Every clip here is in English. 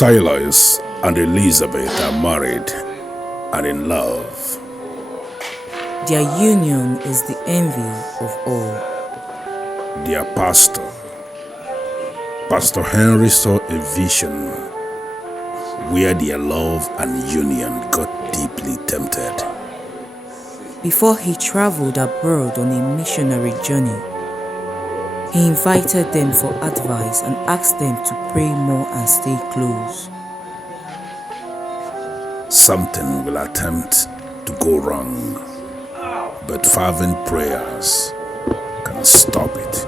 Silas and Elizabeth are married and in love. Their union is the envy of all. Their pastor, Pastor Henry, saw a vision where their love and union got deeply tempted. Before he traveled abroad on a missionary journey, he invited them for advice and asked them to pray more and stay close. Something will attempt to go wrong, but fervent prayers can stop it.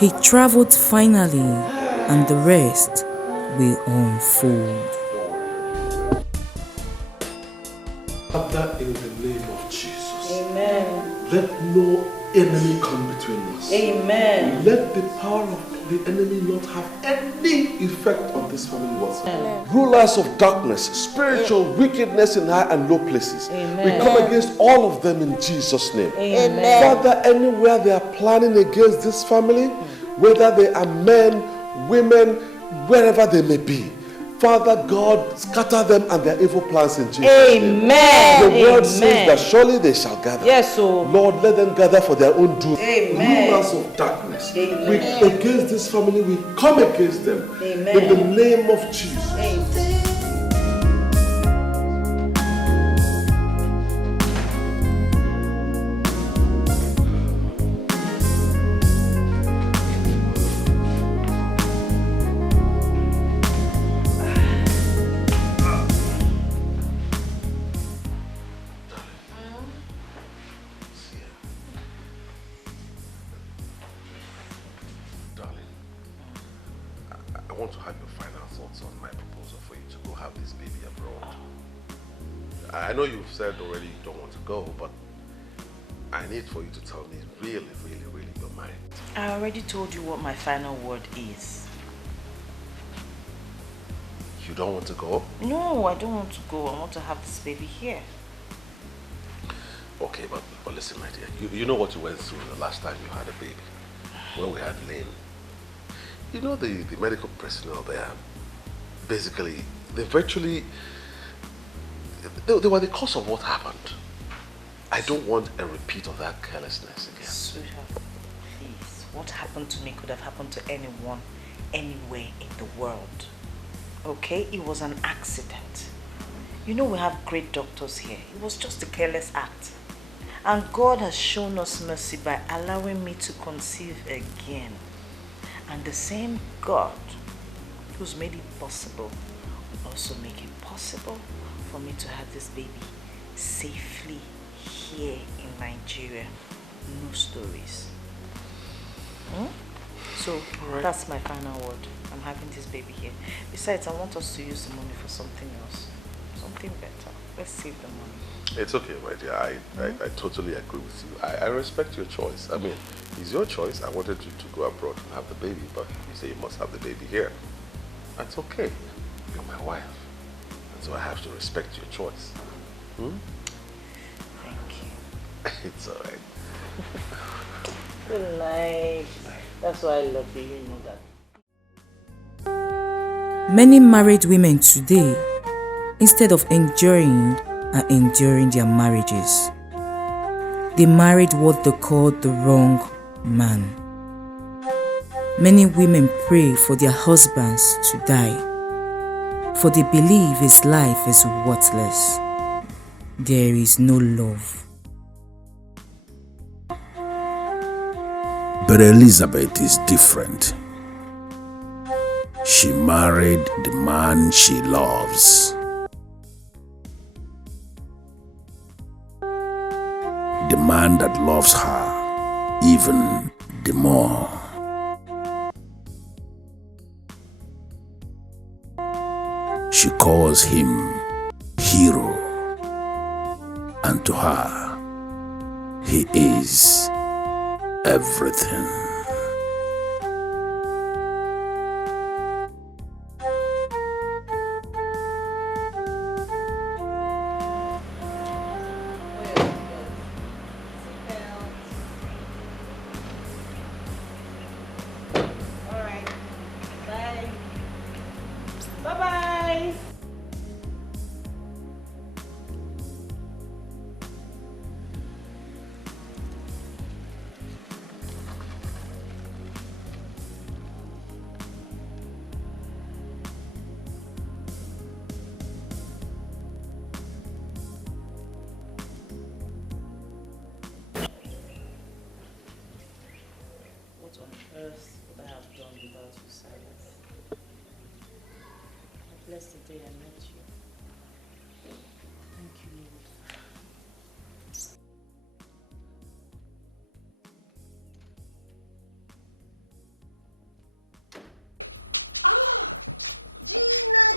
He traveled finally, and the rest will unfold. Father, in the name of Jesus. Amen. Let no enemy come between us. Amen. Let the power of the enemy not have any effect on this family whatsoever. Rulers of darkness, spiritual wickedness in high and low places. Amen. We come against all of them in Jesus' name. Amen. Father, anywhere they are planning against this family, whether they are men, women, wherever they may be, Father God, scatter them and their evil plans in Jesus' name. Amen. The word says that surely they shall gather. Yes, so Lord, let them gather for their own doom. Amen. Rulers of darkness, Amen. we against this family, we come against them. Amen. In the name of Jesus. Amen. I want to have your final thoughts on my proposal for you to go have this baby abroad. I know you've said already you don't want to go, but I need for you to tell me really your mind. I already told you what my final word is. You don't want to go? No, I don't want to go. I want to have this baby here. Okay, but listen, my dear. You know what you went through the last time you had a baby, when we had Lynn. You know the medical personnel there, basically, they virtually, they were the cause of what happened. I don't want a repeat of that carelessness again. Sweetheart, please. What happened to me could have happened to anyone, anywhere in the world. Okay? It was an accident. You know we have great doctors here. It was just a careless act. And God has shown us mercy by allowing me to conceive again. And the same God who's made it possible will also make it possible for me to have this baby safely here in Nigeria. No stories. So that's my final word. I'm having this baby here. Besides, I want us to use the money for something else. Something better. Let's save the money. It's okay, my dear. I totally agree with you. I respect your choice. I mean, it's your choice. I wanted you to go abroad and have the baby, but you say you must have the baby here. That's okay. You're my wife. And so I have to respect your choice. Thank you. It's all right. Good night. That's why I love you, you know that. Many married women today, instead of enjoying, are enduring their marriages. They married what they called the wrong man. Many women pray for their husbands to die, for they believe his life is worthless. There is no love. But Elizabeth is different. She married the man she loves. The man that loves her even the more. She calls him hero, and to her, he is everything. What on earth would I have done without you, Silas? I'm blessed the day I met you. Thank you, Lord.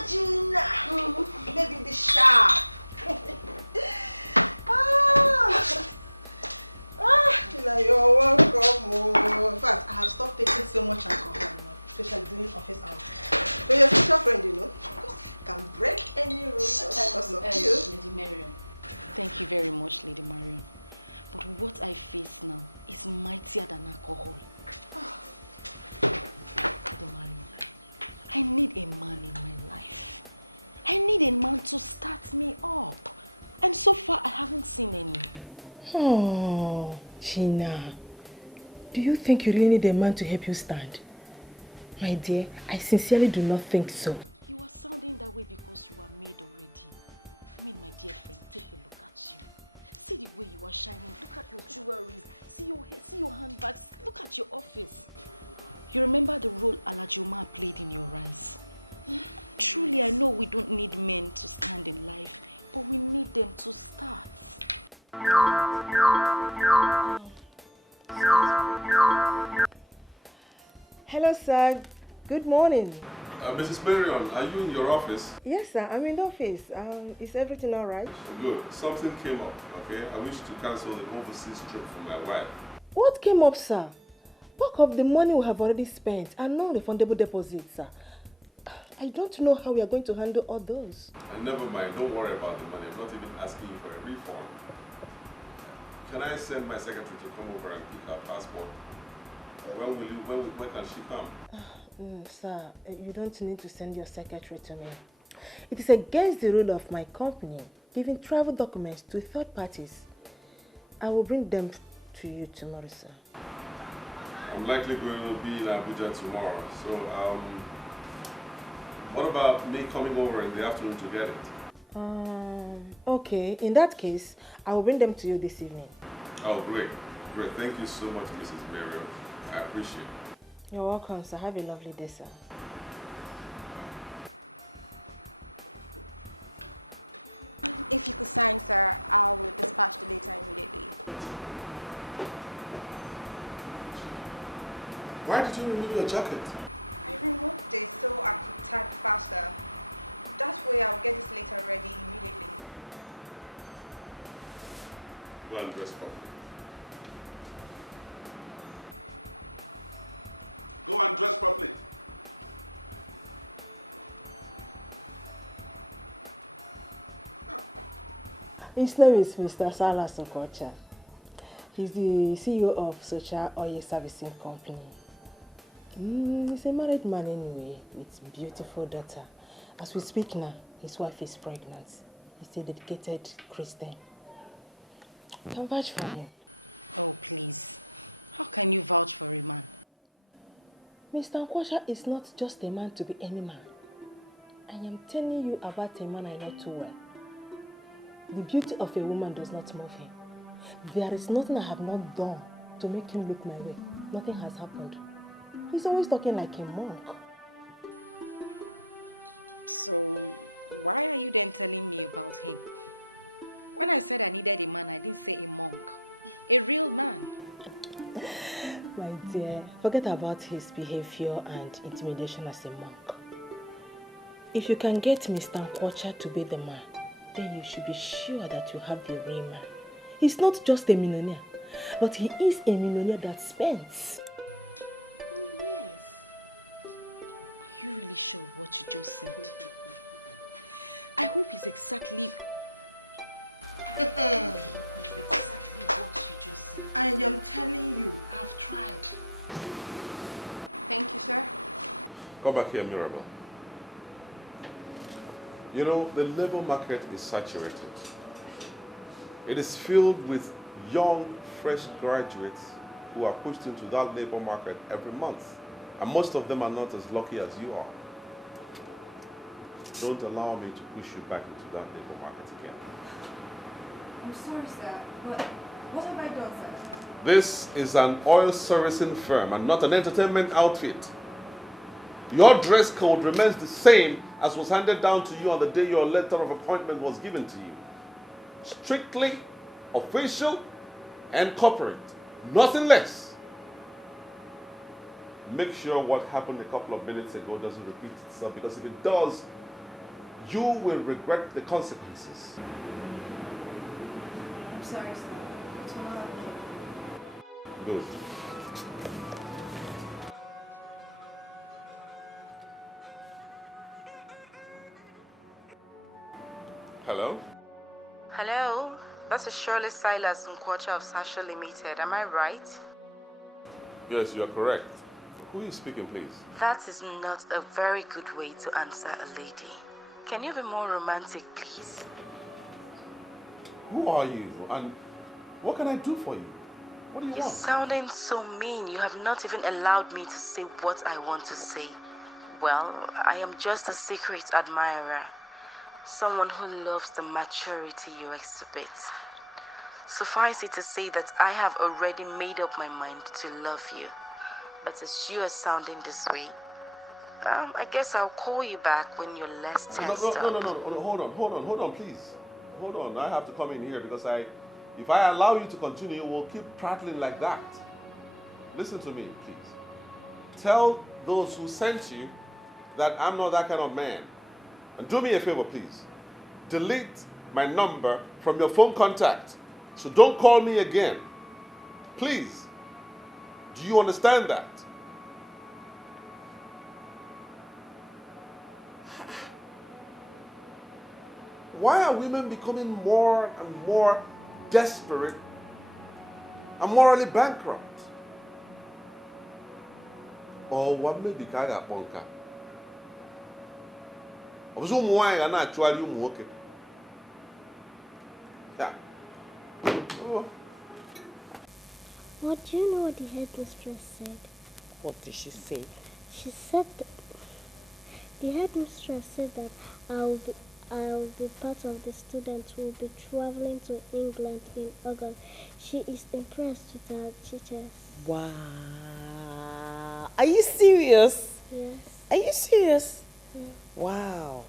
Gina, baby, the sharp. Gina, you're welcome. Oh. In fact, I have stopped taking so much alcohol now, especially during office hours. But you're such a friend, you know, can break any rule just because of you. Lady Marion. Thank you very much, Lady Marion. But what I face now is mightier than alcohol. Lady Marion, I need a man in my life. I need a man to start me up. And so far, I haven't seen any. Oh, Gina, do you think you really need a man to help you stand? My dear, I sincerely do not think so. You are sounding that way because you are made already. I mean, my dear friend, take a look at you. See the way you are shining. Look at your jewelry. See your hair, see your handbags. Look at your office. You remember the role Alajoma played in your eyes? Truly, I know we don't need men to stand in life, but we need them to start. Hello, sir. Good morning. Mrs. Marion, are you in your office? Yes, sir. I'm in the office. Is everything all right? Good. Something came up, okay? I wish to cancel the overseas trip for my wife. What came up, sir? Bulk of the money we have already spent and non-refundable deposits, sir. I don't know how we are going to handle all those. And never mind, don't worry about the money. I'm not even asking you for a refund. Can I send my secretary to come over and pick her passport? When can she come? Sir, you don't need to send your secretary to me. It is against the rule of my company giving travel documents to third parties. I will bring them to you tomorrow, sir. I'm likely going to be in Abuja tomorrow, so what about me coming over in the afternoon to get it? Okay, in that case, I will bring them to you this evening. Oh, great. Great. Thank you so much, Mrs. Marion. I appreciate it. You're welcome, sir. Have a lovely day, sir. If you could sign, sir, I will dispatch the letter immediately. Why did you remove your jacket? I removed it so I could type faster. That way I'll get this letter ready immediately. Go and dress properly. Go and dress properly. His name is Mr. Salas Okocha. He's the CEO of Suitor Oil Servicing Company. He's a married man anyway, with a beautiful daughter. As we speak now, his wife is pregnant. He's a dedicated Christian. You can vouch for him. Oh, please. How can you vouch for a man? Mr. Okocha is not just a man to be any man. I am telling you about a man I know too well. The beauty of a woman does not move him. There is nothing I have not done to make him look my way. Nothing has happened. He's always talking like a monk. So, why are you then telling me about him? When I said I needed a man, I didn't say a monk. A real man. My dear, forget about his behavior and intimidation as a monk. If you can get Mr. Okocha to be the man, then you should be sure that you have the real man. He's not just a millionaire, but he is a millionaire that spends. Oh, yes. Are you really sure of what you just said? I hope it's exactly... exactly what you just said. I am telling you, I've tried. Thank you, sir. Come back here, Mirabel. You know, the labor market is saturated. It is filled with young, fresh graduates who are pushed into that labor market every month. And most of them are not as lucky as you are. Don't allow me to push you back into that labor market again. I'm sorry, sir, but what have I done, sir? This is an oil servicing firm and not an entertainment outfit. Your dress code remains the same as was handed down to you on the day your letter of appointment was given to you. Strictly official and corporate. Nothing less. Make sure what happened a couple of minutes ago doesn't repeat itself, because if it does, you will regret the consequences. I'm sorry, sir. Tomorrow. Good. Hello? Hello, this is Shirley Silas Nkwocha of Sasha Limited. Am I right? Yes, you are correct. Who is speaking, please? That is not a very good way to answer a lady. Can you be more romantic, please? Who are you? And what can I do for you? What do you You're want? sounding so mean. You have not even allowed me to say what I want to say. Well, I am just a secret admirer. Someone who loves the maturity you exhibit. Suffice it to say that I have already made up my mind to love you. But as you are sounding this way, I guess I'll call you back when you're less tensed up. No, hold on, please. Hold on, I have to come in here because if I allow you to continue, we'll keep prattling like that. Listen to me, please. Tell those who sent you that I'm not that kind of man. And do me a favor, please. Delete my number from your phone contact. So don't call me again. Please. Do you understand that? Why are women becoming more and more desperate and morally bankrupt? Or what may be kind of bunker? I was why not actually okay. Yeah. Oh. What do you know what the headmistress said? What did she say? She said the headmistress said that I'll be part of the students who will be traveling to England in August. She is impressed with her teachers. Wow. Are you serious? Yes. Are you serious? Yeah. Wow.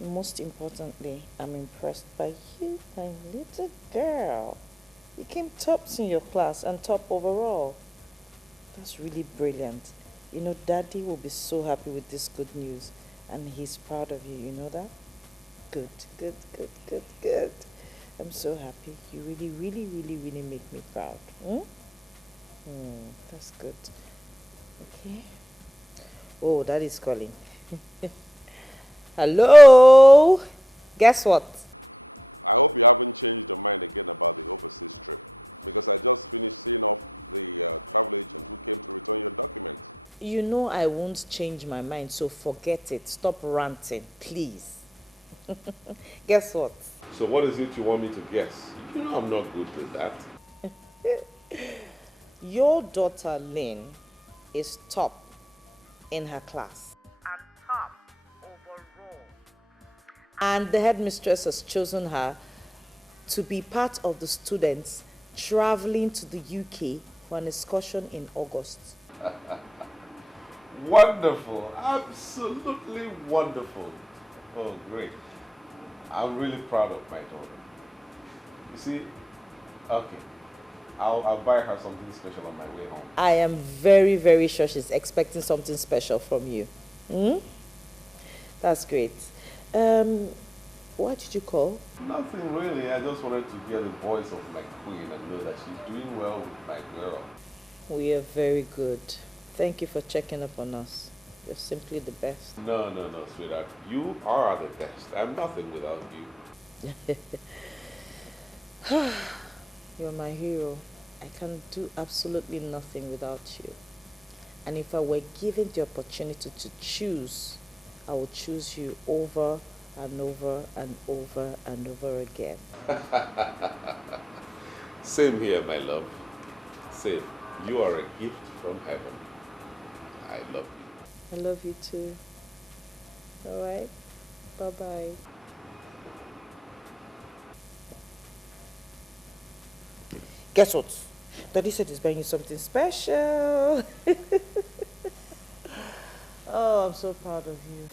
Most importantly, I'm impressed by you, my little girl. You came tops in your class and top overall. That's really brilliant. You know, Daddy will be so happy with this good news, and he's proud of you. You know that? Good, good, good, good, good. I'm so happy. You really, really, really, really make me proud. That's good. Okay. Oh, Daddy's calling. Hello? Guess what? I hope you haven't changed your mind again about the overseas trip, because I just finished seeing off the travel agent who came to return your documents. You know I won't change my mind, so forget it. Stop ranting, please. Guess what? So what is it you want me to guess? You know I'm not good with that. Your daughter Lynn is top in her class. And top overall. And the headmistress has chosen her to be part of the students traveling to the UK for an excursion in August. Wonderful. Absolutely wonderful. Oh, great. I'm really proud of my daughter. You see, okay, I'll buy her something special on my way home. I am very, very sure she's expecting something special from you. That's great. What did you call? Nothing really. I just wanted to hear the voice of my queen and know that she's doing well with my girl. We are very good. Thank you for checking up on us. You're simply the best. No, sweetheart. You are the best. I'm nothing without you. You're my hero. I can do absolutely nothing without you. And if I were given the opportunity to choose, I would choose you over and over and over and over again. Same here, my love. Same. You are a gift from heaven. I love you. I love you too. All right? Bye-bye. Guess what? Daddy said he's buying you something special. Oh, I'm so proud of you.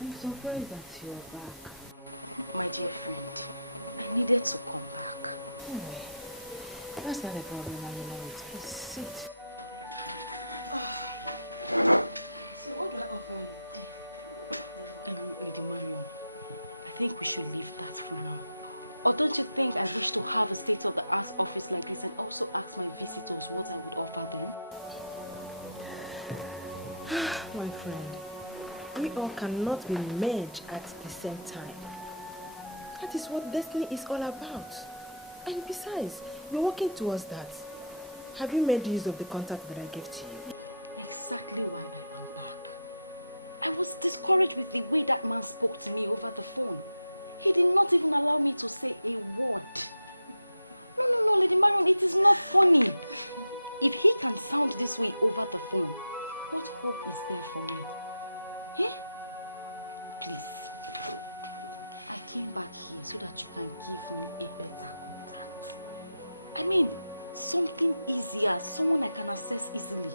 I'm surprised that you're back. My dear friend, I needed to come back. Anyway, that's not a problem, I know it. Please sit. So what do I offer you? Lady Marion, I think we should leave that for now. Or don't you think I wish to have a state-of-the-art office like this and also ask my visitors what I would offer them? My friend, we all cannot be merged at the same time. That is what destiny is all about. And besides, you're working towards that. Have you made use of the contact that I gave to you? Exactly why I am back. I was discouraged with the way that man spoke to me over the phone. He did not even allow me to say a word. No, Lady Marion, it is not funny. If he can sound this way over the phone, what hope is there for me? Eh? Please. I came back here so that you can give me a better contact. I mean, something easier, someone I can access easily.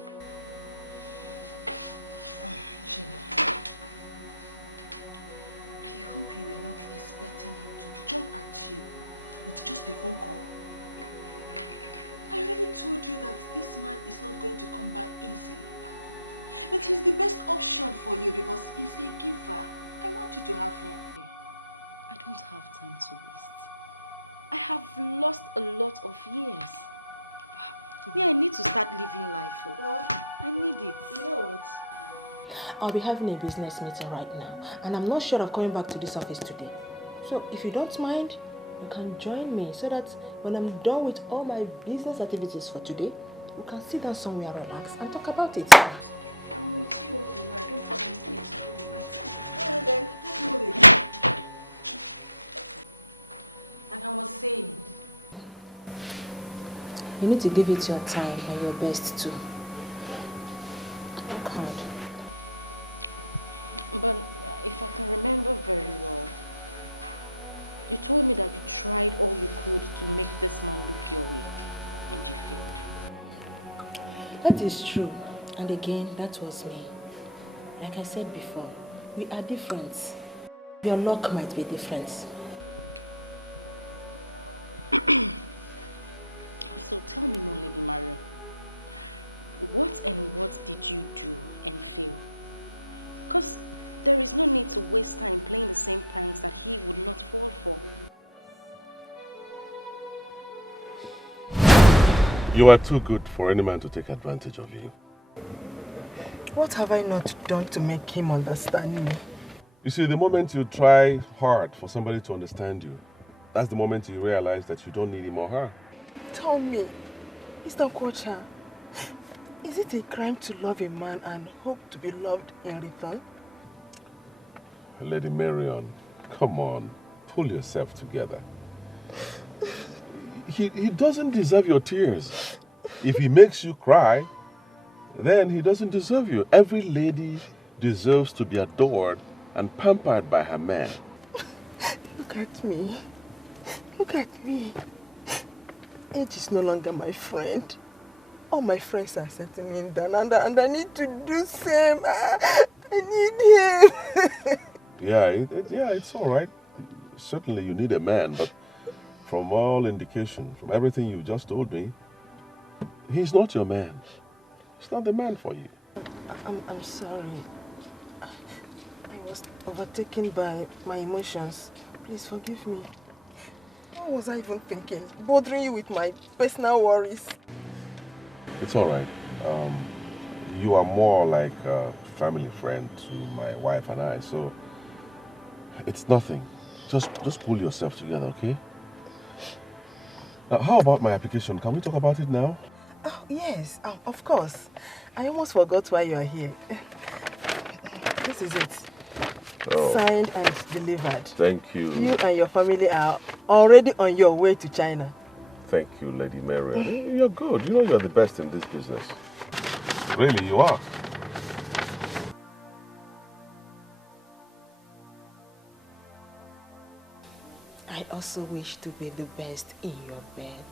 Sheila, I hope you were not expecting him to jump at you with just a phone call. I already told you that this man is not going to come by easily. But he's the best option for you because he's a giver. I want you to have him. I don't have time to waste. I have lost a lot of years. Me, I need to start living life. I need it. You know what? I'll be having a business meeting right now, and I'm not sure of coming back to this office today. So if you don't mind, you can join me so that when I'm done with all my business activities for today, we can sit down somewhere, relax, and talk about it. I'm with you all the way. I don't have anything to do right now. Alright then, let's move it. And I was saying, you need to give it your time and your best too. Work hard. But if I can remember very well, you told me that you tried all you could to make this man look your way, and you failed. That is true. And again, that was me. Like I said before, we are different. Your luck might be different. So tell me more, Lady Marion. What and what did you do and fail? Because there is no need to waste time playing the same pranks that he would not fall for. You are too good for any man to take advantage of you. What have I not done to make him understand me? You see, the moment you try hard for somebody to understand you, that's the moment you realize that you don't need him or her. Tell me, Mr. Kocha, is it a crime to love a man and hope to be loved in return? Lady Marion, come on, pull yourself together. He doesn't deserve your tears. If he makes you cry, then he doesn't deserve you. Every lady deserves to be adored and pampered by her man. Look at me. Look at me. Age is no longer my friend. All my friends are settling down and I need to do same. I need him. Yeah, it's all right. Certainly you need a man, but from all indication, from everything you just told me, he's not your man. He's not the man for you. I'm sorry. I was overtaken by my emotions. Please forgive me. What was I even thinking? Bothering you with my personal worries. It's all right. You are more like a family friend to my wife and I, so it's nothing. Just pull yourself together, okay? Now, how about my application? Can we talk about it now? Oh, yes, of course. I almost forgot why you are here. This is it. Oh. Signed and delivered. Thank you. You and your family are already on your way to China. Thank you, Lady Marion. You're good. You know you're the best in this business. Really, you are. I also wish to be the best in your bed.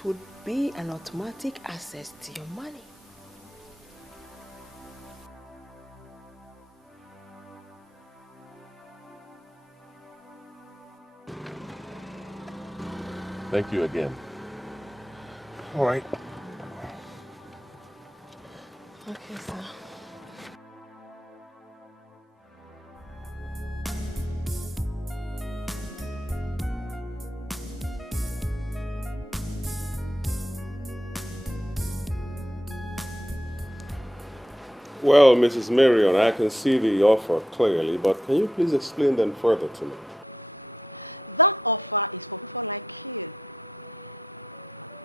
that would be an automatic access to your money. Thank you again. All right. Okay, sir. Well, Mrs. Marion, I can see the offer clearly, but can you please explain them further to me? That offer is for people like you.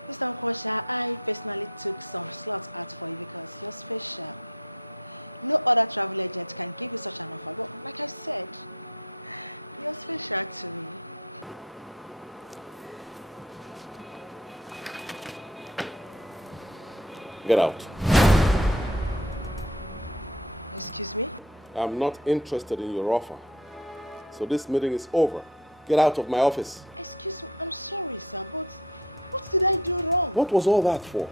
Mr. Nkosha, I personally took some slots out for you because you're special. No other travel agent can give you such an offer, but like I said, you're special to me. Get out. Excuse me? I'm not interested in your offer. So this meeting is over. Get out of my office. Excuse me, I'm sorry, sir, but what did I do wrong? What was all that for?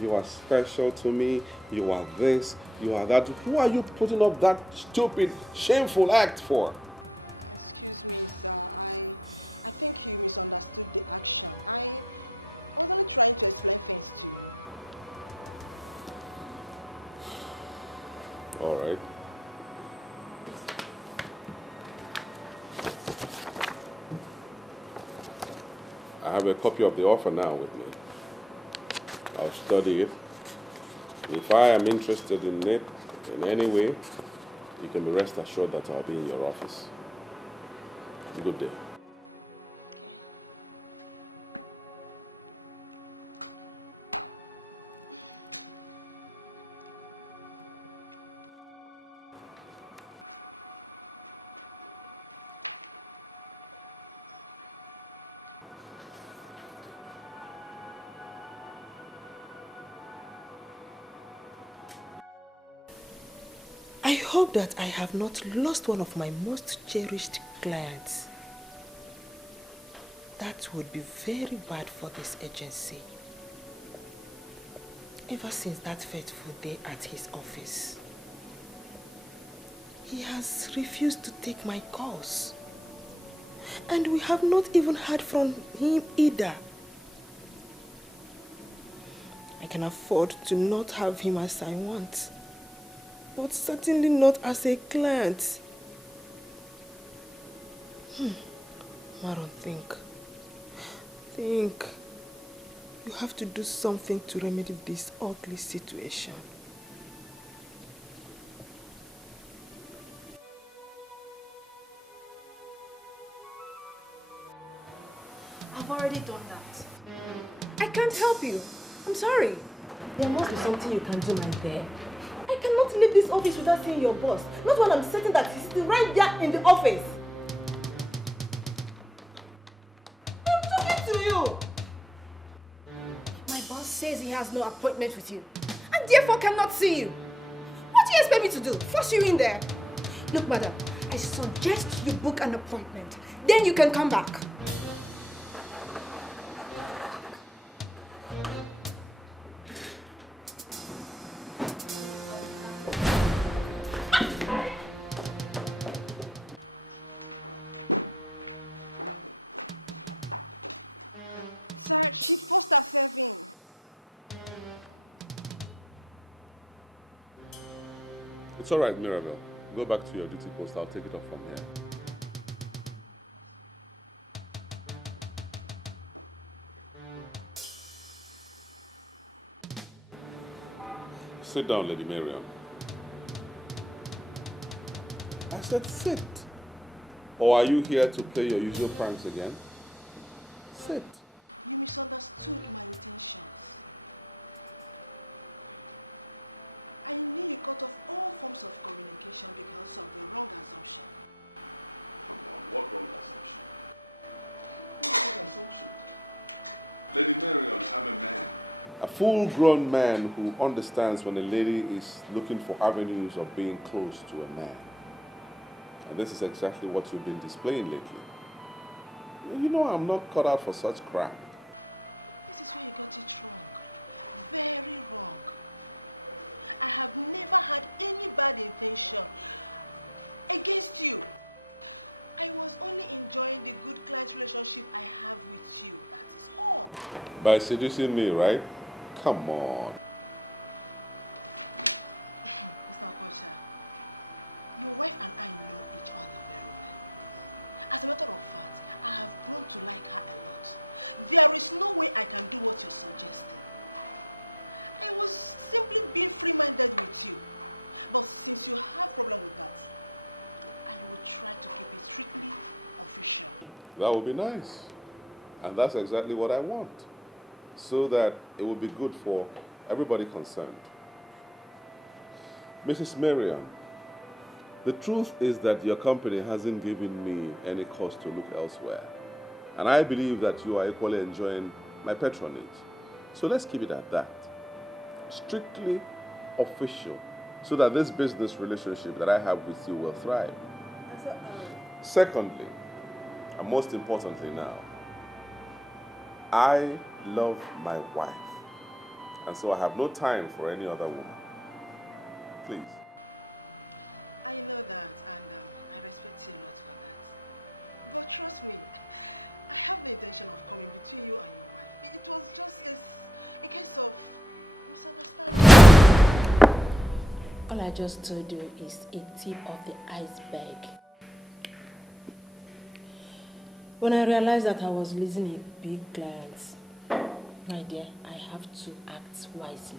You are special to me. You are this. You are that. Who are you putting up that stupid, shameful act for? Excuse me, sir. I think you misunderstood the action. I was only trying to explain things to you. All right. I have a copy of the offer now with me. I'll study it. If I am interested in it in any way, you can be rest assured that I'll be in your office. Good day. I hope that I have not lost one of my most cherished clients. That would be very bad for this agency. Ever since that fateful day at his office, he has refused to take my calls. And we have not even heard from him either. I can afford to not have him as I want, but certainly not as a client. Maron, think. You have to do something to remedy this ugly situation. I've already done that. I can't help you. I'm sorry. There must be something you can do, my dear. I cannot leave this office without seeing your boss. Not when I'm certain that he's still right there in the office. I'm talking to you. My boss says he has no appointment with you and therefore cannot see you. What do you expect me to do? Force you in there? Look, madam, I suggest you book an appointment. Then you can come back. Sir, she forced herself in. It's all right, Mirabel. Go back to your duty post. I'll take it up from here. Sit down, Lady Mariam. I said sit. Or are you here to play your usual pranks again? Sit. You misunderstood my intentions. I knew you cut off all forms of communication because of the wrong assumption. Come on, what wrong assumption? What wrong assumption? Lady Marion, I'm a man. A full-grown man who understands when a lady is looking for avenues of being close to a man. And this is exactly what you've been displaying lately. You know I'm not cut out for such crap. This is where you got it wrong. Very wrong. I have never had any bad intention against you. I was only enjoying the good client relationship I have with you. That is all. By seducing me, right? Come on. Mr. Okocha, your wife and I know each other very well. As a matter of fact, I have grown to like her a lot. There is no way I can do what you're suggesting. I was simply being free-minded with you. But since you have problem with that, I will try to keep it strictly official. That would be nice. And that's exactly what I want. So that it will be good for everybody concerned. Mrs. Marian, the truth is that your company hasn't given me any cause to look elsewhere. And I believe that you are equally enjoying my patronage. So let's keep it at that. Strictly official, so that this business relationship that I have with you will thrive. Secondly, and most importantly now, I love my wife. And so I have no time for any other woman. Please. I know that, and I respect you a lot for that. But trust me, I have the intention of coming between you and your wife. It was just a case of misunderstanding. All I just told you is a tip of the iceberg. When I realized that I was losing a big client, my dear, I have to act wisely.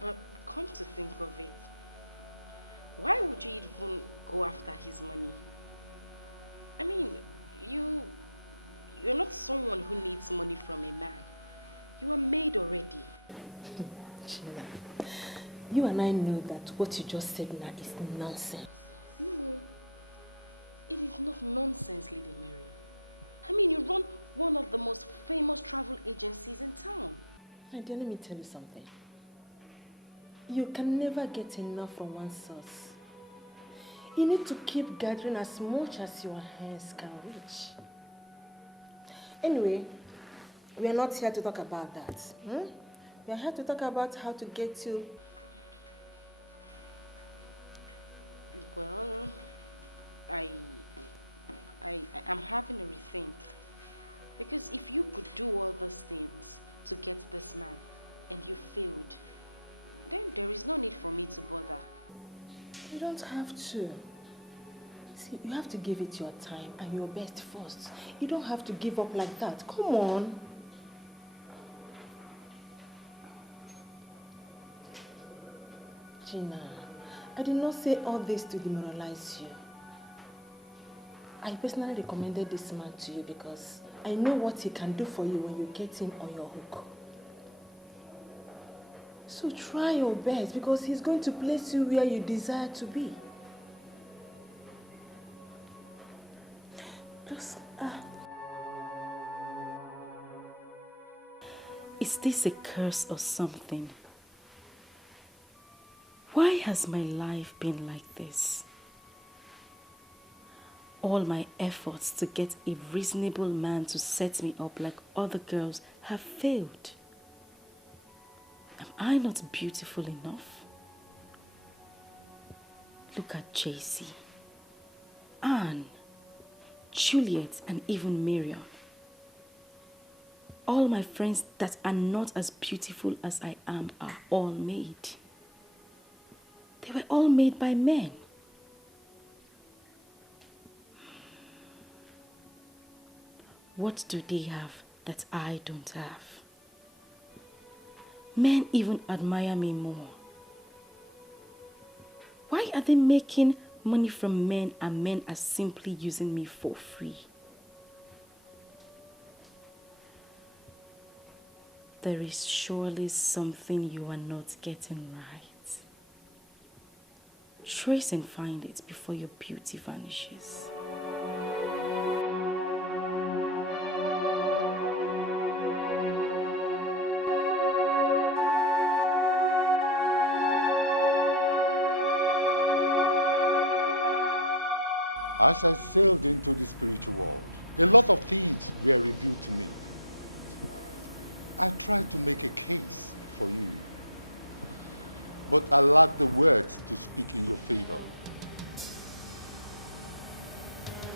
But come to think of it, why would you even go after his money? I mean, you're not someone who needs money from a man. You are made already. Gina, you and I know that what you just said now is nonsense. No, it is not nonsense, Lady Mary. I mean, you run one of the most famous travel agencies in town. My dear, let me tell you something. You can never get enough from one source. You need to keep gathering as much as your hands can reach. Anyway, we are not here to talk about that. We are here to talk about how to get you. Well, I'm having a rethink. Because if you could do all those things to get this man and you failed, then there is no need for me to bother. You don't have to. See, you have to give it your time and your best first. You don't have to give up like that. Come on. Gina, I did not say all this to demoralize you. I personally recommended this man to you because I know what he can do for you when you get him on your hook. So try your best because he's going to place you where you desire to be. Just, Is this a curse or something? Why has my life been like this? All my efforts to get a reasonable man to set me up like other girls have failed. Am I not beautiful enough? Look at JC, Anne, Juliet, and even Miriam. All my friends that are not as beautiful as I am are all made. They were all made by men. What do they have that I don't have? Men even admire me more. Why are they making money from men and men are simply using me for free? There is surely something you are not getting right. Trace and find it before your beauty vanishes. As I sailed into the spiritual world, a lot of things were revealed to me. I tried to make a case for you, but I lack the words to speak in your favor.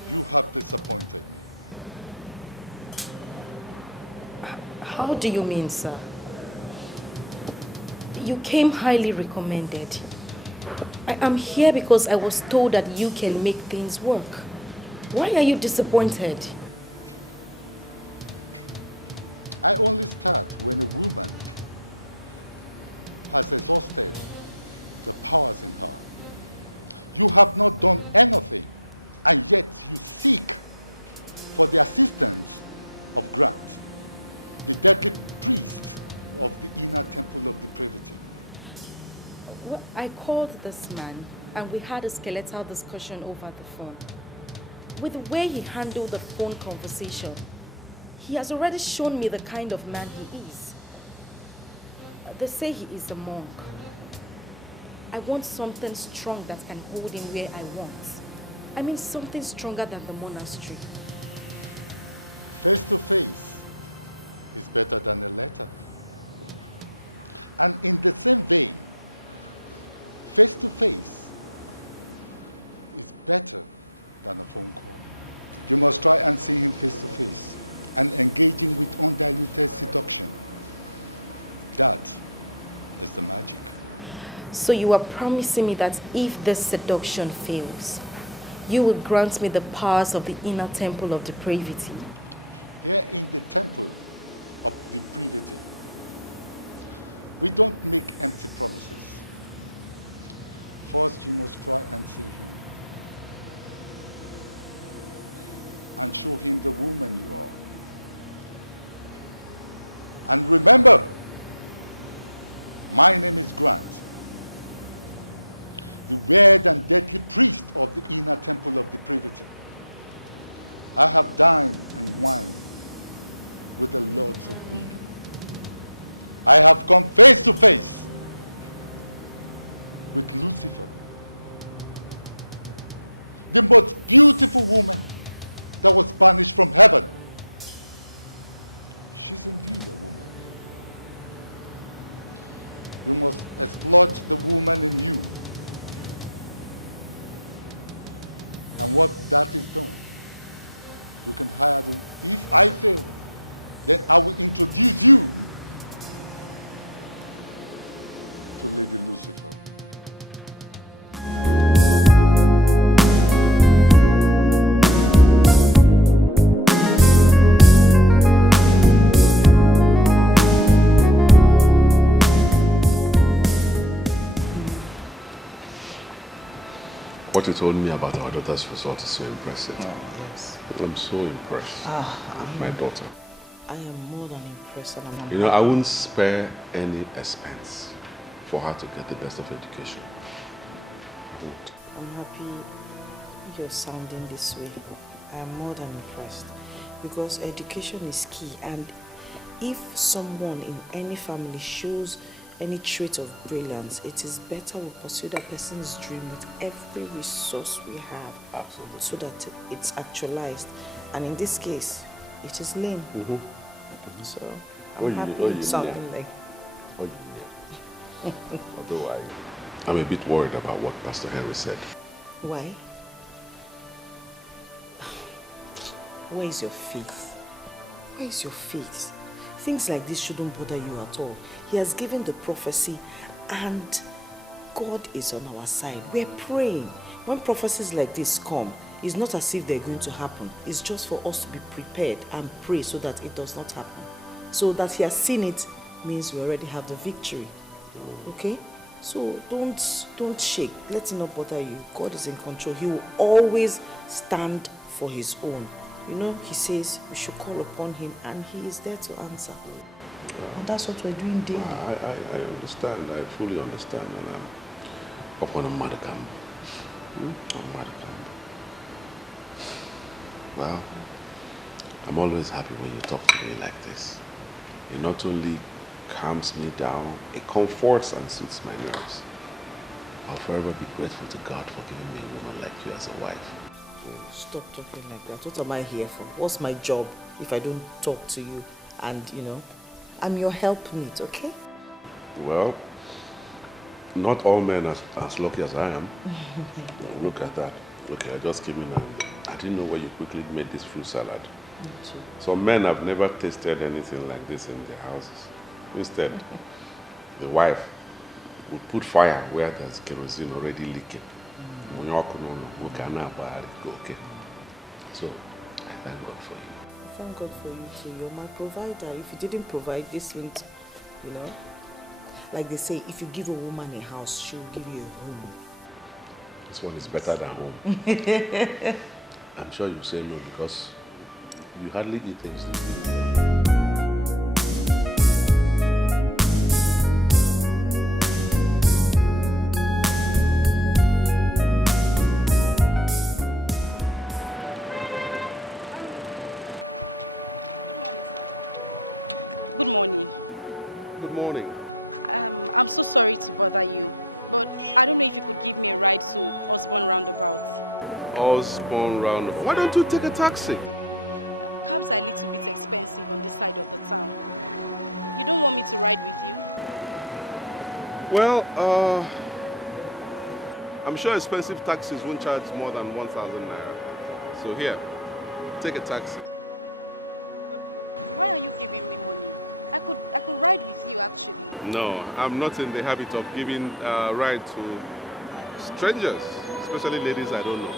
You have disappointed me. How do you mean, sir? You came highly recommended. I am here because I was told that you can make things work. Why are you disappointed? I only start when a woman has exhausted the powers in her. You have not done anything, and yet you seek for the assistance of Grant, the deadly priest of the inner temple of depravity. Well, I called this man and we had a skeletal discussion over the phone. With the way he handled the phone conversation, he has already shown me the kind of man he is. They say he is a monk. I want something strong that can hold him where I want. I mean something stronger than the monastery. Face to face is better than a letter. And in the same vein, face to face is better than a phone call. You must try and see him face to face and engage him with undiluted seduction. That is the magic. So you are promising me that if this seduction fails, you will grant me the powers of the inner temple of depravity? Here in the temple of depravity, we don't make empty promises. First, you must try and see him and show him the woman you are. And remember, my name is Grant, the weird and deadly priest of the inner temple of depravity. I have dined and wined with the lords of women. I have come face to face with Lucifer, the most beautiful woman that was banished from heaven. She's indeed a woman. You must exploit the woman in you. And what that is done, you can hire them. If I fail, then I will introduce you to Lady Lucifer. What you told me about our daughter's result is so impressive. Oh, yes. I'm so impressed with my daughter. I am more than impressed. And You know, I wouldn't spare any expense for her to get the best of education. I won't. I'm happy you're sounding this way. I am more than impressed because education is key, and if someone in any family shows any trait of brilliance, it is better we pursue that person's dream with every resource we have. Absolutely. So that it's actualized. And in this case, it is Lynn. So I'm happy sounding like. Otherwise, I'm a bit worried about what Pastor Henry said. Why? Where is your faith? Where is your faith? Things like this shouldn't bother you at all. He has given the prophecy and God is on our side. We're praying. When prophecies like this come, it's not as if they're going to happen. It's just for us to be prepared and pray so that it does not happen. So that he has seen it means we already have the victory. Okay? So don't shake. Let it not bother you. God is in control. He will always stand for his own. You know, he says we should call upon him and he is there to answer. And that's what we're doing daily. I understand. I fully understand. And I'm upon a modicum. Well, I'm always happy when you talk to me like this. It not only calms me down, it comforts and soothes my nerves. I'll forever be grateful to God for giving me a woman like you as a wife. Stop talking like that. What am I here for? What's my job if I don't talk to you and, you know, I'm your helpmeet, okay? Well, not all men are as lucky as I am. Look at that. Okay, I just came in and I didn't know where you quickly made this fruit salad. Some men have never tasted anything like this in their houses. Instead, the wife would put fire where there's kerosene already leaking. Okay. So, I thank God for you. Thank God for you too. You're my provider. If you didn't provide this wouldn't, you know, like they say, if you give a woman a house, she'll give you a home. This one is better than home. I'm sure you say no because you hardly eat things. Good morning. Good morning. I'm so sorry to bother you, but I don't know if you could give me a ride to Osborne Roundabout. Osborne Roundabout. Why don't you take a taxi? Cabs are a little bit expensive on this side of the town. You don't want me to ride with you? Well, I'm sure expensive taxis won't charge more than 1,000 naira. So here, take a taxi. Why are you giving me money? I could ride with you actually. No, I'm not in the habit of giving a ride to strangers, especially ladies I don't know.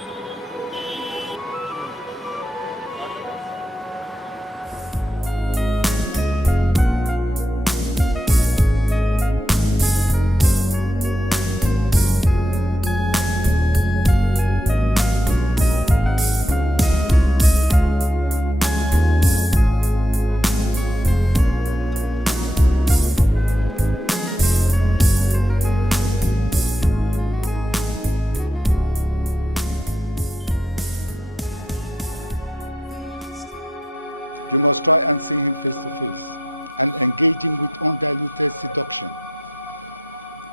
You must try and see him face to face and engage him with undiluted seduction.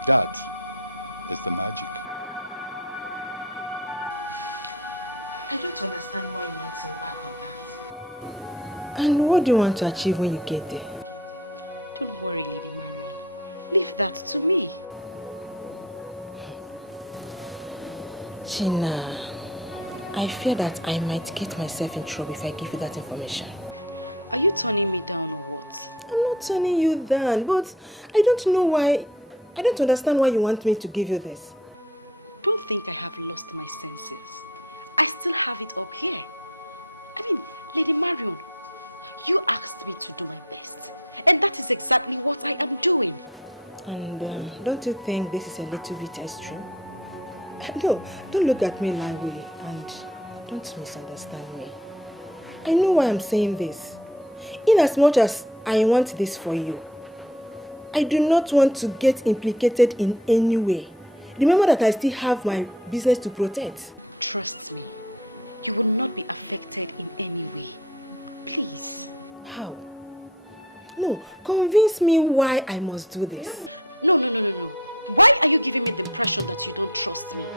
That is the magic. I don't understand why you want him back on that. And what do you want to achieve when you get there? Don't worry, Lady Marion. Leave that to me. China, I fear that I might get myself in trouble if I give you that information. Are you turning me down or what? I'm not turning you down, but I don't know why. I don't understand why you want me to give you this. Don't think I have lost my senses. I still have it up here. I mean, Lady Marion, you asked me to do my best. And that is exactly what I am doing. And don't you think this is a little bit extreme? No, don't look at me that way and don't misunderstand me. I know why I'm saying this. In as much as I want this for you, I do not want to get implicated in any way. Remember that I still have my business to protect. Trust me, you will not be affected in any way. Please. How? No, convince me why I must do this. No. Why are you giving me the impression that you don't trust me?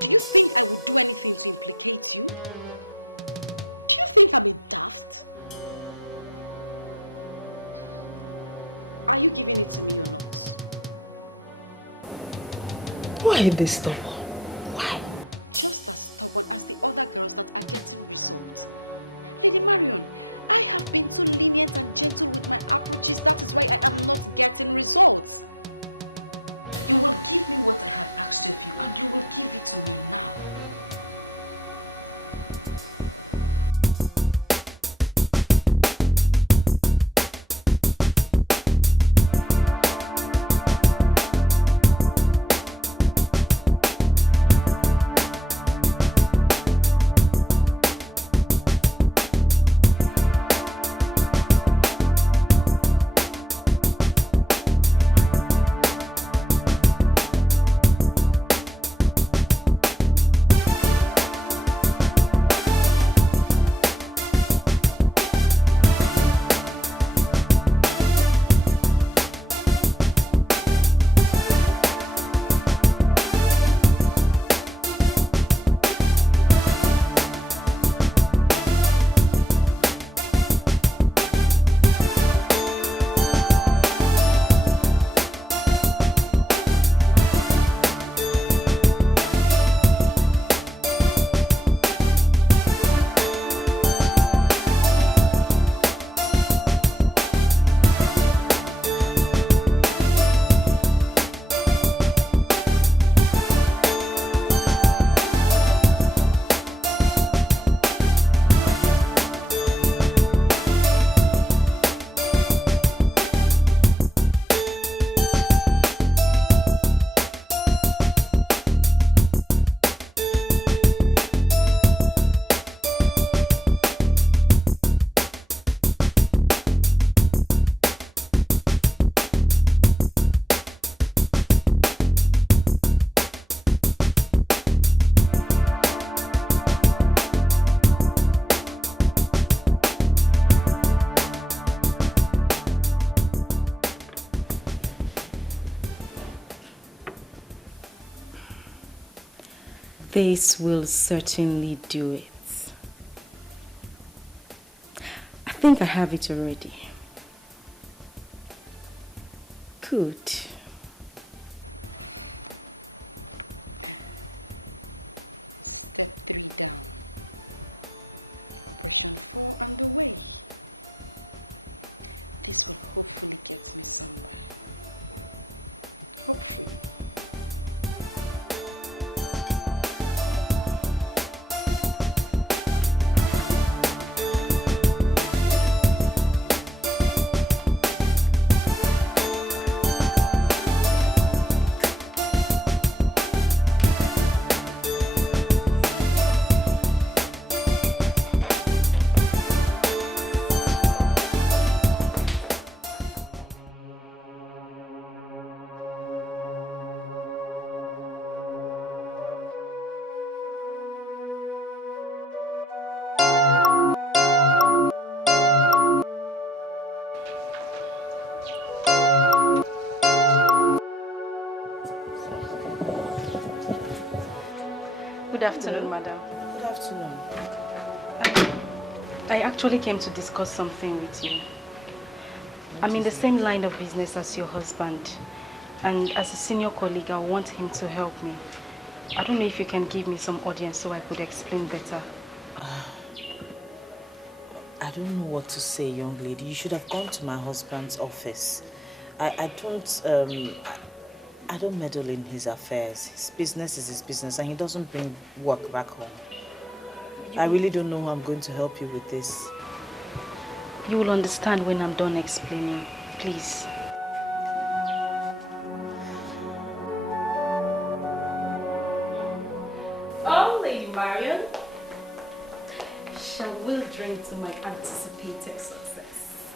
Do you think I would do anything to implicate you? Do you think I'm a daft? Are you giving it to me or not? Why this stubborn? Why? Just as stubborn as the other girls that are getting results. Lady Marion, I have been too lenient and gentle with my approaches. That is why I am not getting results. You will give me what I have asked of you, and you will give it to me now. This will certainly do it. I think I have it already. Good. Step 3 down. Operation 4 underway. This will hopefully get me somewhere. Hopefully. Good afternoon, madam. Good afternoon. I actually came to discuss something with you. I'm in the same line of business as your husband, and as a senior colleague, I want him to help me. I don't know if you can give me some audience so I could explain better. I don't know what to say, young lady. You should have gone to my husband's office. I don't meddle in his affairs. His business is his business, and he doesn't bring work back home. I really don't know how I'm going to help you with this. You will understand when I'm done explaining. Please. Oh, Lady Marion. Shall we drink to my anticipated success?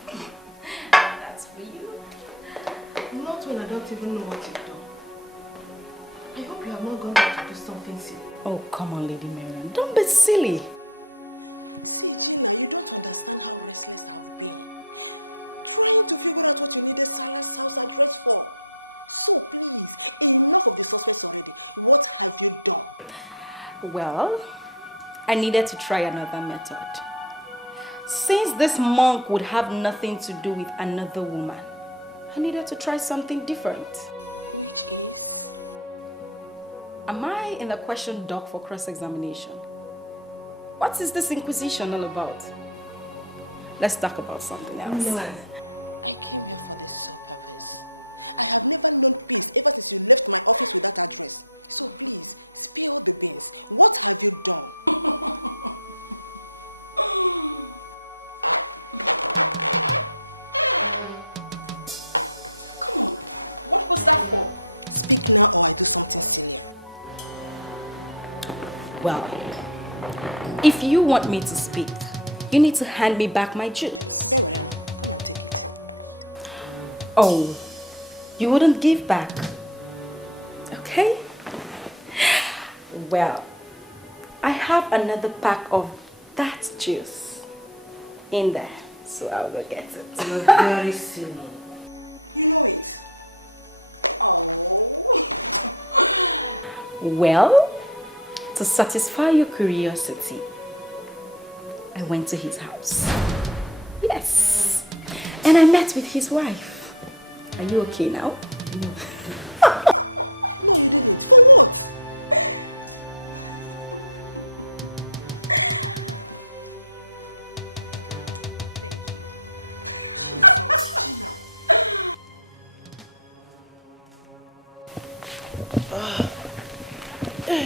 That's for you. Not when I don't even know what you've done. I hope you have not gone back to do something silly. Oh, come on, Lady Marion. Don't be silly. See, Gina, you don't understand how restless I've been. Trying to figure out what you needed Salah's house address for. So please, enough of the suspects already. What have you done? Well, I needed to try another method. Since this monk would have nothing to do with another woman, I needed to try something different. Which is? Am I in the question dock for cross-examination? What is this inquisition all about? Let's talk about something else. No, I came here for the sole purpose. I have never known peace ever since you left my office with that address. So please, spill the beans. What have you done? Come on, what was that for? Speak now or I do something sillier. Well, if you want me to speak, you need to hand me back my juice. Very well, come and take it. Oh, you wouldn't give back? Okay. Well, I have another pack of that juice in there, so I'll go get it. You're very silly. You know it. Oh. Well, to satisfy your curiosity, I went to his house. Yes. And I met with his wife. Are you okay now? No, you didn't. For what? Thank you. Jesus, Gina.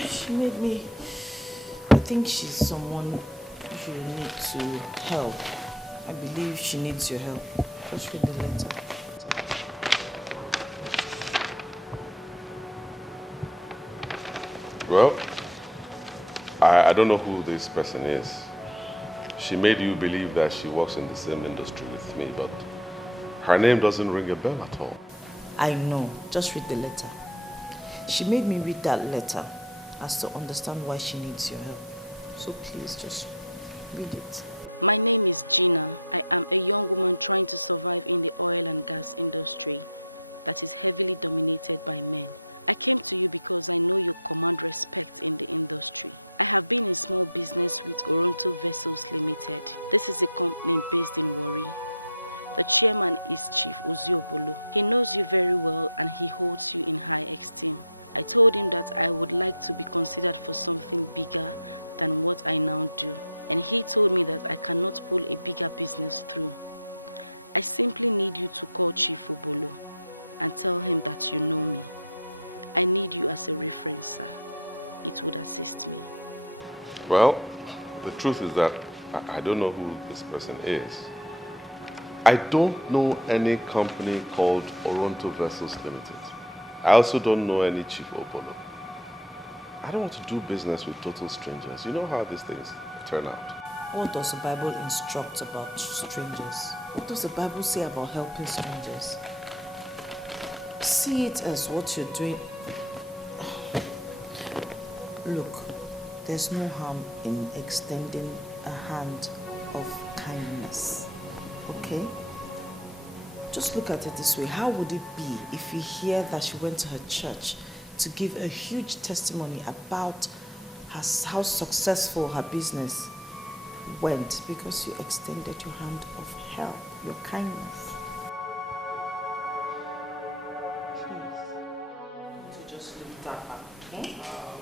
She made me... I think she's someone you need to help. I believe she needs your help. Just read the letter. Well, I don't know who this person is. She made you believe that she works in the same industry with me, but her name doesn't ring a bell at all. I know. Just read the letter. She made me read that letter as to understand why she needs your help. So please just read it. My name is Gina. I am a young woman trying to survive in the oil and gas industry that is heavily dominated by men I came to you because I know you command respect in the industry. I have been in small business with Oronto Vessels Limited. This is a company based in Warri. The chairman is Chief Oziobolo. He knows you very well and he holds you in high esteem. I told him that I would like to be considered for something bigger than what I now do. And he told me that I cannot pull a bigger business through. I simply need you to call Chief Obolo and tell him that you know me. I need you as a reference, sir. It would assist me. Well, the truth is that I don't know who this person is. I don't know any company called Oronto Vessels Limited. I also don't know any Chief Obolo. I don't want to do business with total strangers. You know how these things turn out. What does the Bible instruct about strangers? What does the Bible say about helping strangers? See it as what you're doing. Look, there's no harm in extending a hand of kindness. Okay? Just look at it this way. How would it be if you hear that she went to her church to give a huge testimony about how successful her business went because you extended your hand of help, your kindness? Please. To just leave that up, okay?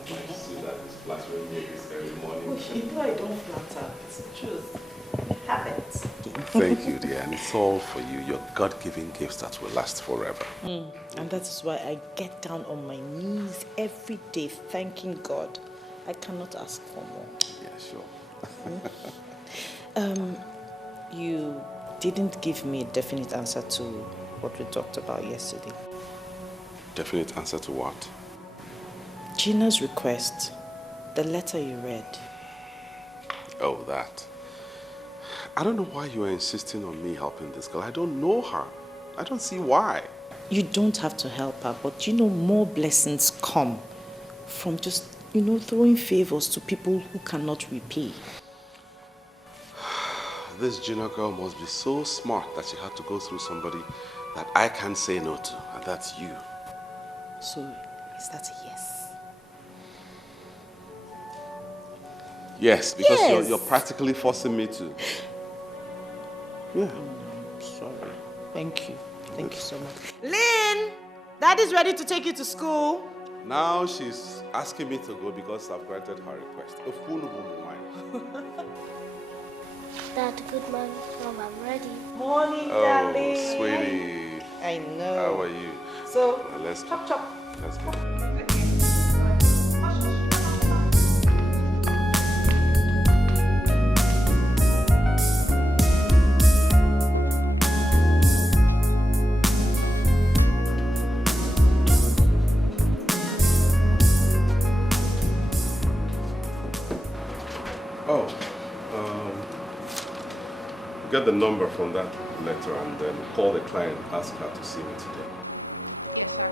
I see that it's flattering me this early morning. You know I don't flatter. It's the truth. Have it. Thank you, dear. And it's all for you. Your God-given gifts that will last forever. And that is why I get down on my knees every day thanking God. I cannot ask for more. Yeah, sure. You didn't give me a definite answer to what we talked about yesterday. Definite answer to what? Gina's request. The letter you read. Oh, that. I don't know why you are insisting on me helping this girl. I don't know her. I don't see why. You don't have to help her, but more blessings come from just, throwing favors to people who cannot repay. This Gina girl must be so smart that she had to go through somebody that I can't say no to, and that's you. So, is that a yes? Yes, because you're practically forcing me to. Yeah. Sorry. Thank you. Thank you so much. Lynn! Daddy's ready to take you to school. Now she's asking me to go because I've granted her request. Of who knows mine? Morning, darling. Oh, sweetie. I know. How are you? So, Well, let's chop chop. Let's go. Get the number from that letter and then call the client and ask her to see me today. Yes, sir.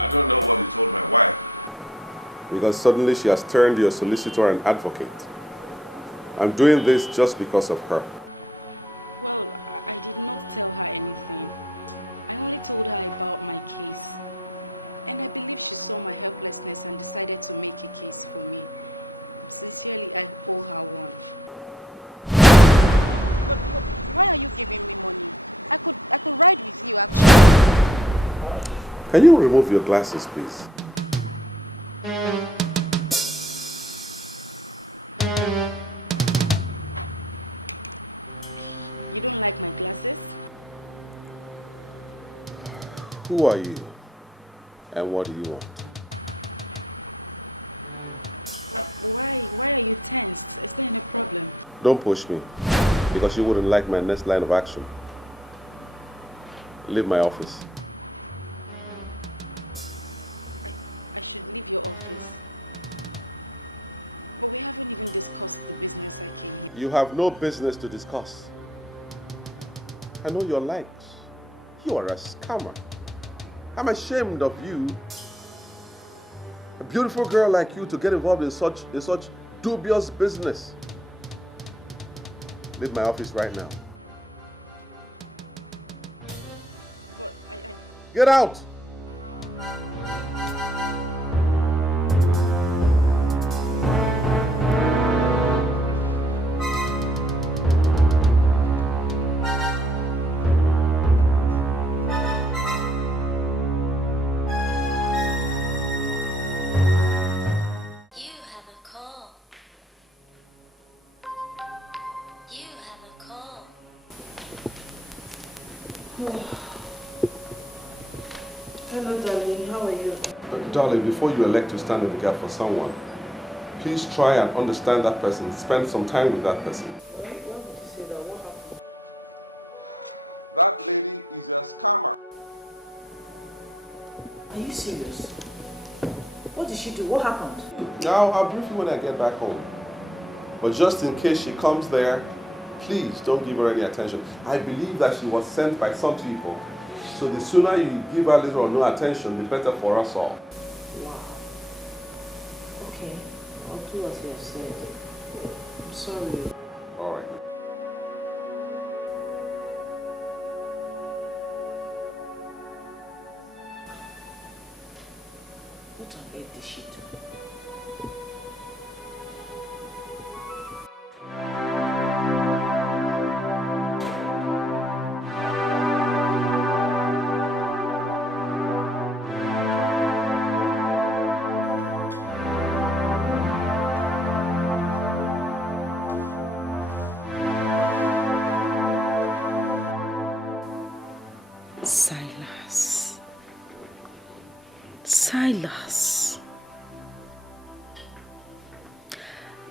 I don't know what you told my wife. Because suddenly she has turned your solicitor and advocate. I'm doing this just because of her. Well, I did not tell her anything. I only told her about my case. And I believe she saw my helplessness and decided to make a case for me. Sincerely, I owe her one. But why are you giving me money? I could ride with you, actually. Can you remove your glasses, please? You don't like my glasses? Who are you? And what do you want? Why are you tensed? Is there any problem? Don't push me, because you wouldn't like my next line of action. Leave my office. I should leave your office. But we haven't even discussed the business I came here. You have no business to discuss. I know your likes. You are a scammer. I'm ashamed of you beautiful girl like you to get involved in such dubious business. Leave my office right now. But Get out! Hello, darling. How are you? Darling, before you elect to stand in the gap for someone, please try and understand that person. Spend some time with that person. Why would you say that? What happened? That lady is a scammer. Are you serious? What did she do? What happened? Now, I'll brief you when I get back home. But just in case she comes there, please don't give her any attention. I believe that she was sent by some people. So the sooner you give her little or no attention, the better for us all. Wow. Okay. I'll do as you have said. I'm sorry. All right. What on earth did she do? Silas.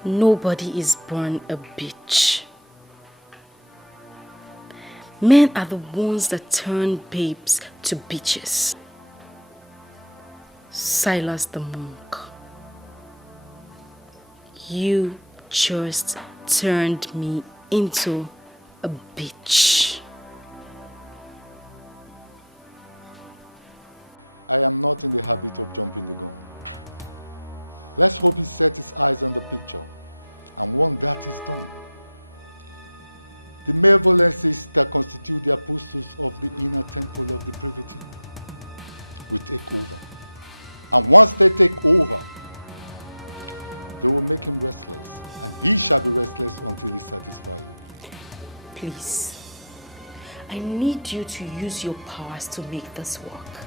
Nobody is born a bitch. Men are the ones that turn babes to bitches. Silas the monk. You just turned me into a bitch. I am not in the habit of jumping the gun. Let's hope he set his eyes on the picture, and once that is done, the malevolences that constitute the apostles of the inner temple of the privity will take over. And once they take over, they will make him restless, and he shall be restless until he satisfies you. Please, I need you to use your powers to make this work.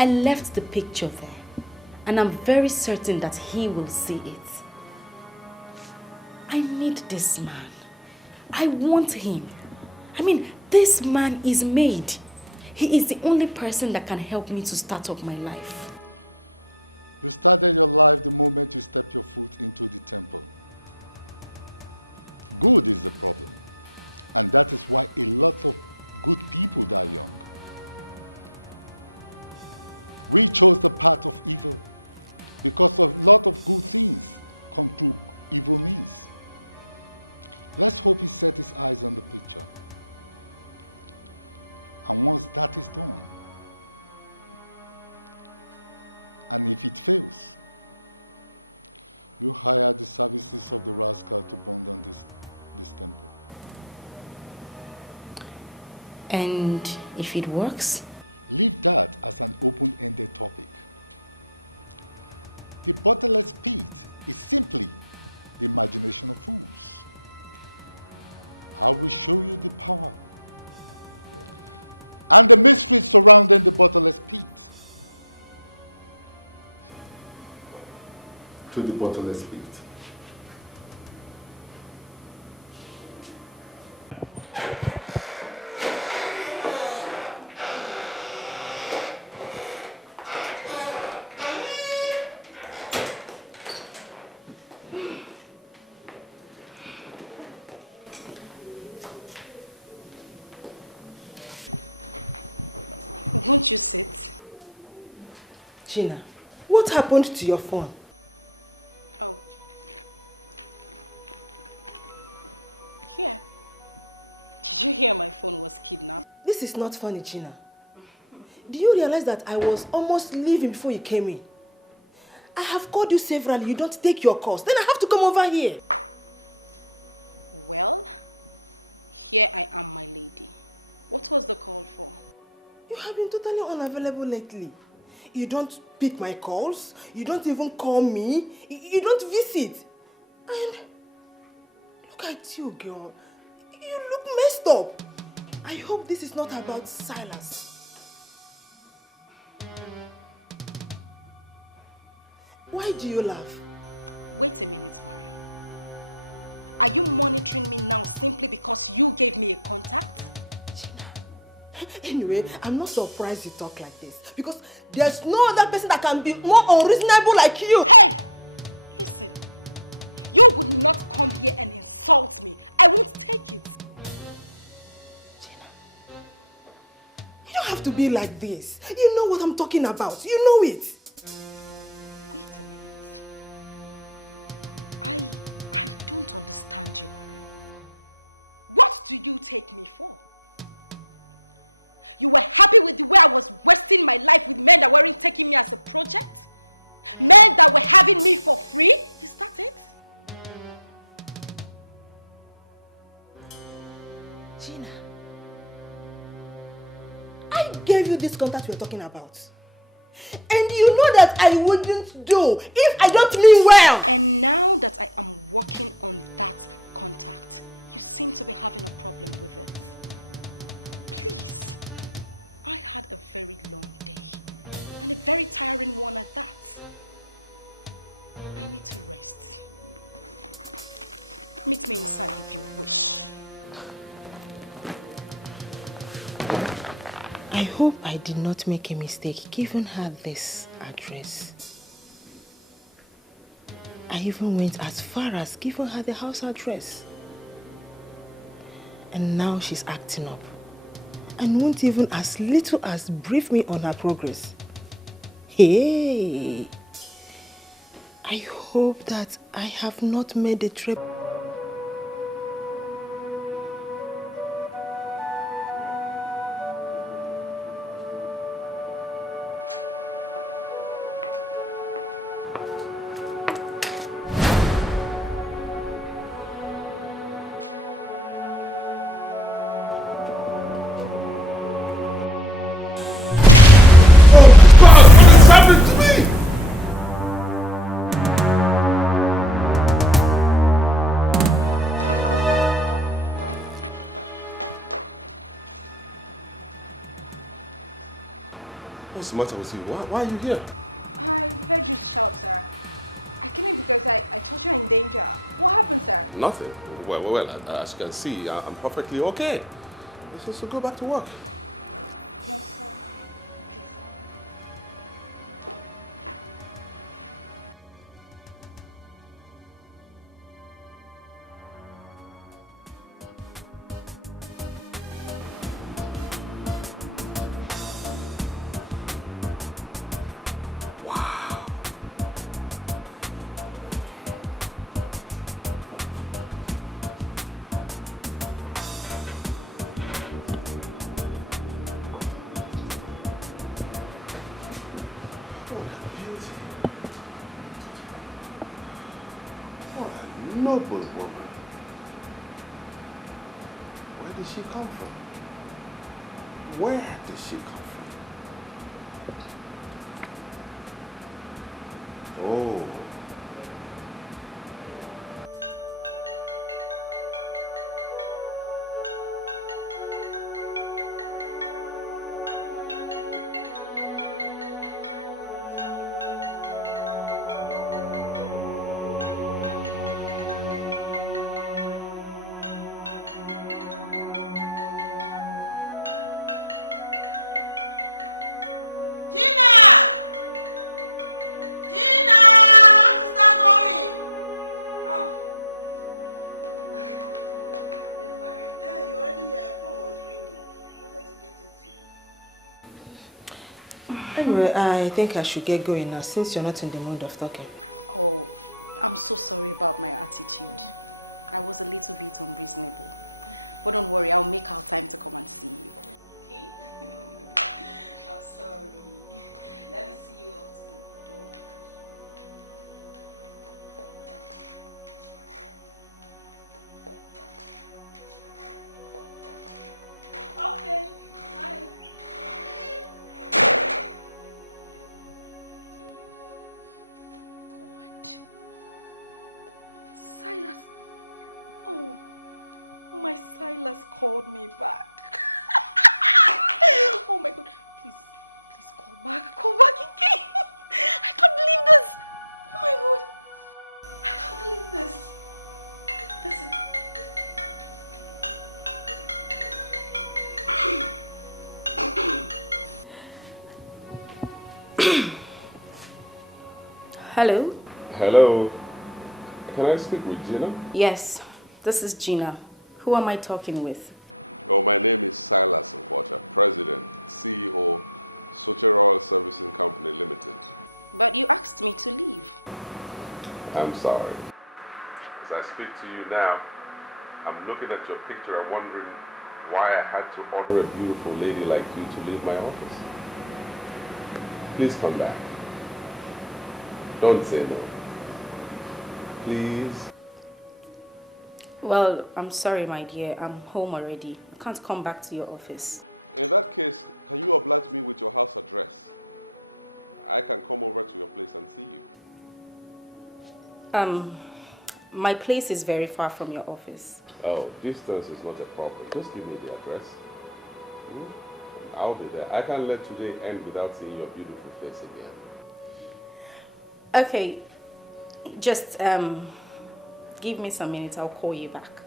I left the picture there, and I'm very certain that he will see it. I need this man. I want him. I mean, this man is made. He is the only person that can help me to start up my life. You started your life the moment you stepped your foot into the temple. Good is the problem, and that is why a lot of good people die young. We chose the path of evil because a lot of good things come through evil means. Let's hope he set his eyes on the picture. And once that is done, and if it fails, you hire the services of the rascal to burn down this temple. And if it works? Leave that as an open-ended topic. The bottomless pit is simply the imagination of fools. I will show you the power and the mysteries surrounding the bottomless pit. To the bottomless pit. Won't you sit? Gina, what happened to your phone? Oh. Here. Did you hear my phone was kidnapped? This is not funny, Gina. Do you realize that I was almost leaving before you came in? I have called you severally. You don't take your calls. Then I have to come over here. Well, here I am, my lady. What was the call for? You have been totally unavailable lately. You don't pick my calls. You don't even call me. You don't visit. And look at you, girl. You look messed up. I hope this is not about Silas. Why do you laugh? Wait a minute, Marion. Are you monitoring me now simply because you gave me a contact? Anyway, I'm not surprised you talk like this. Because there's no other person that can be more unreasonable like you. Hey! Listen. You would not come here and insult me. I won't take it. You don't have to be like this. You know what I'm talking about. You know it. Wait a minute. I don't understand you, Marion. What do you take me for? You were happy with the way I was wasting my life with men that weren't taking me as a project? Men that were having me for free? Is that it? Gina, I gave you this contact we're talking about. And you know that I wouldn't do if I don't mean well. And now that I am working on that contact, you seem to be having a problem with it. Please, I had a very long day and a very tiring one at that. I need to rest. Meet me inside if you wish. I hope I did not make a mistake giving her this address. I even went as far as giving her the house address. And now she's acting up and won't even as little as brief me on her progress. Hey! I hope that I have not made a trip. What's the matter with you? Why are you here? I heard you shout, sir. I came in because I thought you were in danger. What happened, sir? Nothing. Well, as you can see, I'm perfectly okay. So go back to work. Yes, sir. Okay, sir. Noble woman. Where did she come from? Where did she come from? Oh. Anyway, I think I should get going now since you're not in the mood of talking. Oh, I'm so sorry about my attitude. I was a little bit unreasonable. But don't worry, I'll make our time to come and see you. Okay? I'm sorry. Let me see you out the door. called me back. Oh my God. Please call back. Call back again. I can't believe this. Oh my God. I can't believe this. Listen. Hello? Hello. Can I speak with Gina? Yes, this is Gina. Who am I talking with? Oh, my name is Silas Nkwacha, President, CEO, Suitor Servicing Company Limited. But you asked me to leave. I'm sorry. As I speak to you now, I'm looking at your picture and wondering why I had to order a beautiful lady like you to leave my office. Please come back. Don't say no. Please. Well, I'm sorry, my dear. I'm home already. I can't come back to your office. In that case, can you oblige me with your house address? I can come over to your place and see you. My place is very far from your office. Oh, distance is not a problem. Just give me the address. I'll be there. I can't let today end without seeing your beautiful face again. Okay, just give me some minutes. I'll call you back.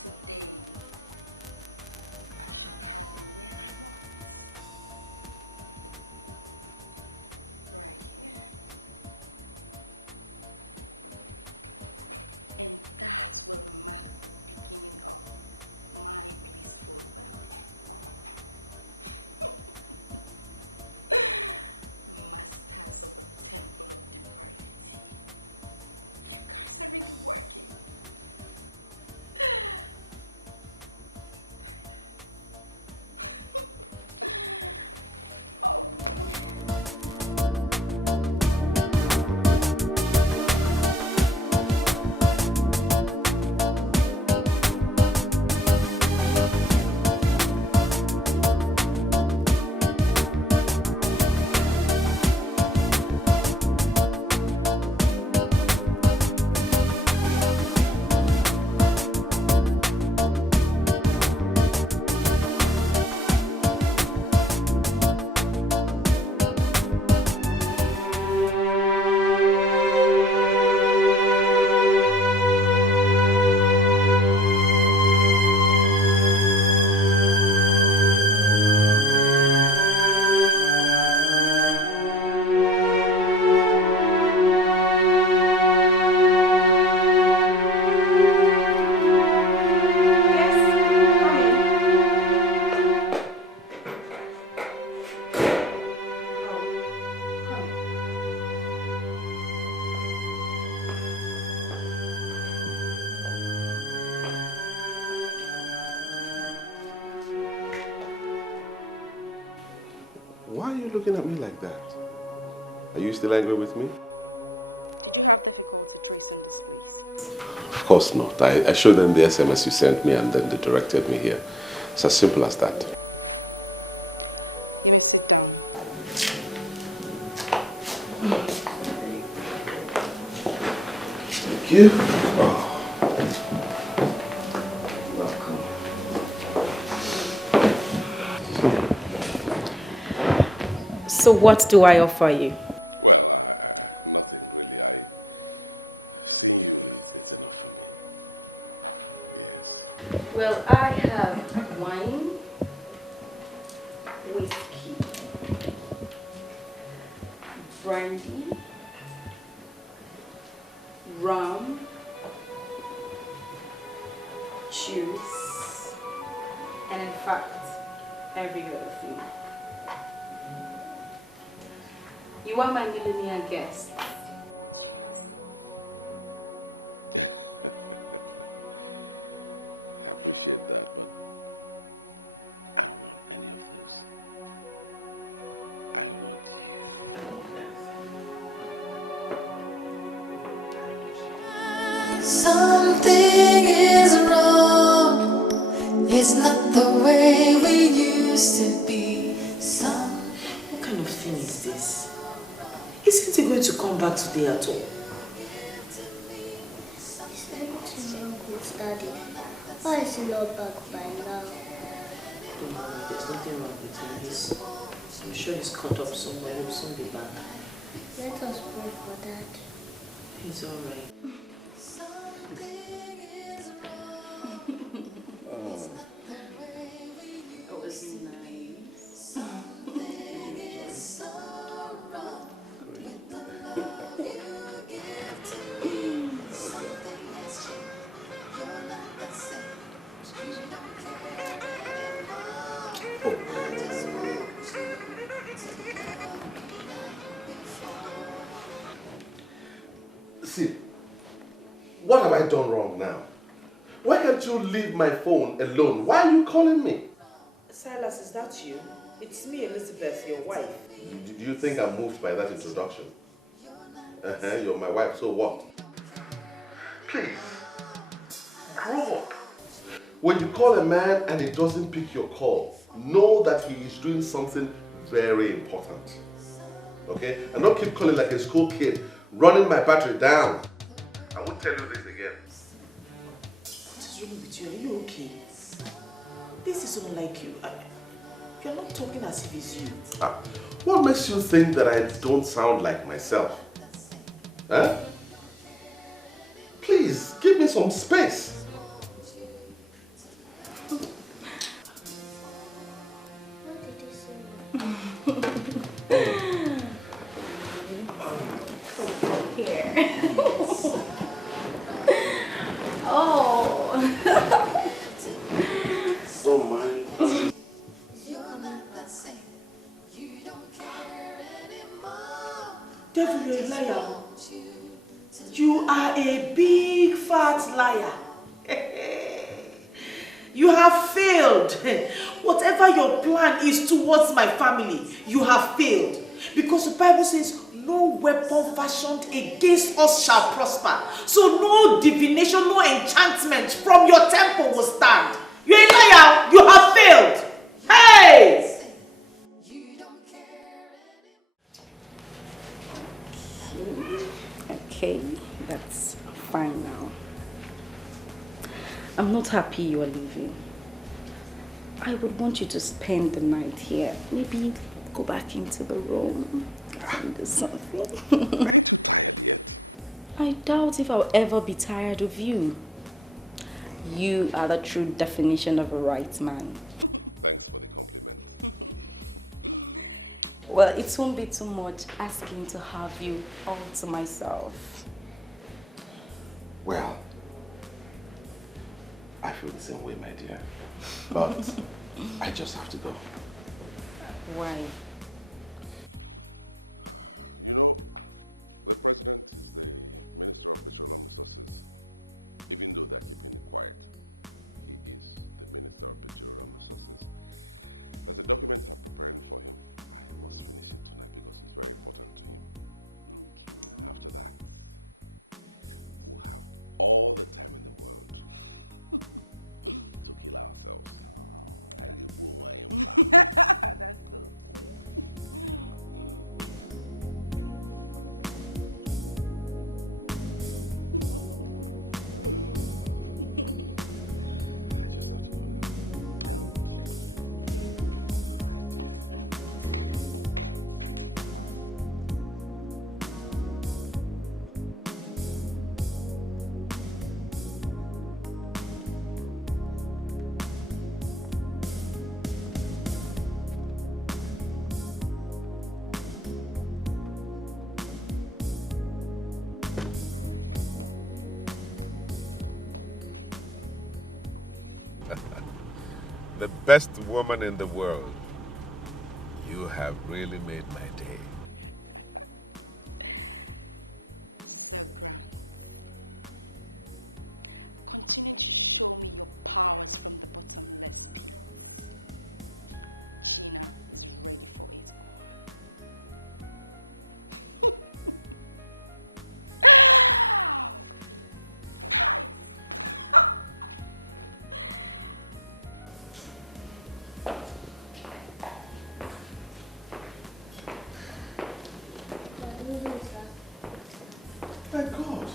Today, I shall have him where I want. Right here. And that will mark the beginning of my blissful wealth. Masters of the Temple of Depravity. You guys are really working. Why are you looking at me like that? Are you still angry with me? Did you have difficulty tracing this place? Of course not. I showed them the SMS you sent me and then they directed me here. It's as simple as that. You may sit down. Thank you. Oh. So what do I offer you? Well, nothing really. Seeing you, it's enough for me. Yes. Well, I have wine, whiskey, brandy, rum, juice, and in fact, every other thing. You are my millionaire guest. What's your ask? I appreciate that, but I don't want any of those. I want you. Something is wrong. It's not the way we used to be. What kind of thing is this? Isn't he going to come back today at all? Daddy, why is he not back by now? There's nothing wrong with him. I'm sure he's caught up somewhere. He'll soon be back. Let us pray for Dad. He's alright. That was nice. See, what have I done wrong now? Why can't you leave my phone alone? Why are you calling me? Silas, is that you? It's me, Elizabeth, your wife. Do you think I'm moved by that introduction? You're my wife, so what? Please, grow up. When you call a man and he doesn't pick your call, know that he is doing something very important. Okay? And don't keep calling like a school kid, running my battery down. I won't tell you this again. What is wrong with you? Are you okay? This is unlike you. You're not talking as if it's you. What makes you think that I don't sound like myself? Huh? Please, give me some space. Here. Oh. Don't mind. Devil, you're a liar. You are a big fat liar. You have failed. Whatever your plan is towards my family, you have failed. Because the Bible says, no weapon fashioned against us shall prosper. So no divination, no enchantment from your temple will stand. You're a liar. You have failed. Hey! Okay, that's fine now. I'm not happy you are leaving. I would want you to spend the night here. Maybe go back into the room and do something. Aren't you tired yet? I doubt if I'll ever be tired of you. You are the true definition of a right man. Thanks for the compliment. Well, it won't be too much asking to have you all to myself. Well, I feel the same way, my dear. But I just have to go. Why? You know, the president is the Minister of Petroleum Resources. Even though they're keeping it quiet, he is the Minister of Petroleum Resources. There's a document I'm preparing for him. I must finish it tonight because it's very important to him. Okay. After that, we'll have all the time in the world to kill ourselves. That's so sweet. I just have to go now. Okay. The best woman in the world. You have really made my day. Sir Grant, continue to show me your powers from the bottomless pits. Gina is ready for it all. My God.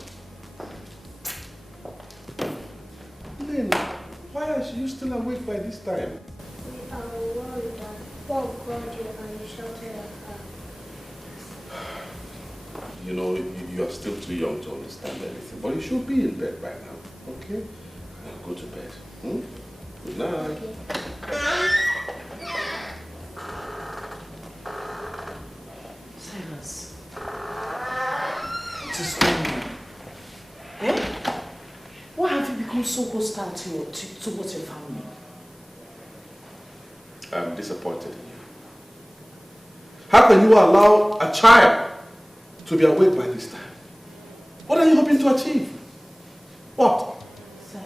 Lynn, why are you still awake by this time? We are worried that Paul called you and you shouted at her. You know, you are still too young to understand anything, but you should be in bed by now, okay? Now go to bed. Good night. Silas, what is going on? Eh? Why have you become so hostile towards your family? I'm disappointed in you. How can you allow a child to be awake by this time? What are you hoping to achieve? What? Silas,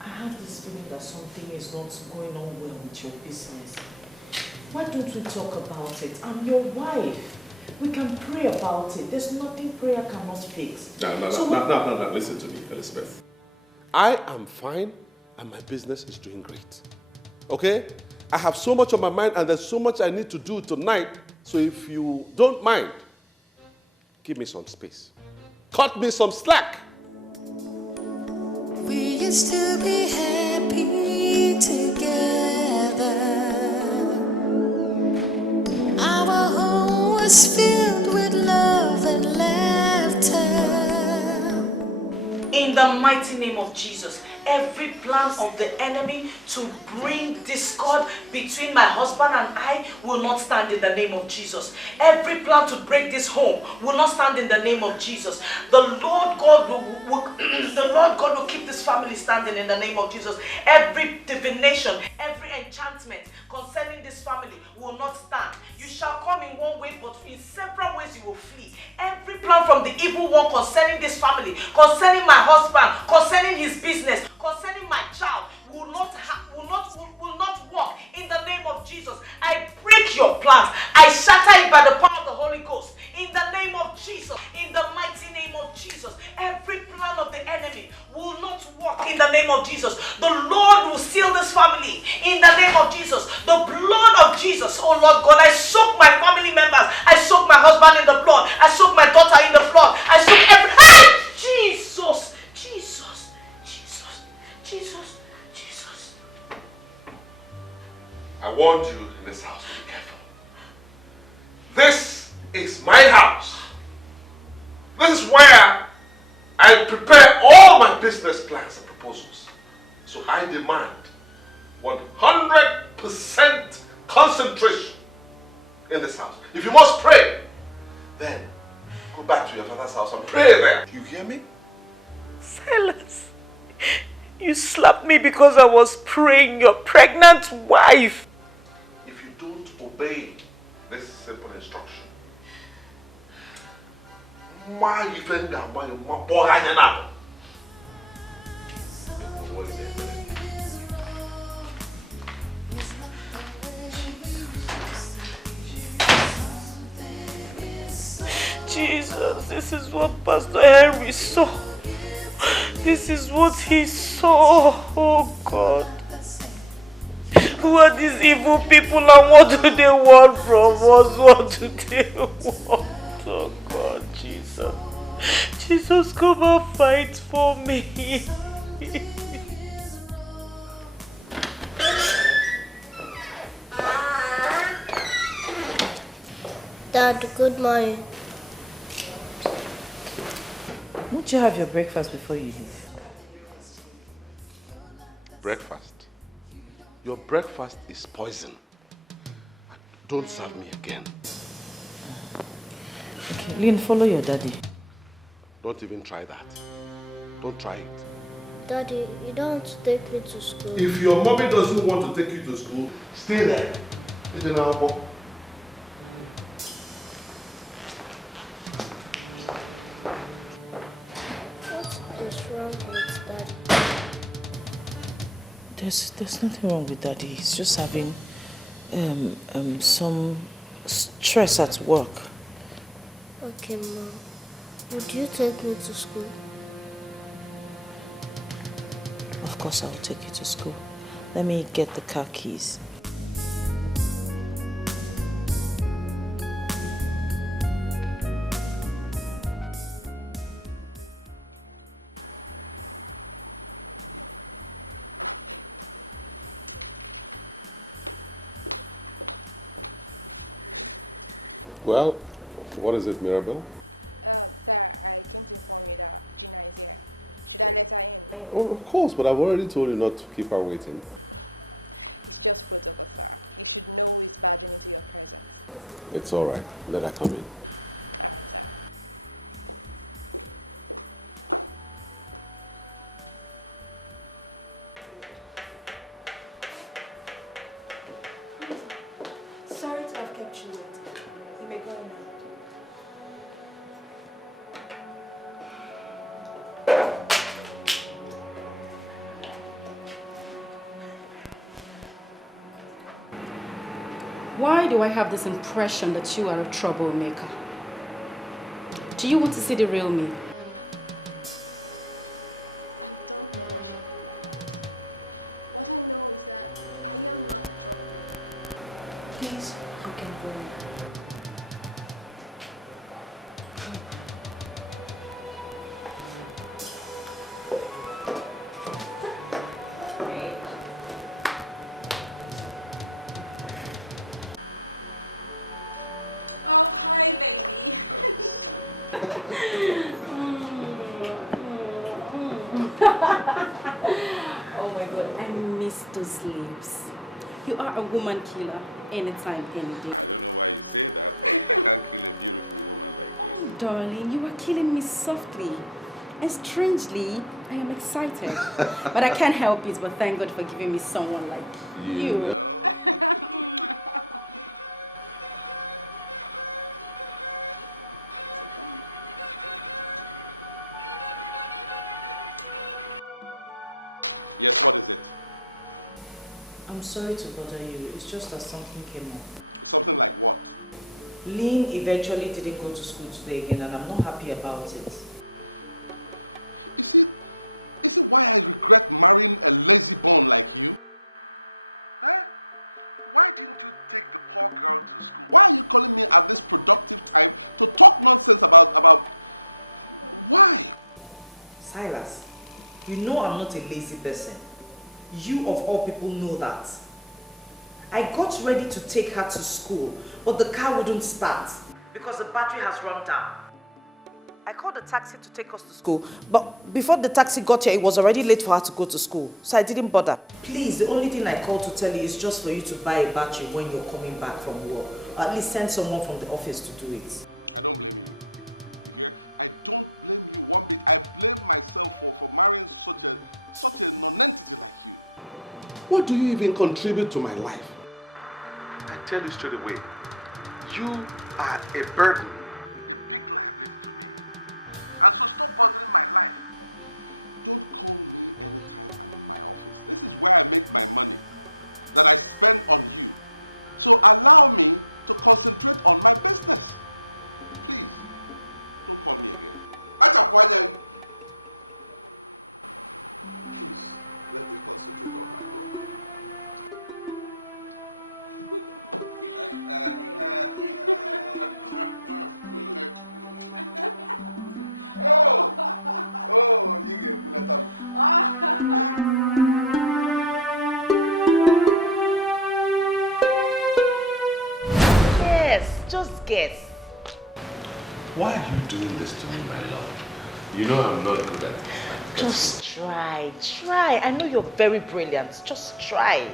I have this feeling that something is not going on well with your business. Why don't we talk about it? I'm your wife. We can pray about it. There's nothing prayer cannot fix. No, listen to me, Elizabeth. I am fine and my business is doing great. Okay? I have so much on my mind and there's so much I need to do tonight. So if you don't mind, give me some space. Cut me some slack. We used to be happy together. Our home was filled with love and laughter. In the mighty name of Jesus, every plan of the enemy to bring discord between my husband and I will not stand in the name of Jesus. Every plan to break this home will not stand in the name of Jesus. The Lord God will keep this family standing in the name of Jesus. Every divination, every enchantment concerning this family will not stand. You shall come in one way, but in several ways you will flee. Every plan from the evil one concerning this family, concerning my husband, concerning his business, concerning my child will not work in the name of Jesus. I break your plans. I shatter it by the power of the Holy Ghost in the name of Jesus. In the mighty name of Jesus, every plan of the enemy will not work in the name of Jesus. The Lord will seal this family in the name of Jesus. The blood of Jesus, oh Lord God, I soak my family members. I soak my husband in the blood. I soak my daughter in the blood. I soak every... Jesus! Jesus! Jesus! Jesus! Jesus! I warned you in this house to be careful. This is my house. This is where I prepare all my business plans and proposals. So I demand 100% concentration in this house. If you must pray, then go back to your father's house and pray there. You hear me? Silas, you slapped me because I was praying, your pregnant wife. If you don't obey this simple instruction, why you think that why you want boy hanging up? Jesus, this is what Pastor Henry saw. This is what he saw. Oh God. Who are these evil people and what do they want from us? What do they want? Oh God, Jesus. Jesus, come and fight for me. Dad, good morning. Won't you have your breakfast before you leave? Breakfast? Your breakfast is poison. Don't serve me again. Okay, Lynn, follow your daddy. Don't even try that. Don't try it. Daddy, you don't want to take me to school. If your mommy doesn't want to take you to school, stay there. It's in our book. What is wrong with Daddy? There's nothing wrong with daddy. He's just having some stress at work. Okay, Mom. Would you take me to school? Of course I will take you to school. Let me get the car keys. Well, what is it, Mirabel? Sir, I came to inform you that Gina is here. Should I let her in? Oh, of course, but I've already told you not to keep her waiting. It's just protocol, sir. You should know he's barging into your presence. It's all right. Let her come in. All right, sir. Sorry to have kept you waiting. You may go now. Why do I have this impression that you are a troublemaker? Do you want to see the real me? I don't know what you mean by that. What I know is that I am not a troublemaker. Please, you can go now. Oh, hi, baby. Oh my God, I miss those lips. You are a woman killer, anytime, any day. I don't know why you say that, but I can't kill a beautiful woman like you. Oh, darling, you are killing me softly. And strangely, I am excited. But I can't help it, but thank God for giving me someone like you. know? Yes, what is it? I'm sorry to bother you. It's just that something came up. Something like what? Lynn eventually didn't go to school today again and I'm not happy about it. Is it why I regret marrying a lazy bone like you? Huh? Why didn't you take the poor girl to school? Why are you calling me at this productive time to talk nonsense about... Why? Silas, you know I'm not a lazy person. You of all people know that. I got ready to take her to school, but the car wouldn't start because the battery has run down. I called a taxi to take us to school, but before the taxi got here, it was already late for her to go to school, so I didn't bother. Please, the only thing I called to tell you is just for you to buy a battery when you're coming back from work. Or at least send someone from the office to do it. I don't blame you. You hear? I don't blame you one bit. I blame myself for marrying such a non-entity like you. What do you even contribute to my life? I tell you straight away, you are a burden, a big liability to me. And so stop bothering my life. Don't call me anytime I'm in my office. This is where I make my money that I spend on you. So allow me to concentrate on my business. Please. Don't call me again. Please, let me concentrate on my work. Oh, you get bulletin. Yes, just guess. Why are you doing this to me, my love? You know I'm not good at it. Just try. I know you're very brilliant. Just try.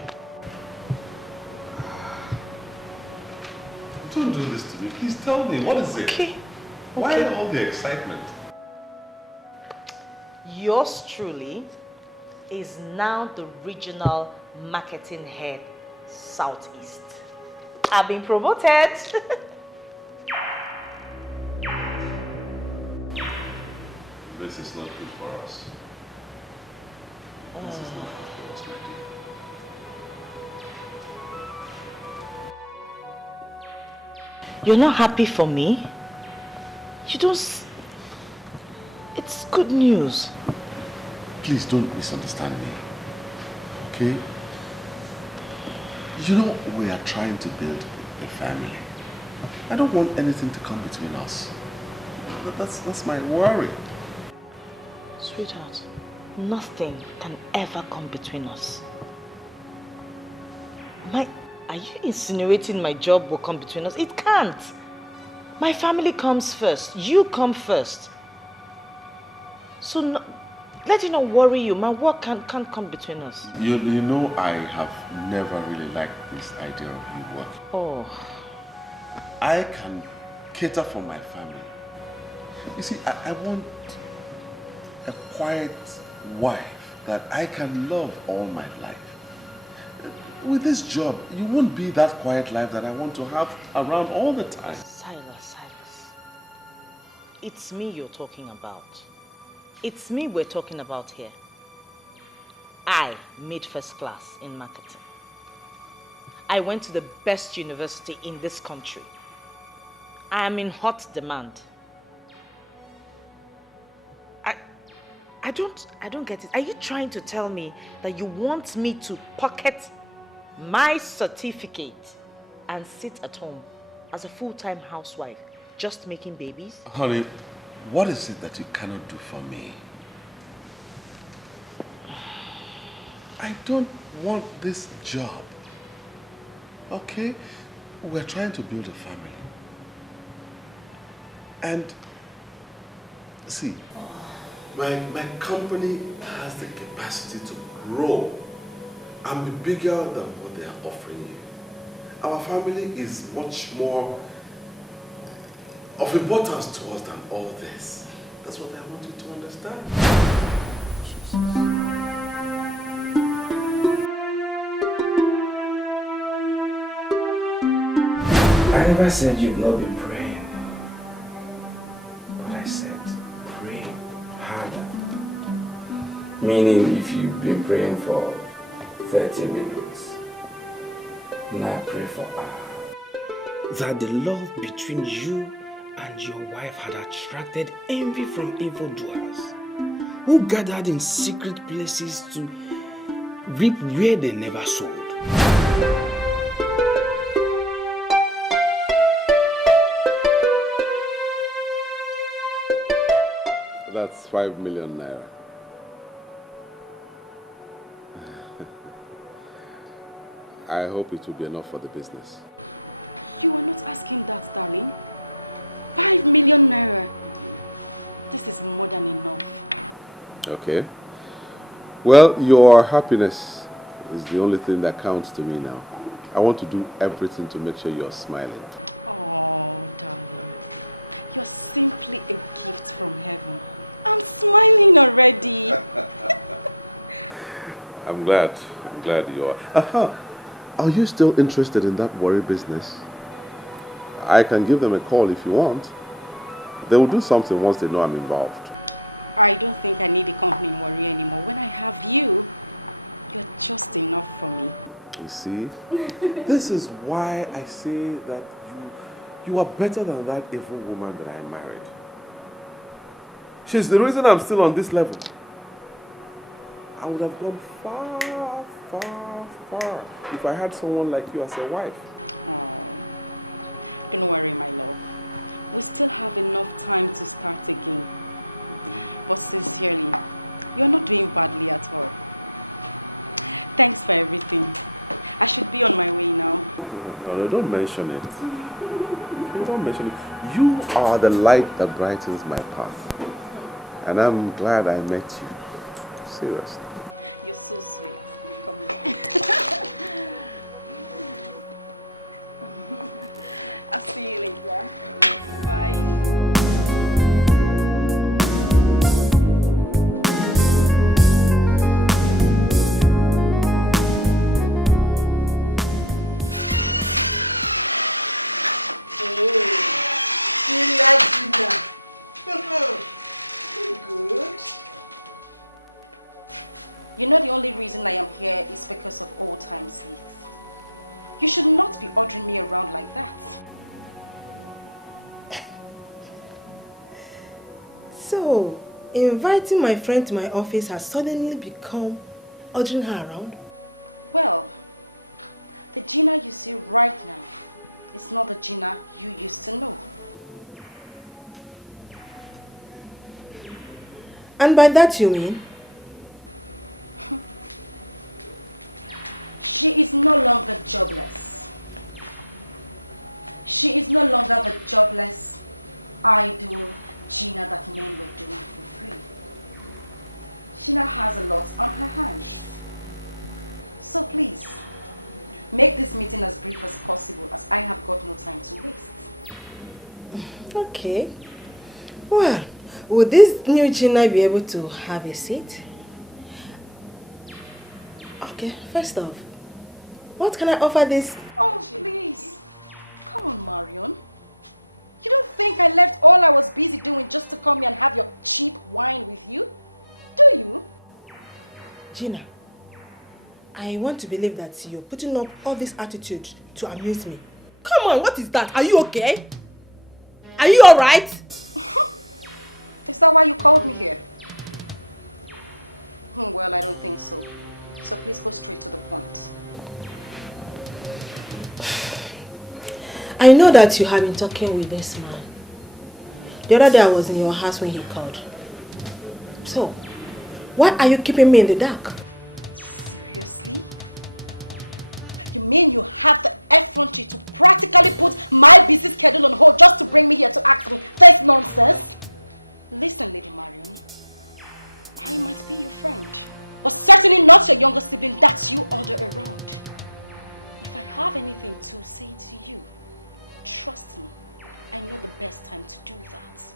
Don't do this to me. Please tell me, what is it? Okay. Why all the excitement? Yours truly is now the regional marketing head, Southeast. I've been promoted. This is not good for us. This is not good for us, my dear. You're not happy for me? You don't... It's good news. Please don't misunderstand me. Okay? You know, we are trying to build a family. I don't want anything to come between us. That's my worry. Sweetheart, nothing can ever come between us. Are you insinuating my job will come between us? It can't. My family comes first. You come first. So let it not worry you. My work can't come between us. You know, I have never really liked this idea of you working. Oh. I can cater for my family. You see, I want a quiet wife that I can love all my life. With this job, you won't be that quiet life that I want to have around all the time. Silas. It's me you're talking about. It's me we're talking about here. I made first class in marketing. I went to the best university in this country. I am in hot demand. I don't get it. Are you trying to tell me that you want me to pocket my certificate and sit at home as a full-time housewife just making babies? Honey, what is it that you cannot do for me? I don't want this job. Okay? We're trying to build a family. And see, my company has the capacity to grow and be bigger than what they are offering you. Our family is much more of importance to us than all this. That's what I want you to understand. I never said you've not been praying, but I said pray harder. Meaning if you've been praying for 30 minutes, now pray for hours. That the love between you and your wife had attracted envy from evildoers who gathered in secret places to reap where they never sowed. That's 5 million naira. I hope it will be enough for the business. You are not asking that, darling. 5 million naira. This is more than enough. Okay. Well, your happiness is the only thing that counts to me now. I want to do everything to make sure you're smiling. Oh, darling. You're simply a gift from heaven. I'm smiling already. I'm glad you are. Are you still interested in that worry business? I can give them a call if you want. They will do something once they know I'm involved. I don't think I need a company in worry anymore. When I have you, you're just enough for me. You see? This is why I say that you are better than that evil woman that I married. She's the reason I'm still on this level. I would have gone far, far, far if I had someone like you as a wife. Oh, don't worry, my love. We still have enough time to start again. But sincerely, you're not doing badly at all. Thanks for everything. I should be on my way now. No, don't mention it. You don't mention it. You are the light that brightens my path. And I'm glad I met you. Seriously. You're so sweet. Come here. I'll see you later. Bye. Good. You know the only reason I am here is because of old time's sake. You should not be ordering me around like that. So, inviting my friend to my office has suddenly become ordering her around? Well, the Gina you see right now is not the Gina you used to know. And by that you mean? She is no longer jobless. She is no longer the jobless, idle Gina that men were doing for free. She now has a lot on her hands. So please, make this meeting as brief as possible, as I have got no time to waste. Okay. Well, would this new Gina be able to have a seat? Okay, first off, what can I offer this? Oh, please. Come on, Marion. You don't think I left all I was busy doing just to come here and have your cheap wine with you? Do you? Gina, I want to believe that you're putting up all this attitude to amuse me. Come on, what is that? Are you okay? Are you alright? Is that why you called me here? Well, I don't think so. So please go straight to the point. I know that you have been talking with this man. The other day I was in your house when he called. So, why are you keeping me in the dark? Seriously? You mean you have the effrontery to practically put my busy schedule on hold just to bring me here to ask me this nonsense? Listen, Lady Marion. I might be your friend, but certainly not your younger sibling that you order around. If I have anything to say to you, trust me, I know the best time to do that.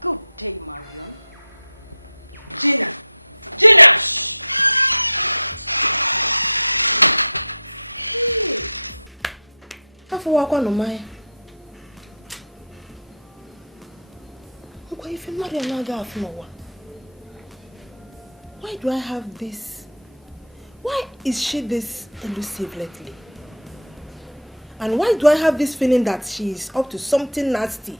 Good day, Marion. Gina! Gina! Shh! Hey! Why do I have this? Why is she this elusive lately? And why do I have this feeling that she is up to something nasty?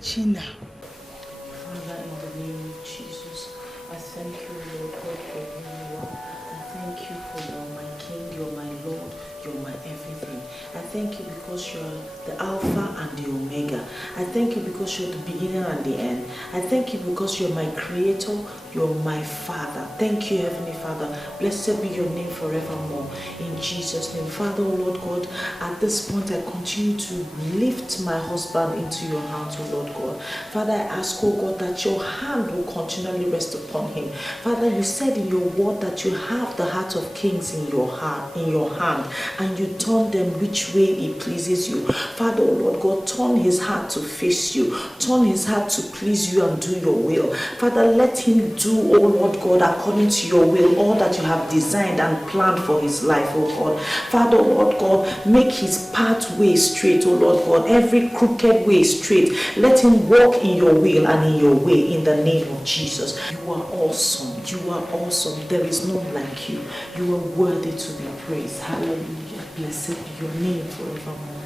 Gina. Father, in the name of Jesus, I thank you, Lord God, for who you are. I thank you for you're my King, you're my Lord, you're my everything. I thank you because you're the Alpha and the Omega. I thank you because you're the beginning and the end. I thank you because you're my Creator, you're my Father. Thank you, Heavenly Father. Blessed be your name forevermore. In Jesus' name. Father, oh Lord God, at this point I continue to lift my husband into your hands, oh Lord God. Father, I ask, oh God, that your hand will continually rest upon him. Father, you said in your word that you have the heart of kings in your heart, in your hand, and you turn them which way it pleases you. Father, oh Lord God, turn his heart to face you. Turn his heart to please you and do your will. Father, let him do, oh Lord God, according to your will, all that you have designed and planned for his life, oh God. Father, oh Lord God, make his pathway straight, oh Lord God, every crooked way straight. Let him walk in your will and in your way, in the name of Jesus. You are awesome. You are awesome. There is none like you. You are worthy to be praised. Hallelujah. Blessed be your name forevermore.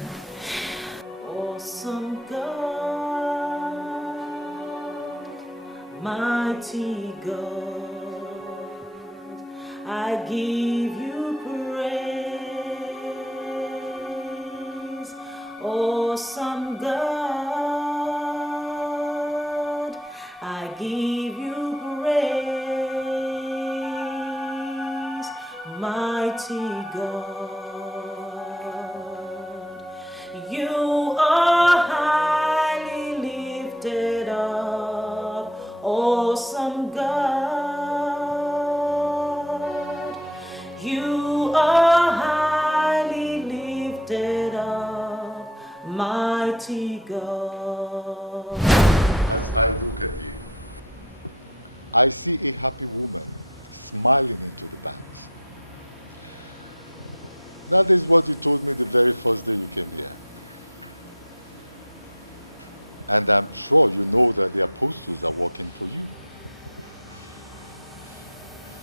Awesome God, mighty God, I give you praise. Awesome God, I give you praise. Mighty God, you are highly lifted up. Awesome God, you are highly lifted up. Mighty God. As I look at you, I see a happy woman smiling into the banks. That is what you told me the very first day you came here. And I'm sure you know that the apostles are working for you.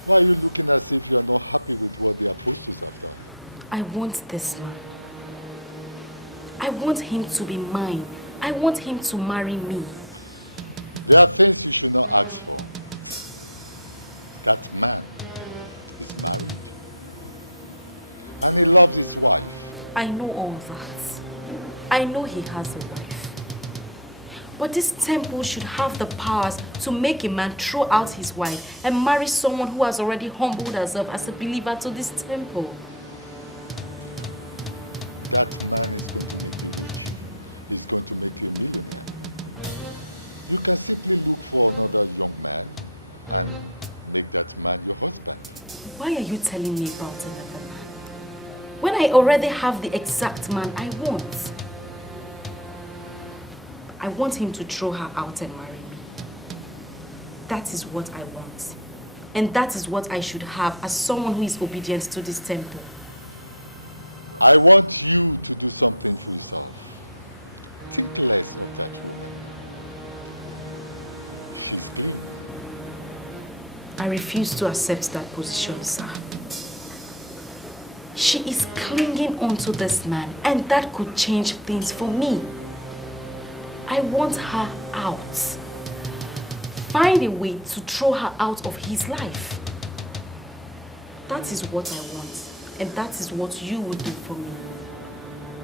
Why are you looking as if you are not happy with what the apostles have done? I want this man. I want him to be mine. I want him to marry me. There are things you should not ask for. That man is married. And he loves his wife. I know all that. I know he has a wife. But this temple should have the powers to make a man throw out his wife and marry someone who has already humbled herself as a believer to this temple. That man is going to make you rich. He's going to make you a millionaire. You can simply look for another young man and make that man your husband. Why are you telling me about another man? When I already have the exact man I want. I want him to throw her out and marry me. That is what I want. And that is what I should have as someone who is obedient to this temple. I want you to do something for yourself. Think less of that woman. She's clean. I refuse to accept that position, sir. She is clinging onto this man, and that could change things for me. I want her out. Find a way to throw her out of his life. That is what I want, and that is what you will do for me.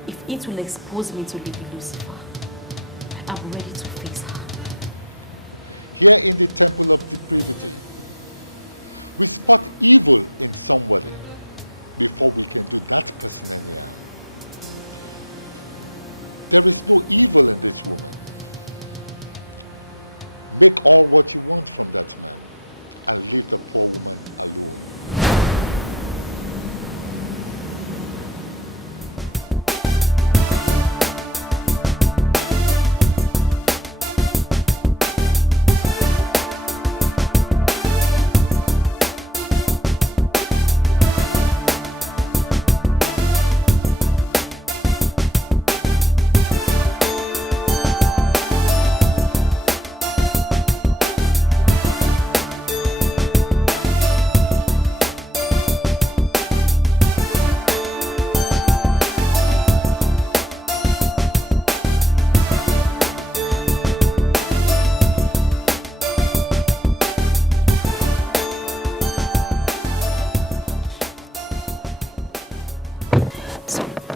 If it will expose me to Lady Lucifer, I'm ready to face her. Here in the temple of depravity, we spot evil in somebody before we can do that person any harm. There is no evil in this woman. Make all what you want from that man and leave the poor woman alone.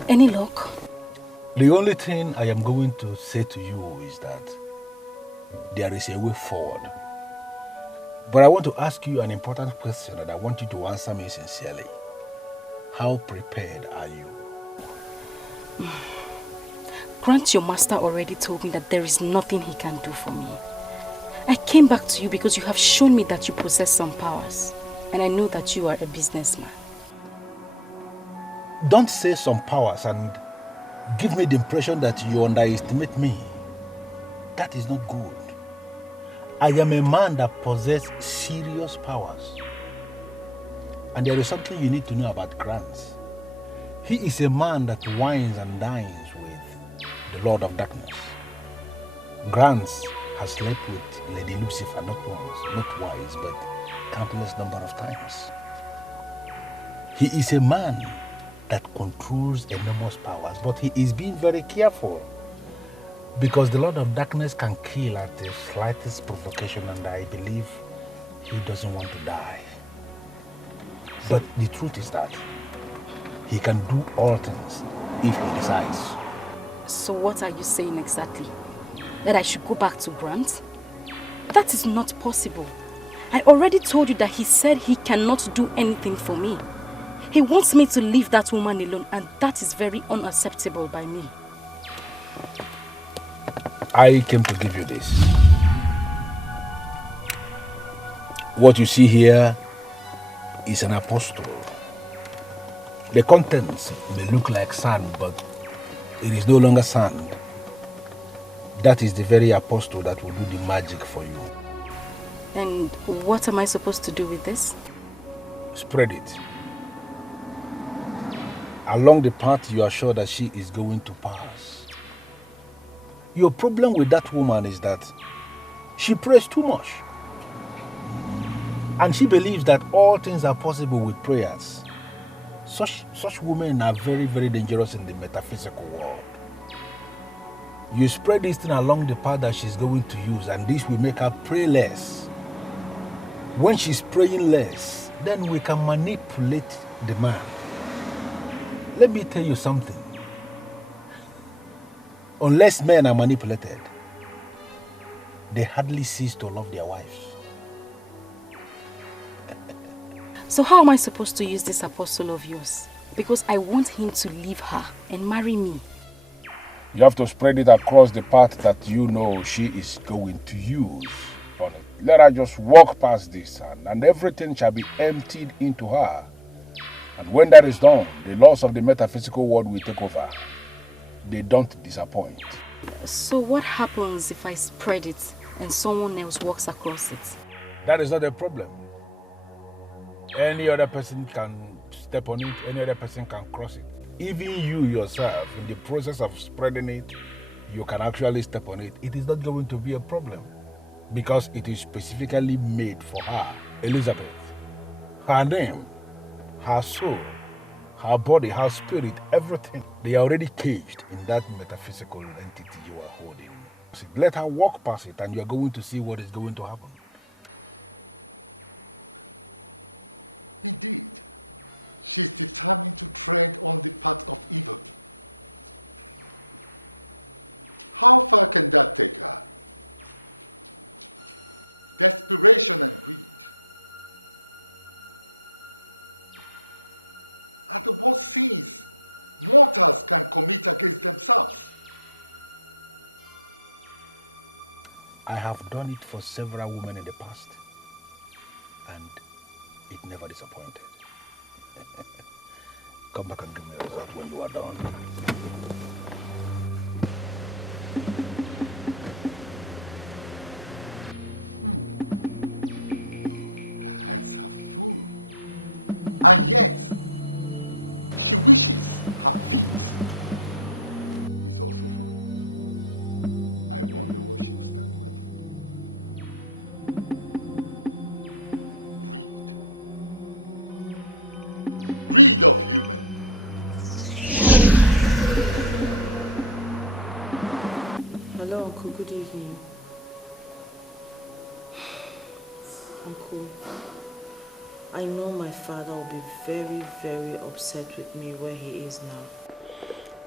Any luck? The only thing I am going to say to you is that there is a way forward. But I want to ask you an important question and I want you to answer me sincerely. How prepared are you? Grant, your master already told me that there is nothing he can do for me. I came back to you because you have shown me that you possess some powers. And I know that you are a businessman. Don't say some powers and give me the impression that you underestimate me. That is not good. I am a man that possesses serious powers. And there is something you need to know about Grants. He is a man that wines and dines with the Lord of Darkness. Grants has slept with Lady Lucifer not once, not twice, but countless number of times. He is a man that controls enormous powers, but he is being very careful Because the Lord of Darkness can kill at the slightest provocation, and I believe he doesn't want to die. But the truth is that he can do all things if he decides. So what are you saying exactly? That I should go back to Grant? That is not possible. I already told you that he said he cannot do anything for me. He wants me to leave that woman alone, and that is very unacceptable by me. I came to give you this. What you see here is an apostle. The contents may look like sand, but it is no longer sand. That is the very apostle that will do the magic for you. And what am I supposed to do with this? Spread it. Along the path you are sure that she is going to pass. Your problem with that woman is that she prays too much. And she believes that all things are possible with prayers. Such women are very, very dangerous in the metaphysical world. You spread this thing along the path that she's going to use, and this will make her pray less. When she's praying less, then we can manipulate the man. Let me tell you something. Unless men are manipulated, they hardly cease to love their wives. So how am I supposed to use this apostle of yours? Because I want him to leave her and marry me. You have to spread it across the path that you know she is going to use on it. Let her just walk past this, and everything shall be emptied into her. And when that is done, the laws of the metaphysical world will take over. They don't disappoint. So what happens if I spread it and someone else walks across it? That is not a problem. Any other person can step on it, any other person can cross it. Even you yourself, in the process of spreading it, you can actually step on it. It is not going to be a problem because it is specifically made for her, Elizabeth. Her name, her soul, her body, her spirit, everything. They are already caged in that metaphysical entity you are holding. So let her walk past it and you are going to see what is going to happen. Indeed, she's determined to tread on the path of evil. How far can that take her? Desperation and greed are the worst sins mortals can commit against themselves. I have done it for several women in the past, and it never disappointed. Come back and give me a result when you are done. Her hands are full, and yet she wishes her feet is also full. I wonder what she'll stand with. Greed of human. Hello, Uncle. Good evening. Uncle, I know my father will be very, very upset with me where he is now.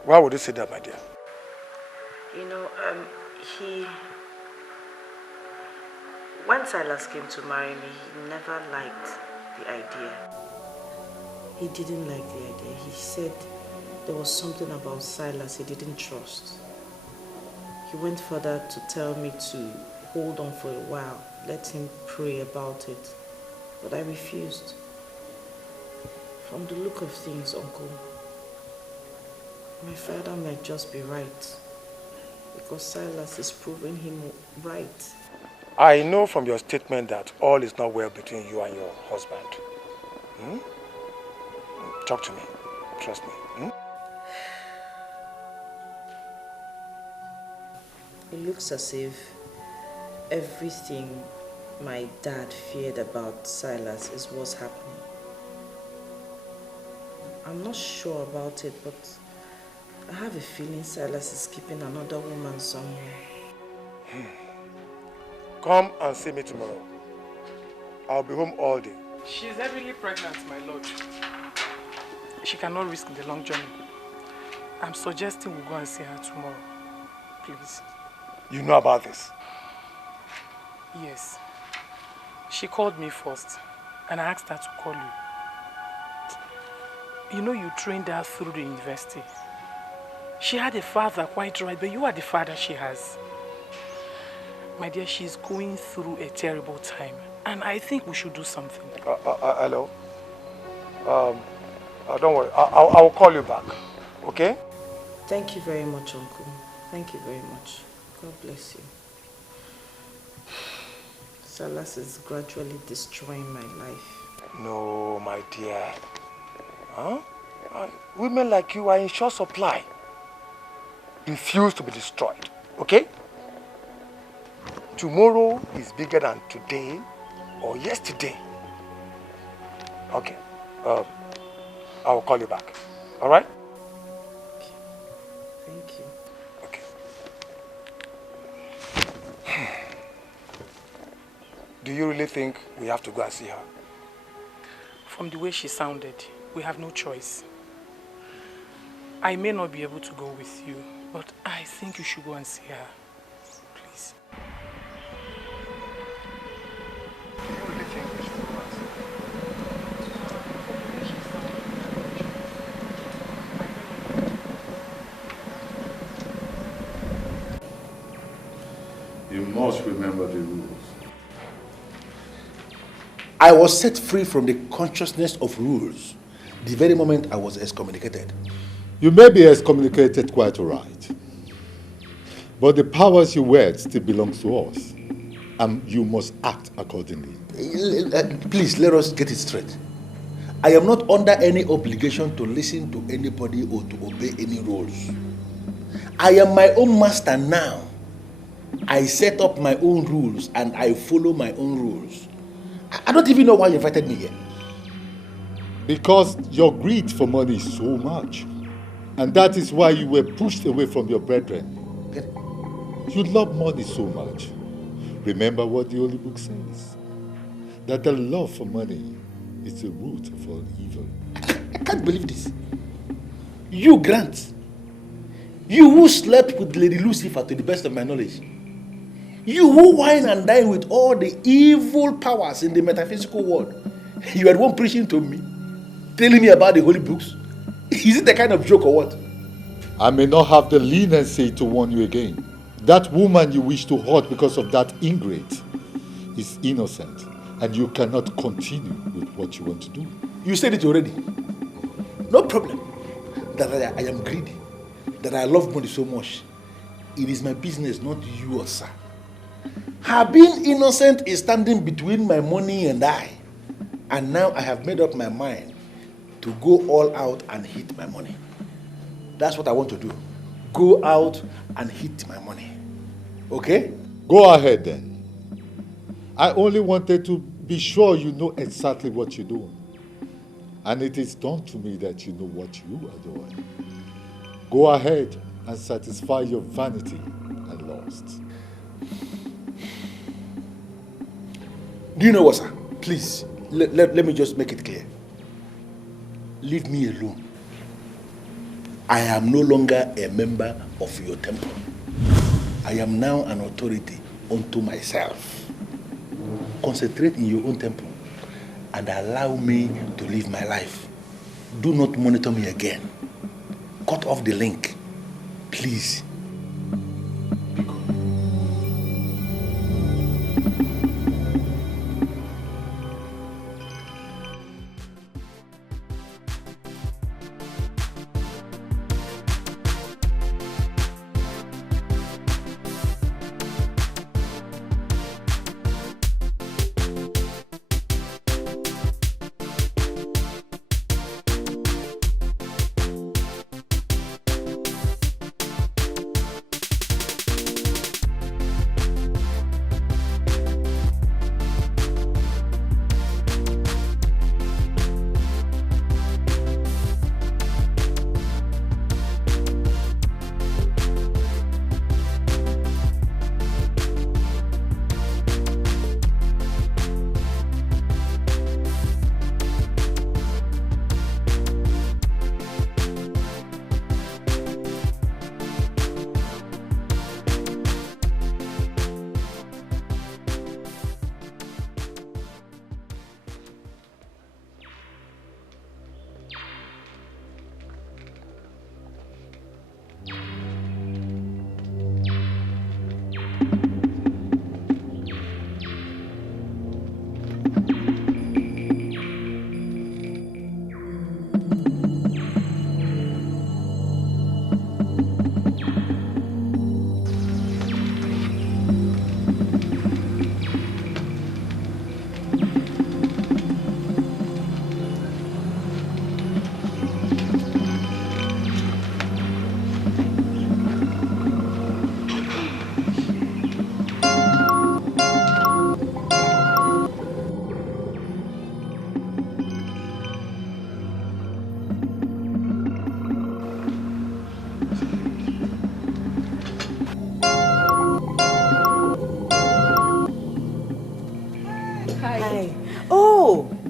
Why would you say that, my dear? You know, when Silas came to marry me, he never liked the idea. He didn't like the idea. He said there was something about Silas he didn't trust. He went further to tell me to hold on for a while, let him pray about it. But I refused. From the look of things, Uncle, my father might just be right, because Silas is proving him right. I know from your statement that all is not well between you and your husband. Talk to me. Trust me. It looks as if everything my dad feared about Silas is what's happening. I'm not sure about it, but I have a feeling Silas is keeping another woman somewhere. Come and see me tomorrow. I'll be home all day. She's heavily pregnant, my lord. She cannot risk the long journey. I'm suggesting we go and see her tomorrow. Please. You know about this? Yes. She called me first, and I asked her to call you. You know you trained her through the university. She had a father, quite right, but you are the father she has. My dear, she's going through a terrible time, and I think we should do something. Hello? Don't worry, I'll call you back, okay? Thank you very much, Uncle. Thank you very much. God bless you. Silas is gradually destroying my life. No, my dear. Huh? Women like you are in short supply. Refuse to be destroyed, okay? Tomorrow is bigger than today or yesterday. Okay. I will call you back. All right? Thank you. Okay. Do you really think we have to go and see her? From the way she sounded, we have no choice. I may not be able to go with you, but I think you should go and see her. Please. You must remember the rules. I was set free from the consciousness of rules the very moment I was excommunicated. You may be excommunicated quite all right, but the powers you wield still belongs to us, and you must act accordingly. Please, let us get it straight. I am not under any obligation to listen to anybody or to obey any rules. I am my own master now. I set up my own rules and I follow my own rules. I don't even know why you invited me here. Because your greed for money is so much. And that is why you were pushed away from your brethren. You love money so much. Remember what the Holy Book says. That the love for money is the root of all evil. I can't believe this. You, Grant. You who slept with Lady Lucifer to the best of my knowledge. You who wine and dine with all the evil powers in the metaphysical world. You are the one preaching to me, telling me about the holy books. Is it the kind of joke or what? I may not have the leniency to warn you again. That woman you wish to hurt because of that ingrate is innocent, and you cannot continue with what you want to do. You said it already. No problem. That I am greedy. That I love money so much. It is my business, not yours, sir. Her being innocent is standing between my money and I. And now I have made up my mind to go all out and hit my money. That's what I want to do. Go out and hit my money. Okay? Go ahead then. I only wanted to be sure you know exactly what you're doing. And it is done to me that you know what you are doing. Go ahead and satisfy your vanity and lust. Do you know what, sir? Please, let me just make it clear. Leave me alone. I am no longer a member of your temple. I am now an authority unto myself. Concentrate in your own temple and allow me to live my life. Do not monitor me again. Cut off the link, please.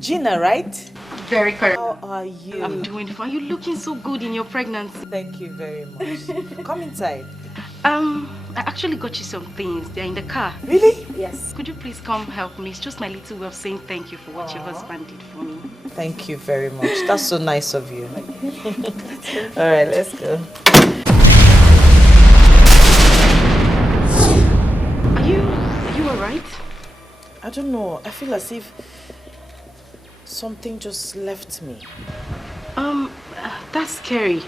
Gina, right? Very correct. How are you? I'm doing fine. You're looking so good in your pregnancy. Thank you very much. Come inside. I actually got you some things. They're in the car. Really? Yes. Could you please come help me? It's just my little way of saying thank you for what your husband did for me. Thank you very much. That's so nice of you. All right, let's go. Are you alright? I don't know. I feel as if something just left me. That's scary.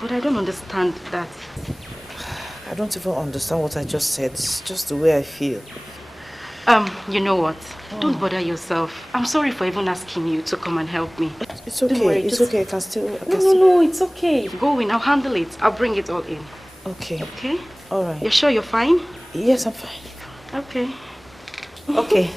But I don't understand that. I don't even understand what I just said. It's just the way I feel. You know what? Don't bother yourself. I'm sorry for even asking you to come and help me. It's okay. Worry, it's okay. I can still... No, it's okay. Go in. I'll handle it. I'll bring it all in. Okay. Okay? All right. You're sure you're fine? Yes, I'm fine. Okay. Okay.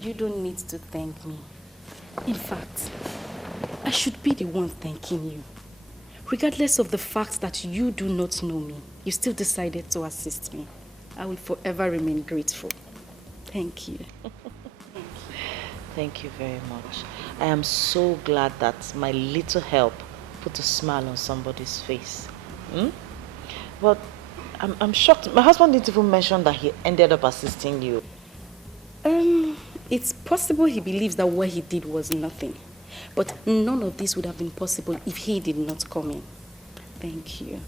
You don't need to thank me. In fact, I should be the one thanking you. Regardless of the fact that you do not know me, you still decided to assist me. I will forever remain grateful. Thank you. It's possible he believes that what he did was nothing. But none of this would have been possible if he did not come in. Thank you.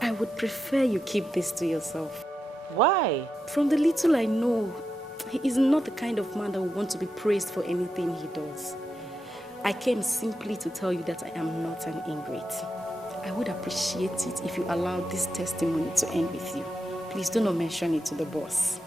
I would prefer you keep this to yourself. From the little I know, he is not the kind of man that would want to be praised for anything he does. I came simply to tell you that I am not an ingrate. I would appreciate it if you allowed this testimony to end with you. Please do not mention it to the boss.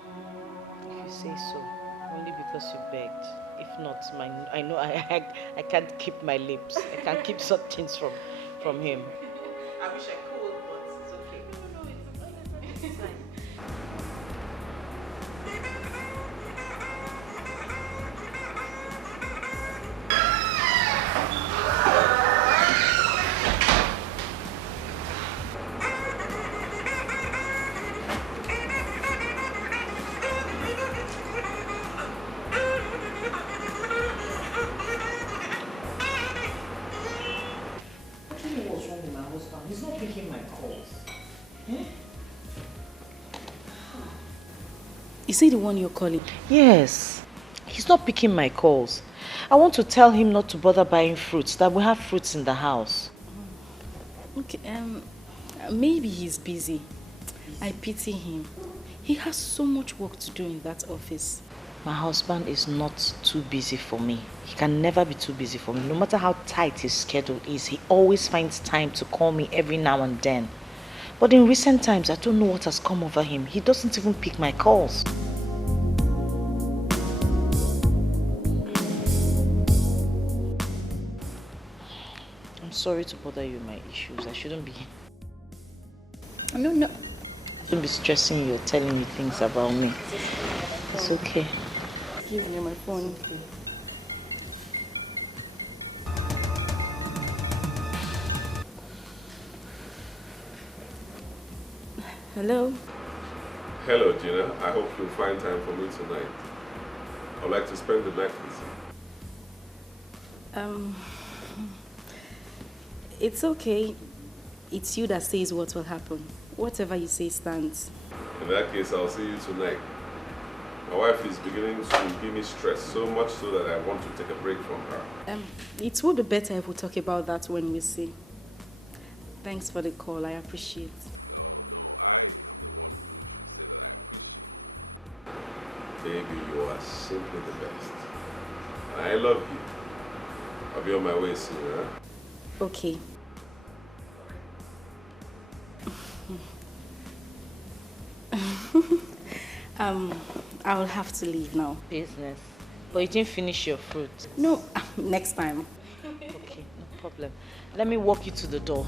He's not picking my calls. Eh? Is he the one you're calling? He's not picking my calls. I want to tell him not to bother buying fruits, that we have fruits in the house. Okay, maybe he's busy. I pity him. He has so much work to do in that office. My husband is not too busy for me. He can never be too busy for me. No matter how tight his schedule is, he always finds time to call me every now and then. But in recent times, I don't know what has come over him. He doesn't even pick my calls. I'm sorry to bother you with my issues. I shouldn't be... No. I shouldn't be stressing you or telling you things about me. It's okay. Give me my phone. Hello? Hello, Gina. I hope you'll find time for me tonight. I'd like to spend the night with you. It's okay. It's you that says what will happen. Whatever you say stands. In that case, I'll see you tonight. My wife is beginning to give me stress, so much so that I want to take a break from her. It would be better if we talk about that when we see. Thanks for the call. I appreciate. No, I am the one who should say that I appreciate. Baby, you are simply the best. I love you. I'll be on my way soon, huh? Okay. I will have to leave now. Business. But you didn't finish your fruit. No, next time. Okay, no problem. Let me walk you to the door.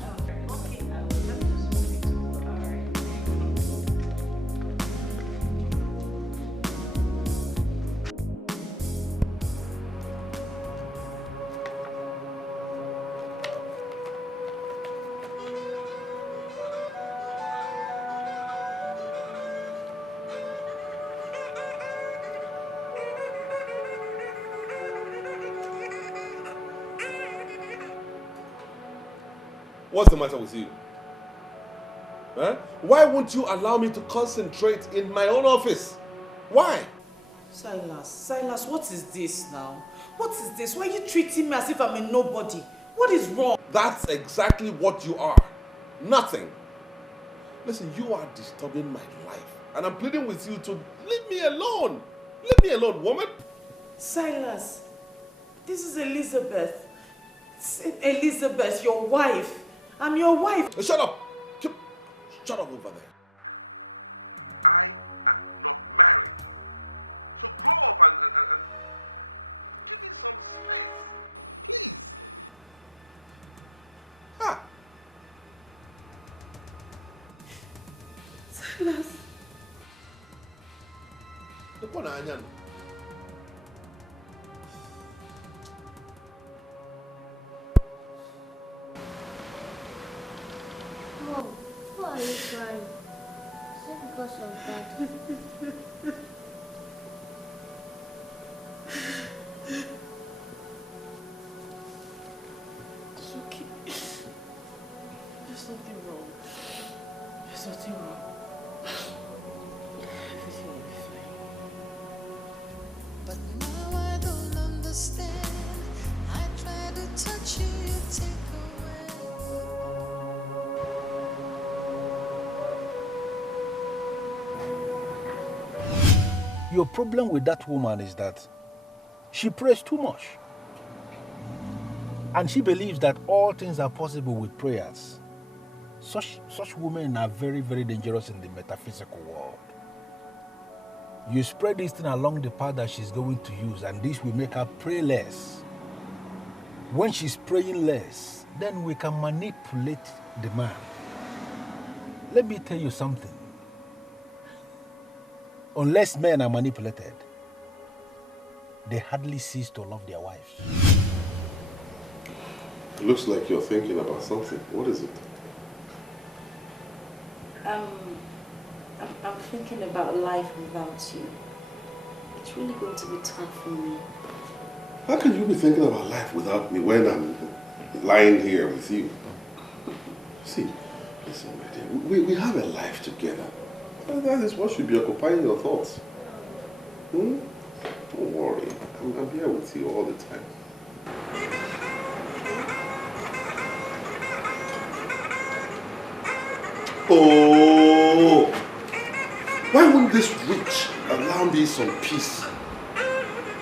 What's the matter with you? Huh? Why won't you allow me to concentrate in my own office? Why? Silas, what is this now? What is this? Why are you treating me as if I'm a nobody? What is wrong? That's exactly what you are. Nothing. Listen, you are disturbing my life. And I'm pleading with you to leave me alone. Leave me alone, woman. Silas, this is Elizabeth. Elizabeth, your wife. I'm your wife. Shut up. Shut up over there. I am not married. So grow up and give me some space. Please. Silas. Mom, why are you crying? Is it because of that? It's okay. There's nothing wrong. There's nothing wrong. Everything will be fine. But now I don't understand. I try to touch you, you take Your problem with that woman is that she prays too much. And she believes that all things are possible with prayers. Such women are very, very dangerous in the metaphysical world. You spread this thing along the path that she's going to use, and this will make her pray less. When she's praying less, then we can manipulate the man. Let me tell you something. Unless men are manipulated, they hardly cease to love their wives. It looks like you're thinking about something. What is it? I'm thinking about life without you. It's really going to be tough for me. How can you be thinking about life without me when I'm lying here with you? See, listen, my dear, we have a life together. That is what should be occupying your thoughts. Don't worry. I'm here with you all the time. Oh! Why wouldn't this witch allow me some peace?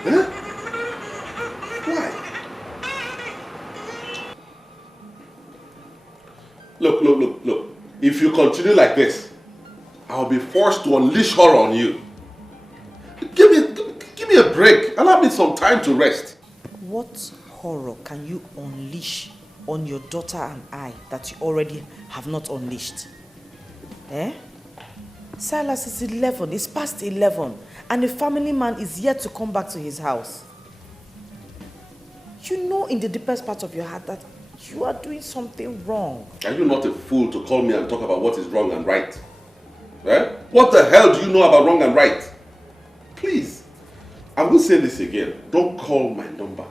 Huh? Why? Look. If you continue like this, I'll be forced to unleash her on you. Give me a break. Allow me some time to rest. What horror can you unleash on your daughter and I that you already have not unleashed? Eh? Silas is 11. It's past 11. And the family man is yet to come back to his house. You know in the deepest part of your heart that you are doing something wrong. Are you not a fool to call me and talk about what is wrong and right? Eh? What the hell do you know about wrong and right? Please, I will say this again. Don't call my number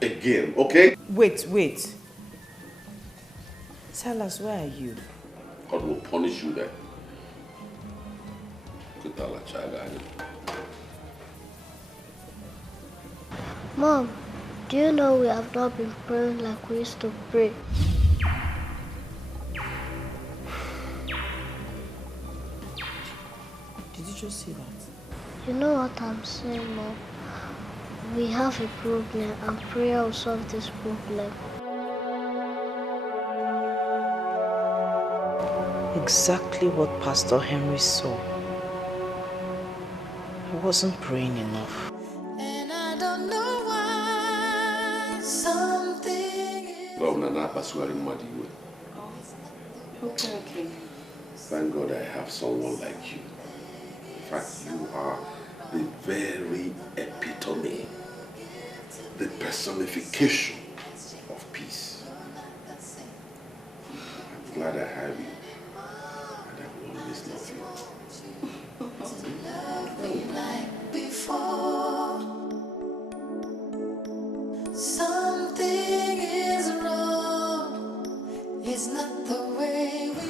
again, okay? Wait. Silas, where are you? God will punish you then. Mom, do you know we have not been praying like we used to pray? Did you just see that? You know what I'm saying, Mom? We have a problem and prayer will solve this problem. Exactly what Pastor Henry saw. He wasn't praying enough. And I don't know why something Governor Napa swearing muddy way. Okay. Thank God I have someone like you. In fact, you are the very epitome, the personification of peace. I'm glad I have you, and I will always love you. like before. Something is wrong. It's not the way we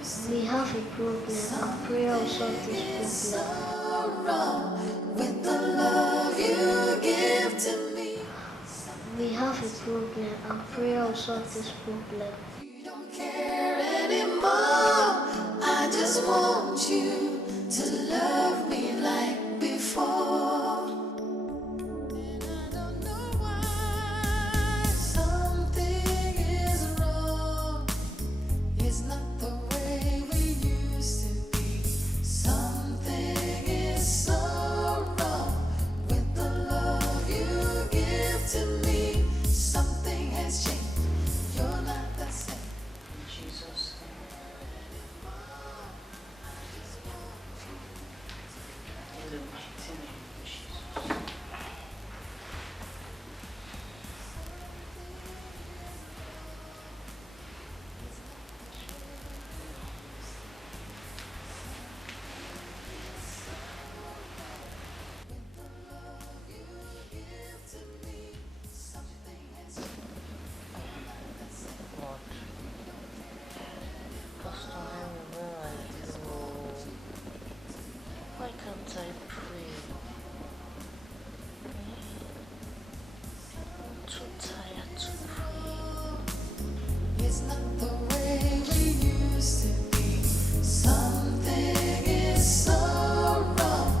used to. We have a problem and prayer will solve this problem. Wrong with the love you give to me. We have a problem and prayer will solve this problem. You don't care anymore. I just want you to love me like before. And I don't know why something is wrong. It's not the way we used to be. Something is so wrong with the love you give to me. Something has changed. You're not the same. Jesus. In the mighty name of Jesus. Pastor Henry, where are you? Why can't I pray? I'm too tired to pray. It's not the way we used to be. Something is so wrong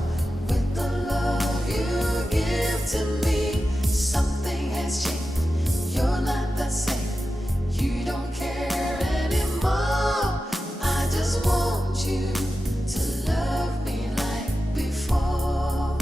with the love you give to me. Something has changed. You're not the same. You don't care anymore. I just want you to love me like before.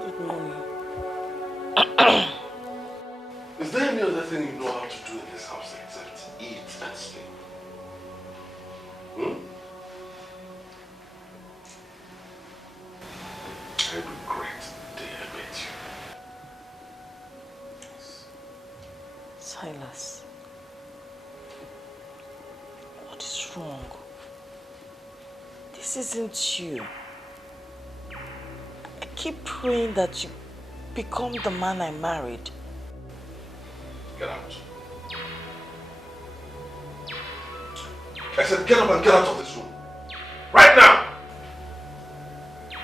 Good morning. Is there any other thing you know how to do in this house except eat and sleep? I regret the day I met you. Silas, what is wrong? This isn't you. I keep praying that you become the man I married. Get out. I said get up and get out of this room. Right now!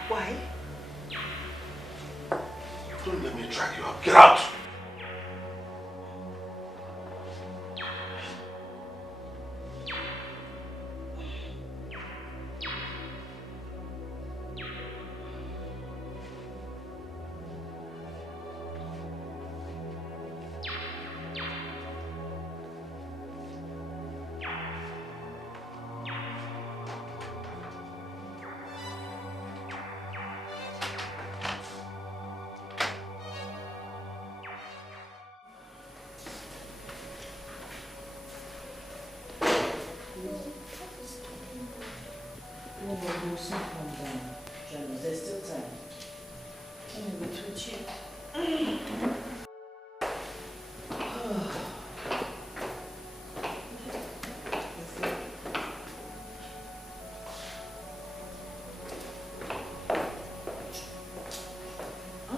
Why? Don't let me drag you out. Get out! Aren't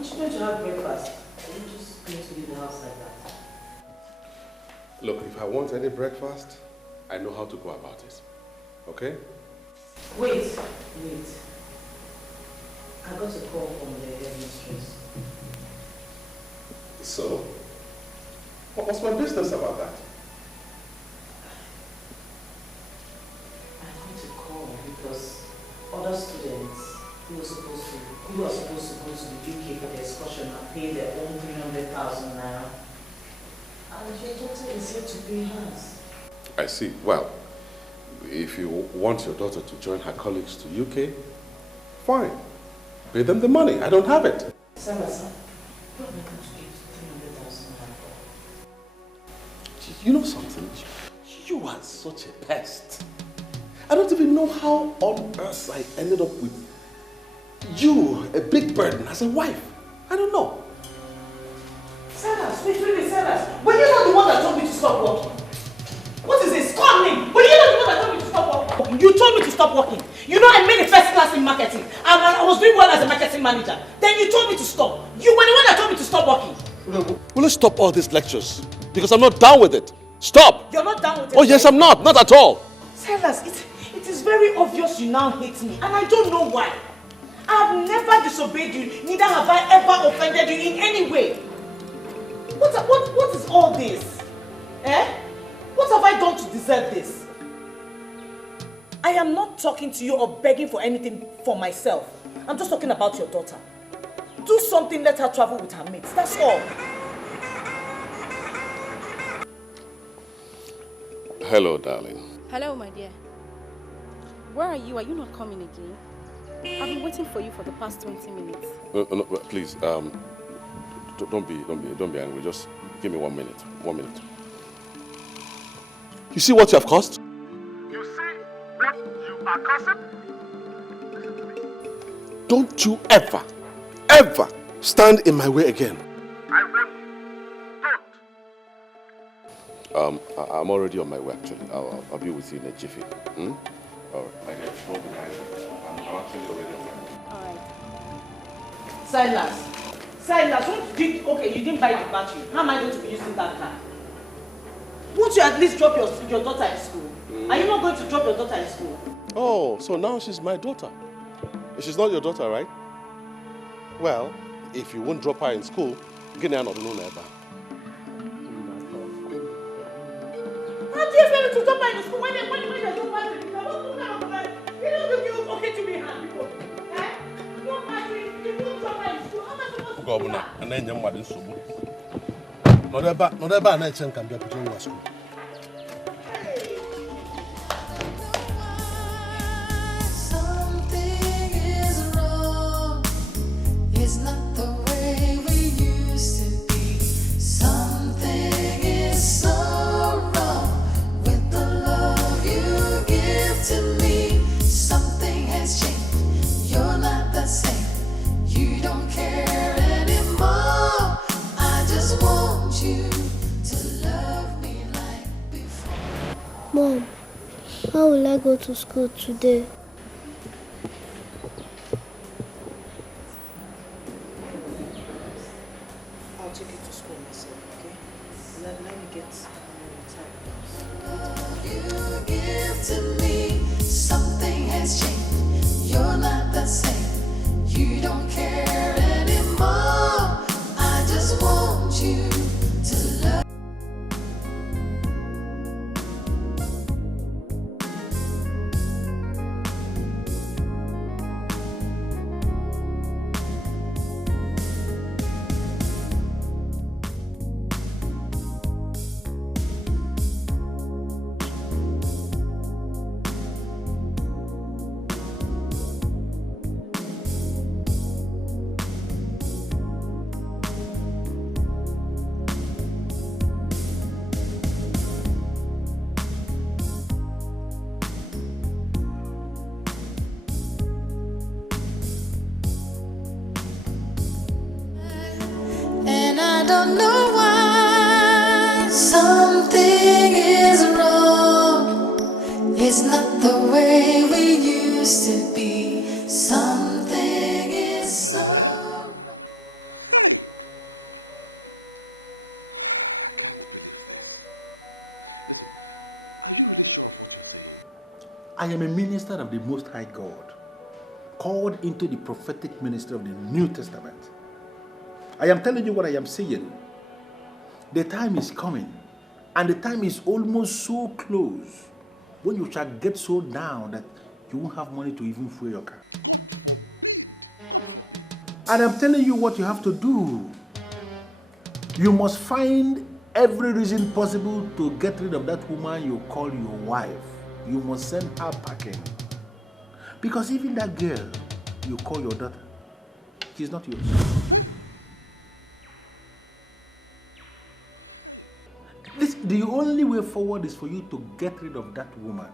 you going to have breakfast? Are you just going to leave the house like that? Look, if I want any breakfast, I know how to go about it. Okay? Wait. I got a call from the headmistress. So? What's my business about that? I need to call because other students who are supposed to go to the UK for the excursion and pay their own 300,000 naira. And your daughter is here to pay hers. I see. Well, if you want your daughter to join her colleagues to UK, fine. Pay them the money. I don't have it. Sarah, what am I going to pay 300,000 naira for? You know something? You are such a pest. I don't even know how on earth I ended up with you, a big burden, as a wife. I don't know. Silas, wait, Silas. Were you not the one that told me to stop working? What is this? Call me! Were you not the one that told me to stop working? You told me to stop working. You know I made a first class in marketing. I was doing well as a marketing manager. Then you told me to stop. You were the one that told me to stop working. Will you stop all these lectures? Because I'm not down with it. Stop! You're not down with it? Oh yes, I'm not. Not at all. Silas, it is very obvious you now hate me. And I don't know why. I have never disobeyed you. Neither have I ever offended you in any way. What is all this? Eh? What have I done to deserve this? I am not talking to you or begging for anything for myself. I'm just talking about your daughter. Do something, let her travel with her mates. That's all. Hello, darling. Hello, my dear. Where are you? Are you not coming again? I've been waiting for you for the past 20 minutes. No, please, don't be angry. Just give me 1 minute. 1 minute. You see what you have caused? You see what you are causing? Don't you ever stand in my way again. I will. Don't. I'm already on my way, actually. I'll be with you in a jiffy. All right. My dear, don't be angry. I'm actually already on my way. Silas, okay, you didn't buy the battery. How am I going to be using that car? Won't you at least drop your daughter in school? Are you not going to drop your daughter in school? Oh, so now she's my daughter. She's not your daughter, right? Well, if you won't drop her in school, get her not known ever. How do you expect me to drop her in school when you don't buy the car? What kind of plan? You don't think you're okay to be hand before? Eh? No battery, you won't drop her in school. How am I supposed to do that? And then you're mad in school. Not ever, I can be a putting in school. It's not the way we used to be. Something is so wrong with the love you give to me. Something has changed. You're not the same. You don't care anymore. I just want you to love me like before. Mom, how will I go to school today? I'll take you to school myself, okay? Let me get You give to me. Something has changed. You're not the same. You don't care anymore. I just want you to love. don't know why. Something is wrong. It's not the way we used to be. Something is Hey! I can't believe this. Listen, are you really sure of what you're saying? I am a minister of the Most High God, called into the prophetic ministry of the New Testament. I am telling you what I am saying. The time is coming, and the time is almost so close, when you shall get so down that you won't have money to even fuel your car. God forbid! God forbid! And I'm telling you what you have to do. You must find every reason possible to get rid of that woman you call your wife. You must send her packing. Because even that girl you call your daughter, she's not yours. The only way forward is for you to get rid of that woman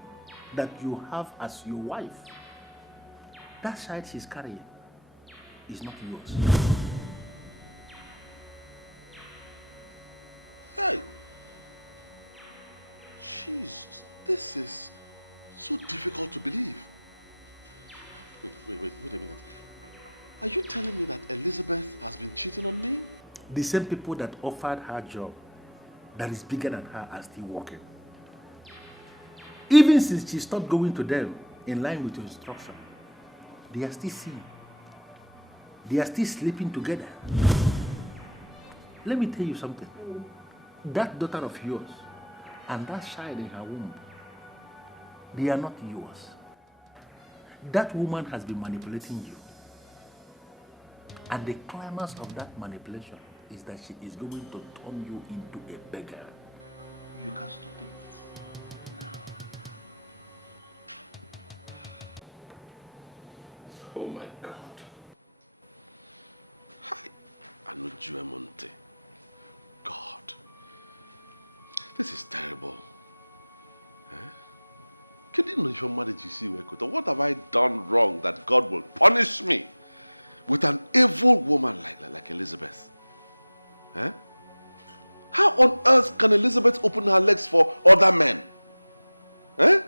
that you have as your wife. That child she's carrying is not yours. Hey! Jesus, this is so difficult to believe. Wait a minute. Are you telling me that Elizabeth has been cheating on me? The same people that offered her job that is bigger than her are still working. Even since she stopped going to them in line with your instruction, they are still seeing. They are still sleeping together. Let me tell you something. That daughter of yours and that child in her womb, they are not yours. That woman has been manipulating you. And the climax of that manipulation is that she is going to turn you into a beggar. You can stop it now. Oh my God. Hi, Anujuemonte. God. This is terrible. Huh? Can you know if your marriage is what have I done wrong that God will punish me with an evil woman like Elizabeth? Huh? How on earth can Elizabeth open her legs for other men? Huh?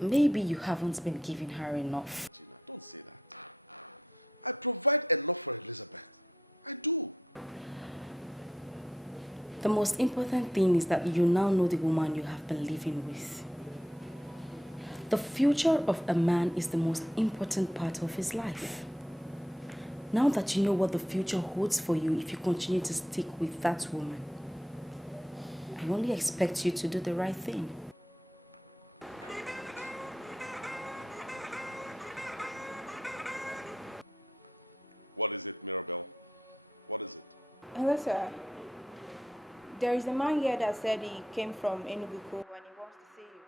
Maybe you haven't been giving her enough. Gina, don't say that. I provide enough for Elizabeth. I do. The most important thing is that you now know the woman you have been living with. The future of a man is the most important part of his life. Now that you know what the future holds for you if you continue to stick with that woman, I only expect you to do the right thing. What is it, Mirabelle? What is it? Hello, sir. There is a man here that said he came from Enugu and he wants to see you.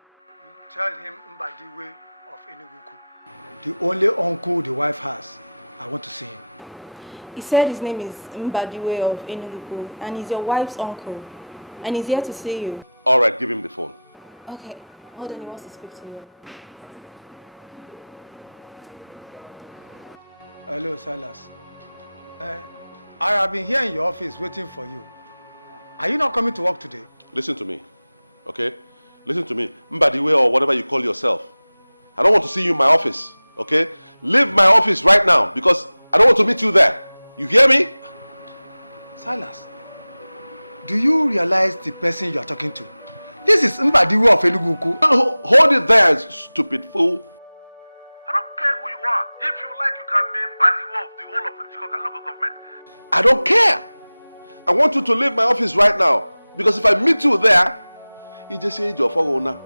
Tell him Mbadiwe of Enugu. The only uncle the wife has. I want to see him. He said his name is Mbadiwe of Enugu and he's your wife's uncle. And he's here to see you. All right, give him the phone. Okay, hold on, he wants to speak to you. Hello, Silas. I have been here in your office waiting for you. Are you not coming to work today? Listen to me, okay? Listen to me. Mbadiwe or whatever you call yourself. I don't want to see you in my office, okay? Leave my office right now because I don't want to meet you there. You hear me? Silas, do you realize the person you are talking to? This is Mbadiwe of Enugu. Hold it there, stupid fool. I don't care who you are. If you like, you can be Mbadiwe of the whole of Njikok and local government. I don't care. I want you to leave my office right now because if I meet you there, you just say your owner.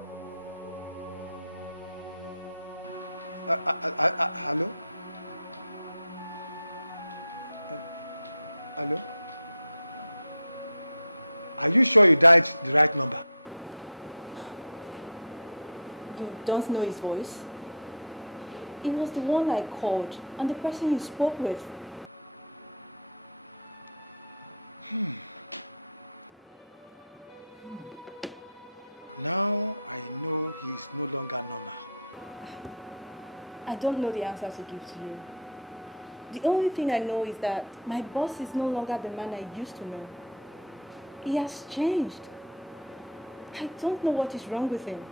Hello? Hello? Are you sure you dialed the right number? You don't know his voice? It was the one I called and the person you spoke with. Now I know he is no longer normal. I don't know the answer to give to you. The only thing I know is that my boss is no longer the man I used to know. He has changed. I don't know what is wrong with him.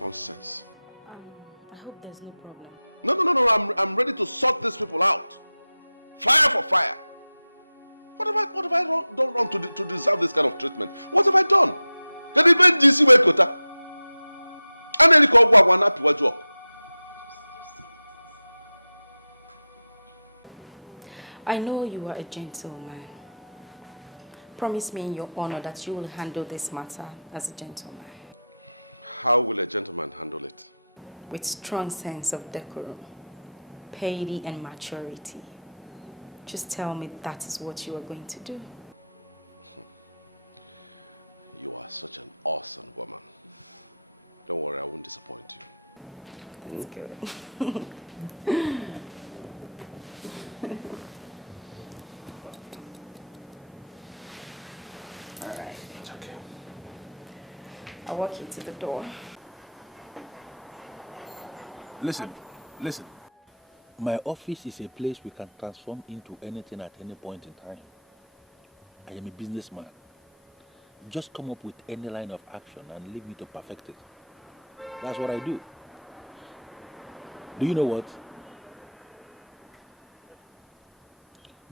Nonsense. I hope there's no problem. No. I'm ready to sort these people out. Fire for fire. What have I done wrong to deserve this kind of treatment? What have I done? Can even GC Wekota? And then you call Gwana Piwajo. I know you are a gentleman. Promise me in your honor that you will handle this matter as a gentleman. How will a gentleman handle it? With strong sense of decorum, piety and maturity. Just tell me that is what you are going to do. You are such an awesome woman. Don't worry, I won't disappoint you. That's good. All right. It's okay. I'll walk you to the door. Listen. My office is a place we can transform into anything at any point in time. I am a businessman. Just come up with any line of action and leave me to perfect it. That's what I do. Do you know what?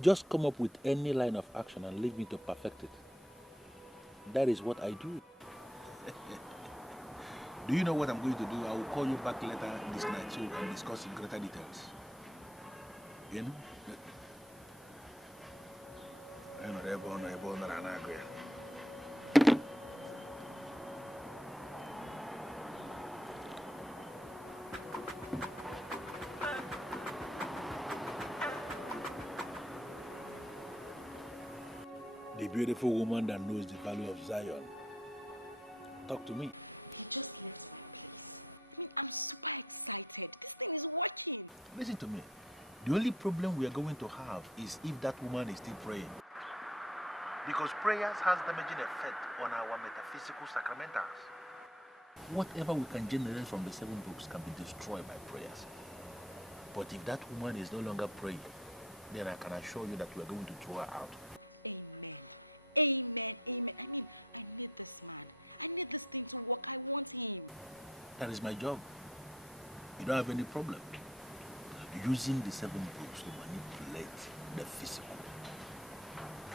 Just come up with any line of action and leave me to perfect it. That is what I do. Do you know what I'm going to do? I will call you back later this night so we can discuss in greater details. You know? The beautiful woman that knows the value of Zion. Talk to me. He just left my place. I mean, I'm super excited. This thing is working. Listen to me. The only problem we are going to have is if that woman is still praying. Because prayers has damaging effect on our metaphysical sacramentals. Whatever we can generate from the 7 books can be destroyed by prayers. But if that woman is no longer praying, then I can assure you that we are going to throw her out. Amen. Amen. Amen. I mean, I need this man. I need this thing to work. I want him. That is my job. You don't have any problem. Using the 7 books to manipulate the physical.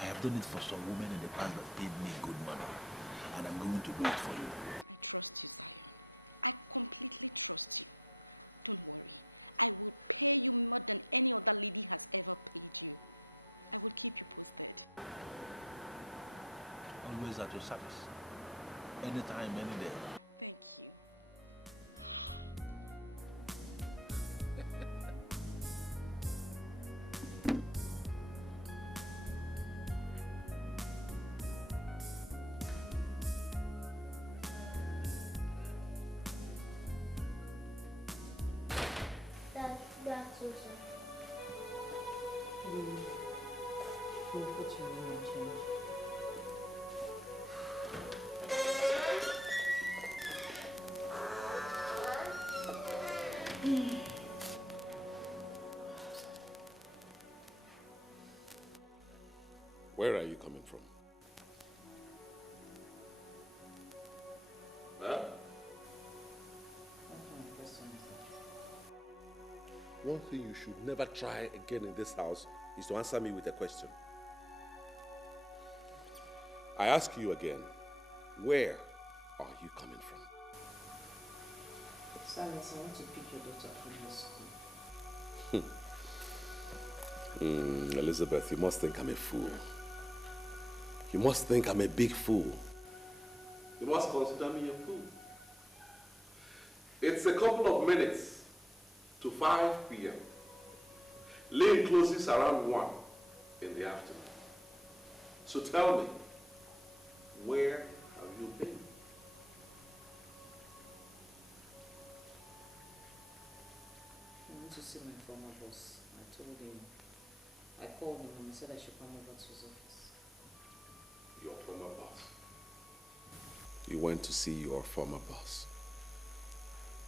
I have done it for some women in the past that paid me good money. And I'm going to do it for you. I trust you, Zion. I completely trust you. Don't worry. I will pay you more than any other lady has ever paid you. I will keep you posted. Always at your service. Anytime, any day. Thank you. That's also. Where are you coming from? Huh? One thing you should never try again in this house is to answer me with a question. I ask you again, where are you coming from? Silas, I want to pick your daughter from your school. Elizabeth, you must think I'm a fool. You must think I'm a big fool. You must consider me a fool. It's a couple of minutes to 5 p.m. Lane closes around 1 in the afternoon. So tell me, where have you been? I want to see my former boss. I told him. I called him and he said I should come over to his office. Your former boss? You you went to see your former boss.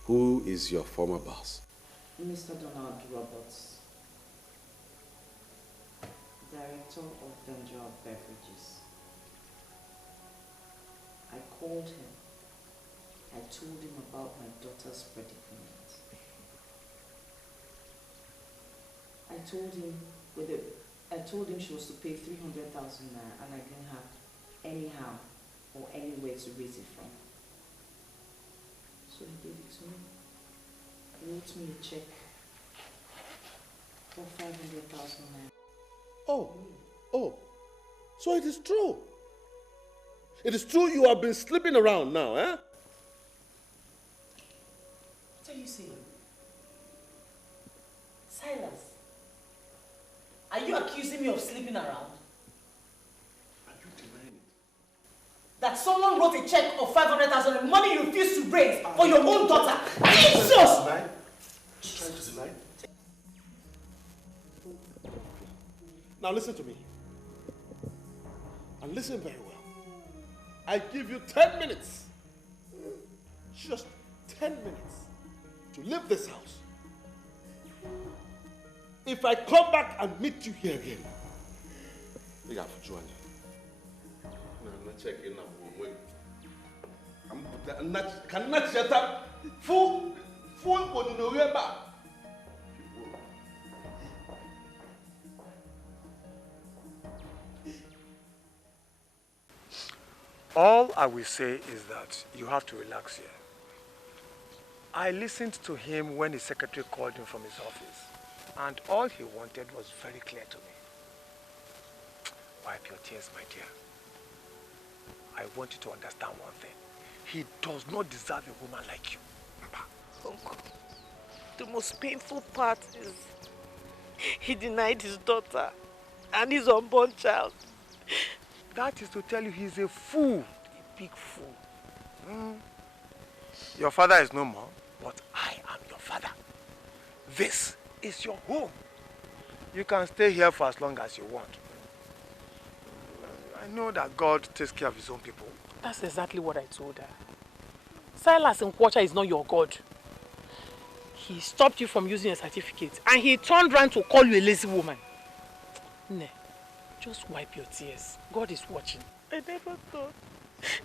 Who is your former boss? Mr. Donald Roberts, Director of Vengeful Beverages. I called him. I told him about my daughter's predicament. I told him she was to pay 300,000 naira and I didn't have anyhow or anywhere to raise it from. So he gave it to me. He wrote me a check for 500,000 naira. Oh, so it is true. It is true you have been sleeping around now, eh? What are you saying? Silas, are you accusing me of sleeping around? Are you denying it? That someone wrote a check of 500,000 money you refused to raise for your own daughter? Jesus! Trying to deny? Now listen to me. And listen very well. I give you 10 minutes. Just 10 minutes to leave this house. If I come back and meet you here again, you have to join me. I'm not checking up. I'm not shut up. Fool, but no way back. All I will say is that you have to relax here. I listened to him when his secretary called him from his office, and all he wanted was very clear to me. Wipe your tears, my dear. I want you to understand one thing. He does not deserve a woman like you. Uncle, the most painful part is he denied his daughter and his unborn child. That is to tell you he's a fool, a big fool. Your father is no more, but I am your father. This is your home. You can stay here for as long as you want. I know that God takes care of his own people. That's exactly what I told her. Silas Nkwacha is not your God. He stopped you from using a certificate and he turned around to call you a lazy woman. Ne, just wipe your tears. God is watching. I never thought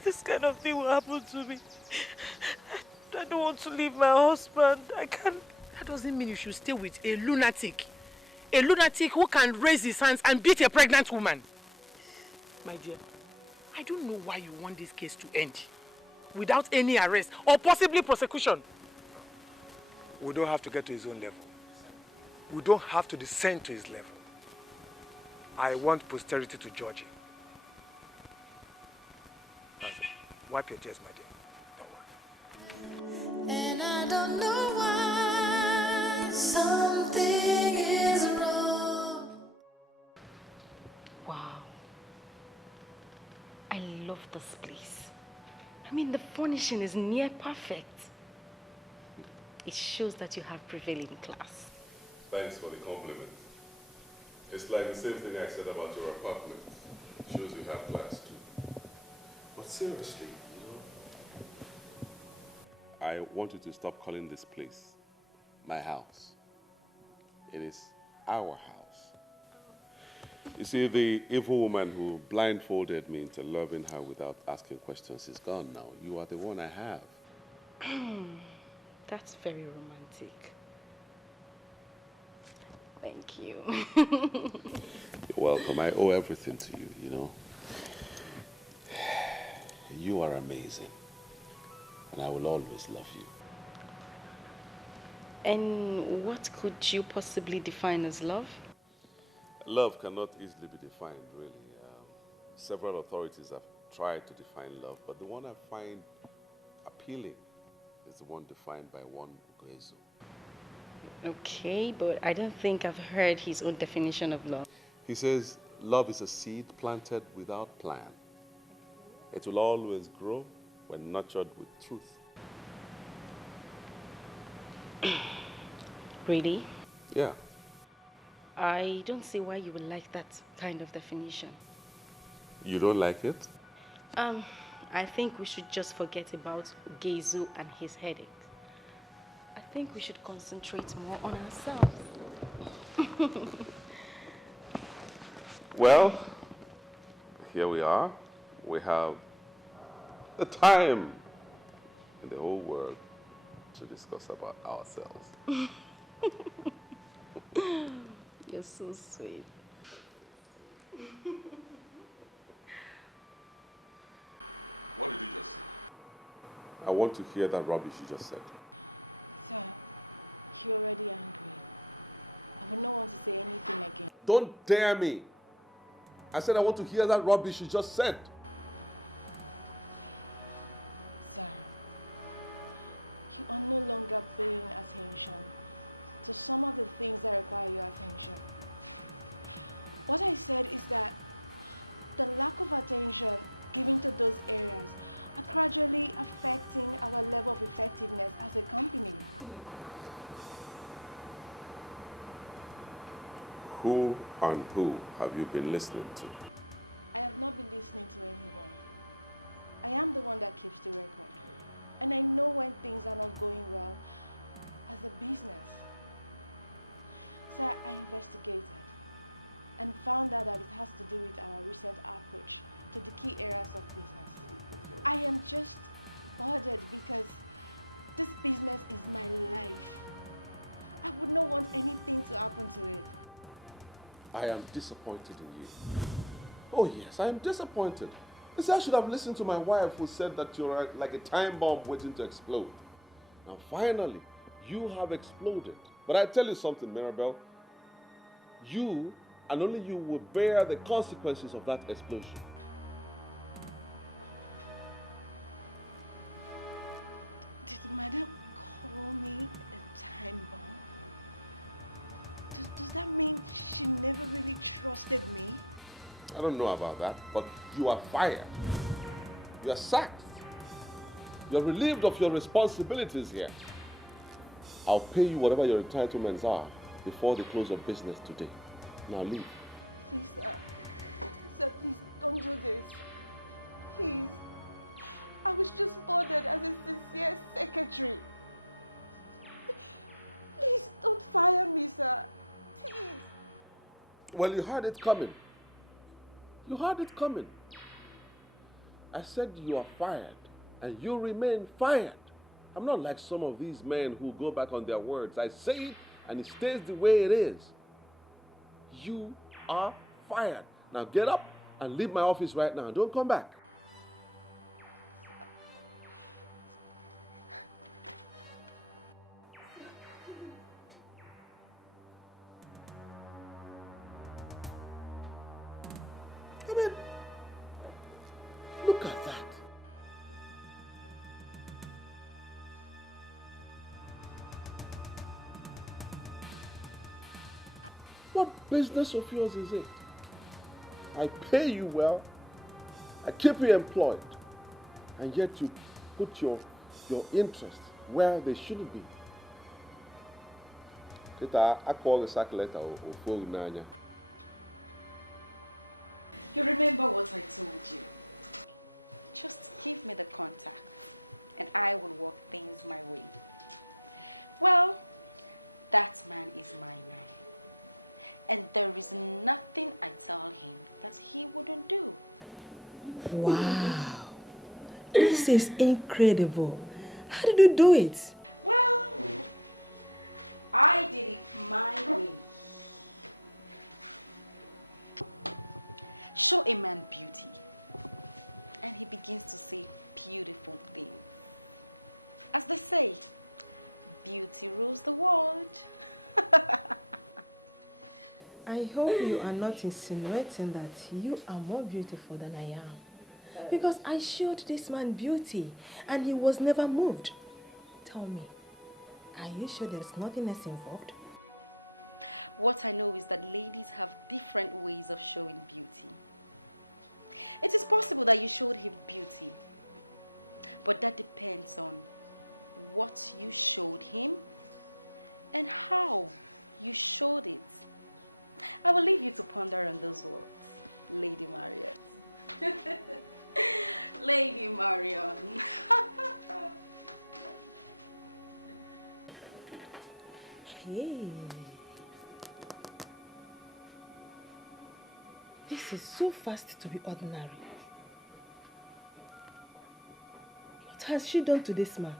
this kind of thing will happen to me. I don't want to leave my husband. I can't. That doesn't mean you should stay with a lunatic. A lunatic who can raise his hands and beat a pregnant woman. My dear, I don't know why you want this case to end without any arrest or possibly prosecution. We don't have to get to his own level. We don't have to descend to his level. I want posterity to judge him. That's it. Wipe your tears, my dear. And I don't know why something is wrong. Wow. I love this place. I mean, the furnishing is near perfect. It shows that you have prevailing class. Thanks for the compliment. It's like the same thing I said about your apartment. It shows you have class too. But seriously, I want you to stop calling this place my house. It is our house. You see, the evil woman who blindfolded me into loving her without asking questions is gone now. You are the one I have. That's very romantic. Thank you. You're welcome. I owe everything to you, you know. You are amazing. And I will always love you. And what could you possibly define as love? Love cannot easily be defined, really. Several authorities have tried to define love, but the one I find appealing is the one defined by one Ugoezu. Okay, but I don't think I've heard his own definition of love. He says, love is a seed planted without plan. It will always grow when nurtured with truth. Really? Yeah. I don't see why you would like that kind of definition. You don't like it? I I think we should just forget about Gezu and his headache. I think we should concentrate more on ourselves. Well, here we are. We have the time in the whole world to discuss about ourselves. You're so sweet. What did you just say? I want to hear that rubbish you just said. Sir, you're already angry. I would not want to say anything again. Don't dare me. I said I want to hear that rubbish you just said. Sir, you are no longer paying attention to some of the things that require your attention. What I said is that the lack of attention given to those areas are gradually affecting our level of effectiveness as a company. Who and who have you been listening to? I have not been listening to anyone. I am the one that keeps the record. And I know when things are not going well as a business. Sir, I investigated and found out that it has to do with our recent approach to the key areas of business. I am just bothered because this business is my life. I would not want anything to happen to it. I am disappointed in you. Oh yes, I am disappointed. I should have listened to my wife who said that you're like a time bomb waiting to explode. Now finally, you have exploded. But I tell you something, Maribel. You and only you will bear the consequences of that explosion. Did Madam call me a time bomb? Does that mean she never really trusted me? I don't know about that, but you are fired. You are sacked. You are relieved of your responsibilities here. I'll pay you whatever your entitlements are before the close of business today. Now leave. Please, sir. Sir, please don't do this. Please. I was just bothered as a sincere secretary. Please don't fire me, sir. Please. Well, you had it coming. You had it coming. I said you are fired, and you remain fired. I'm not like some of these men who go back on their words. I say it, and it stays the way it is. You are fired. Now get up and leave my office right now. Don't come back. I mean, look at that. What business of yours is it? I pay you well, I keep you employed, and yet you put your interests where they shouldn't be. I call the Escalating or Nanya. You remember what I told you. Just give me the contact and I will work things my way. Well, that man is mine now. And there is nothing I tell him that he wouldn't do. Wow. This is incredible. How did you do it? Well, I did it my way. Show a man beauty, and he begins to say beautiful things. As they say, beauty rules the world. I hope you are not insinuating that you are more beautiful than I am. Because I showed this man beauty and he was never moved. Tell me, are you sure there's nothing else involved? What I know is that ladies have different ways of showing beauty. It is possible that you showed him beauty, but that depends on what you showed him and how you showed it. I will leave you to ponder on those words, Lady Marriott. Lady Marion. Hey. This is so fast to be ordinary. What has she done to this man?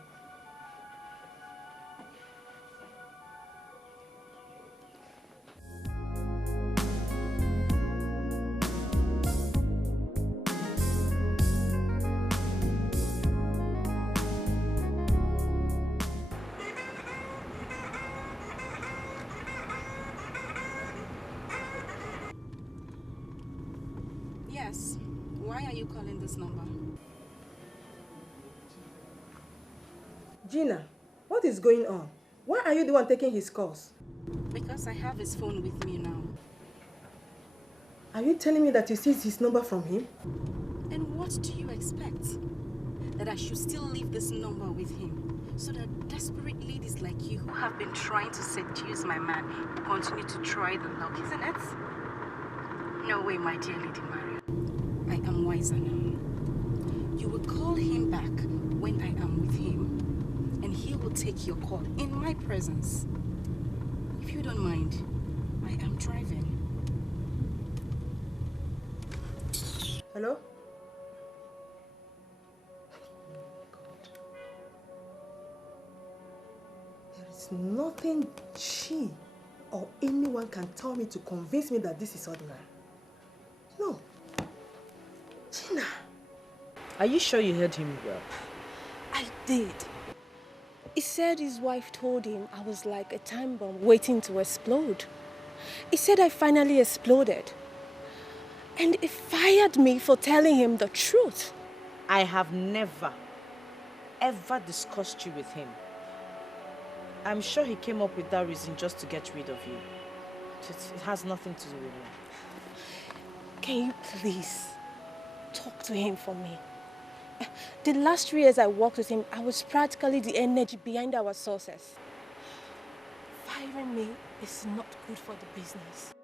Yes. Why are you calling this number? Gina, what is going on? Why are you the one taking his calls? Because I have his phone with me now. Are you telling me that you seized his number from him? And what do you expect? That I should still leave this number with him? So that desperate ladies like you who have been trying to seduce my man will continue to try the luck, isn't it? No way, my dear Lady Maria. I am wiser now. You will call him back when I am with him, and he will take your call in my presence. If you don't mind, I am driving. Hello? There is nothing she or anyone can tell me to convince me that this is ordinary. No. Gina. Are you sure you heard him well? I did. He said his wife told him I was like a time bomb waiting to explode. He said I finally exploded. And he fired me for telling him the truth. I have never, ever discussed you with him. I'm sure he came up with that reason just to get rid of you. It has nothing to do with you. Can you please talk to him for me? The last 3 years I worked with him, I was practically the energy behind our success. Firing me is not good for the business.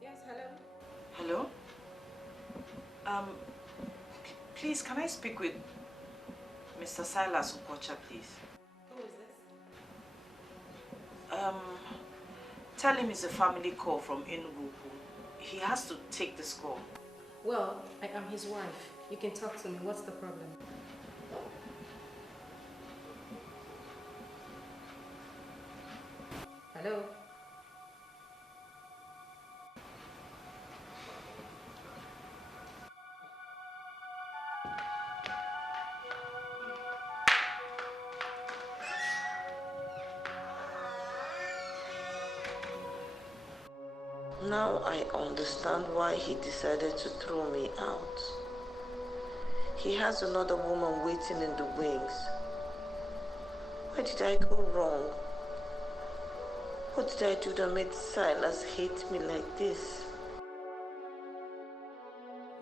Yes, hello? Hello? Please, can I speak with Mr. Silas Ukocha, please? Who is this? Tell him it's a family call from Enugu. He has to take this call. Well, I am his wife. You can talk to me. What's the problem? Hello? Now I understand why he decided to throw me out. He has another woman waiting in the wings. Where did I go wrong? What did I do that made Silas hate me like this?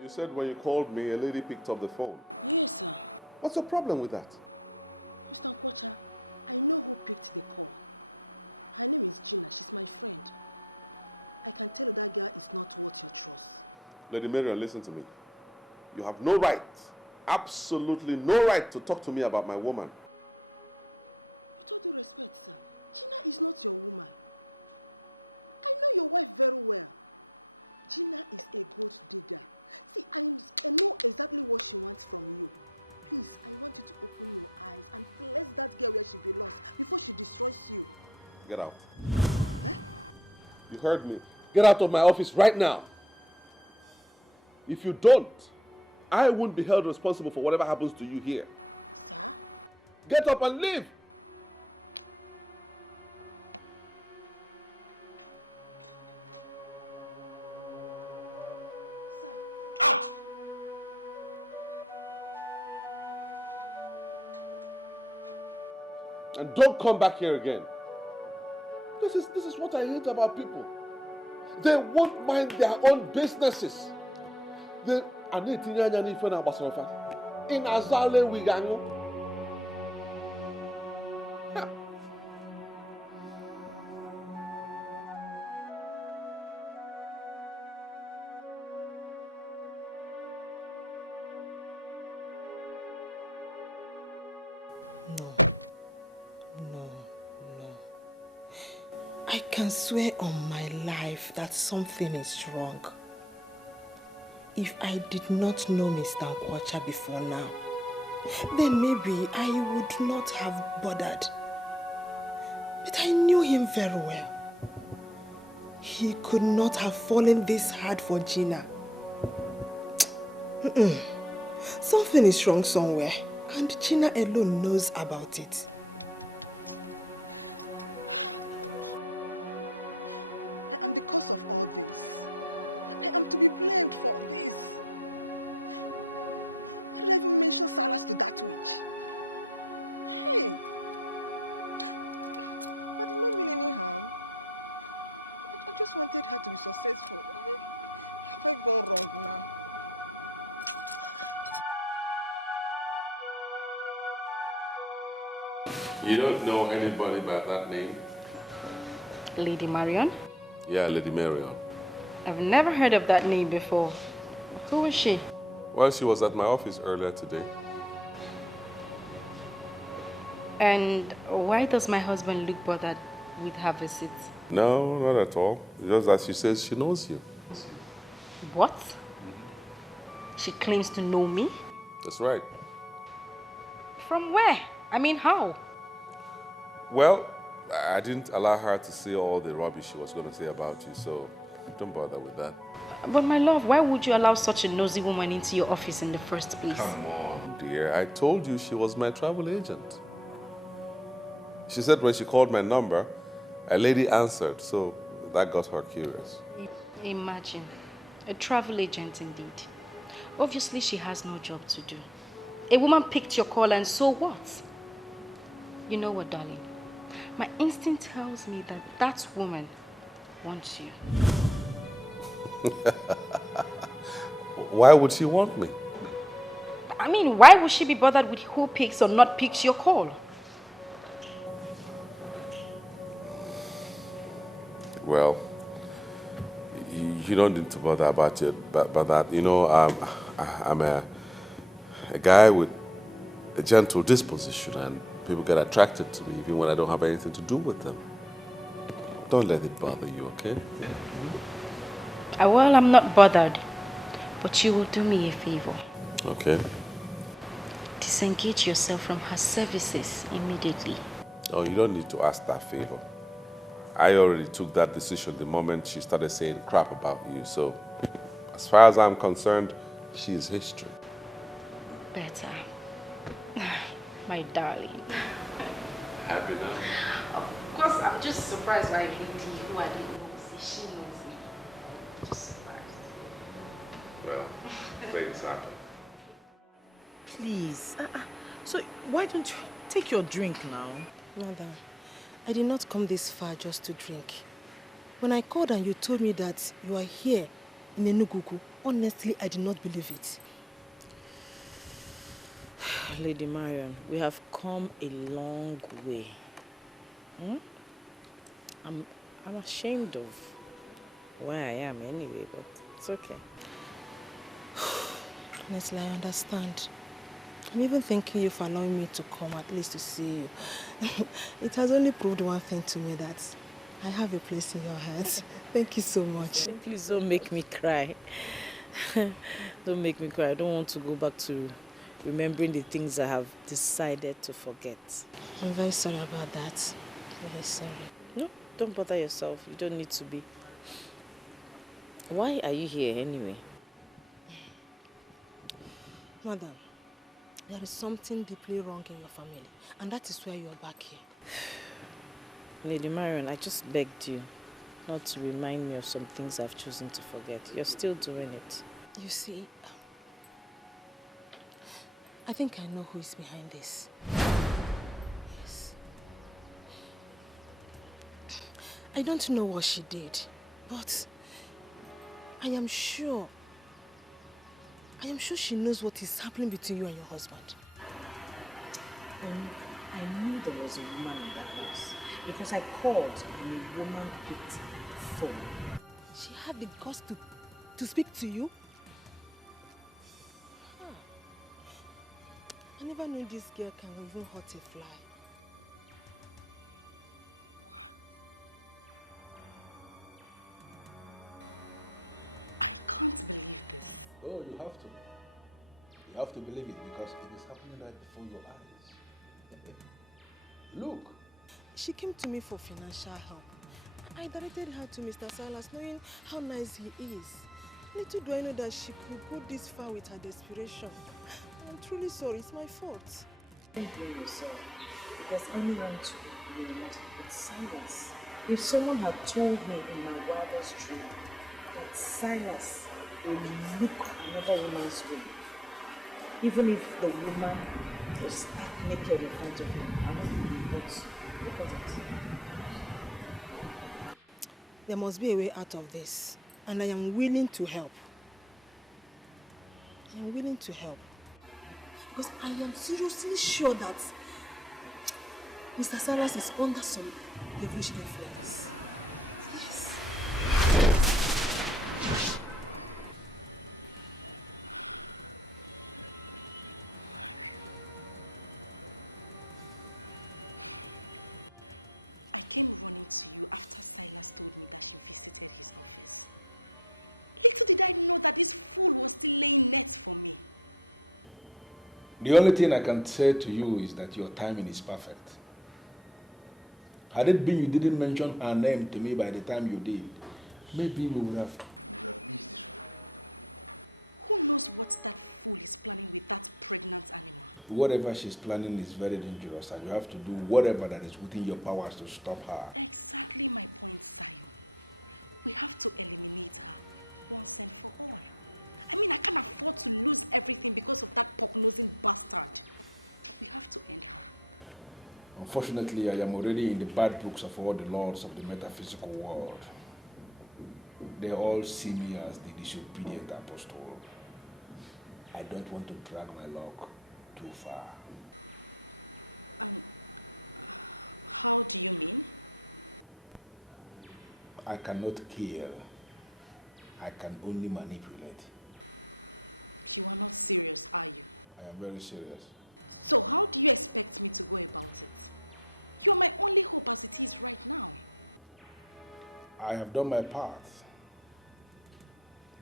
You said when you called me, a lady picked up the phone. Yes, sir. What's the problem with that? Mr. Nkwocha, I know who picked the call. Her name is Gina. She's my friend. I can tell you that girl is not worth your trust. Lady Marion, listen to me. You have no right, absolutely no right to talk to me about my woman. With all due respect, sir, Gina is not your woman. I know your wife very well. Gina is a gold digger. See, I know exactly what she wants from you. Please, I want you to open your eyes and place that girl where she belongs before she destroys you. Get out. Huh? You heard me. Get out of my office right now. If you don't, I won't be held responsible for whatever happens to you here. Sir? Get up and leave. Out! And don't come back here again. This is what I hate about people. They won't mind their own businesses. They are not in Azale Wigango. I can swear on my life that something is wrong. If I did not know Mr. Nkwocha before now, then maybe I would not have bothered. But I knew him very well. He could not have fallen this hard for Gina. Something is wrong somewhere, and Gina alone knows about it. And because of all this, I am to be blamed for this. Why did I even mention Silas to that witch? Hey! I did not mean any harm. I just wanted her to be successful. Have I gone wrong now? You don't know anybody by that name? Lady Marion? Yeah, Lady Marion. I've never heard of that name before. Who is she? Well, she was at my office earlier today. And why does my husband look bothered with her visit? No, not at all. Just that she says she knows you. What? She claims to know me? That's right. From where? I mean, how? Well, I didn't allow her to say all the rubbish she was going to say about you, so don't bother with that. But my love, why would you allow such a nosy woman into your office in the first place? Come on, dear. I told you she was my travel agent. She said when she called my number, a lady answered, so that got her curious. Imagine. A travel agent indeed. Obviously, she has no job to do. A woman picked your call, and so what? You know what, darling? My instinct tells me that that woman wants you. Why would she want me? I mean, why would she be bothered with who picks or not picks your call? Well, you don't need to bother about it, but that. You know, I'm a guy with a gentle disposition, and people get attracted to me even when I don't have anything to do with them. Don't let it bother you, okay? Well, I'm not bothered, but you will do me a favor. Okay. Disengage yourself from her services immediately. Oh, you don't need to ask that favor. I already took that decision the moment she started saying crap about you, so as far as I'm concerned, she is history. Better. My darling. Happy now? Of course, I'm just surprised by a lady who I didn't know she knows me. Just surprised. Well, things happen. Please. So why don't you take your drink now? Madam, I did not come this far just to drink. When I called and you told me that you are here in Enugu, honestly, I did not believe it. Lady Marion, we have come a long way. I'm ashamed of where I am anyway, but it's okay. Honestly, I understand. I'm even thanking you for allowing me to come at least to see you. It has only proved one thing to me, that I have a place in your heart. Thank you so much. Please don't make me cry. Don't make me cry. I don't want to go back to remembering the things I have decided to forget. I'm very sorry about that. I'm very sorry. No, don't bother yourself. You don't need to be. Why are you here anyway? Madam, there is something deeply wrong in your family, and that is why you are back here. Lady Marion, I just begged you not to remind me of some things I've chosen to forget. You're still doing it. You see, I think I know who is behind this. Yes. I don't know what she did, but I am sure she knows what is happening between you and your husband. I knew there was a woman in the house because I called and a woman picked the phone. She had the guts to speak to you? I never knew this girl can even hurt a fly. I can't believe this. Oh, you have to. You have to believe it because it is happening right before your eyes. Look. She came to me for financial help. I directed her to Mr. Silas, knowing how nice he is. Little do I know that she could go this far with her desperation. I'm truly sorry, it's my fault. Don't blame yourself, because anyone to be blamed but Silas. If someone had told me in my wildest dream that Silas will look another woman's way, even if the woman was stark naked in front of him, I wouldn't believe it. Look at it. There must be a way out of this, and I am willing to help. I am willing to help. Because I am seriously sure that Mr. Silas is under some devilish influence. Yes. I came running to you after Silas told me that she visited his office. Little did I know that this fool was still laying nets for me. The only thing I can say to you is that your timing is perfect. Had it been you didn't mention her name to me by the time you did, maybe we would have missed this one. Who knows what that fool is planning with that pregnant animal? Whatever she's planning is very dangerous and you have to do whatever that is within your powers to stop her. Exactly my point, Zion. We have to eliminate her once and for all. I mean, I can't afford to lose everything because of that pork-nosing bastard. We have to end her. Unfortunately, I am already in the bad books of all the lords of the metaphysical world. They all see me as the disobedient apostle. I don't want to drag my luck too far. And how do you mean? I cannot kill. I can only manipulate. You are not serious, are you? I am very serious. So how do you expect me to go about it? You are my only hope as it is right now. I have done my part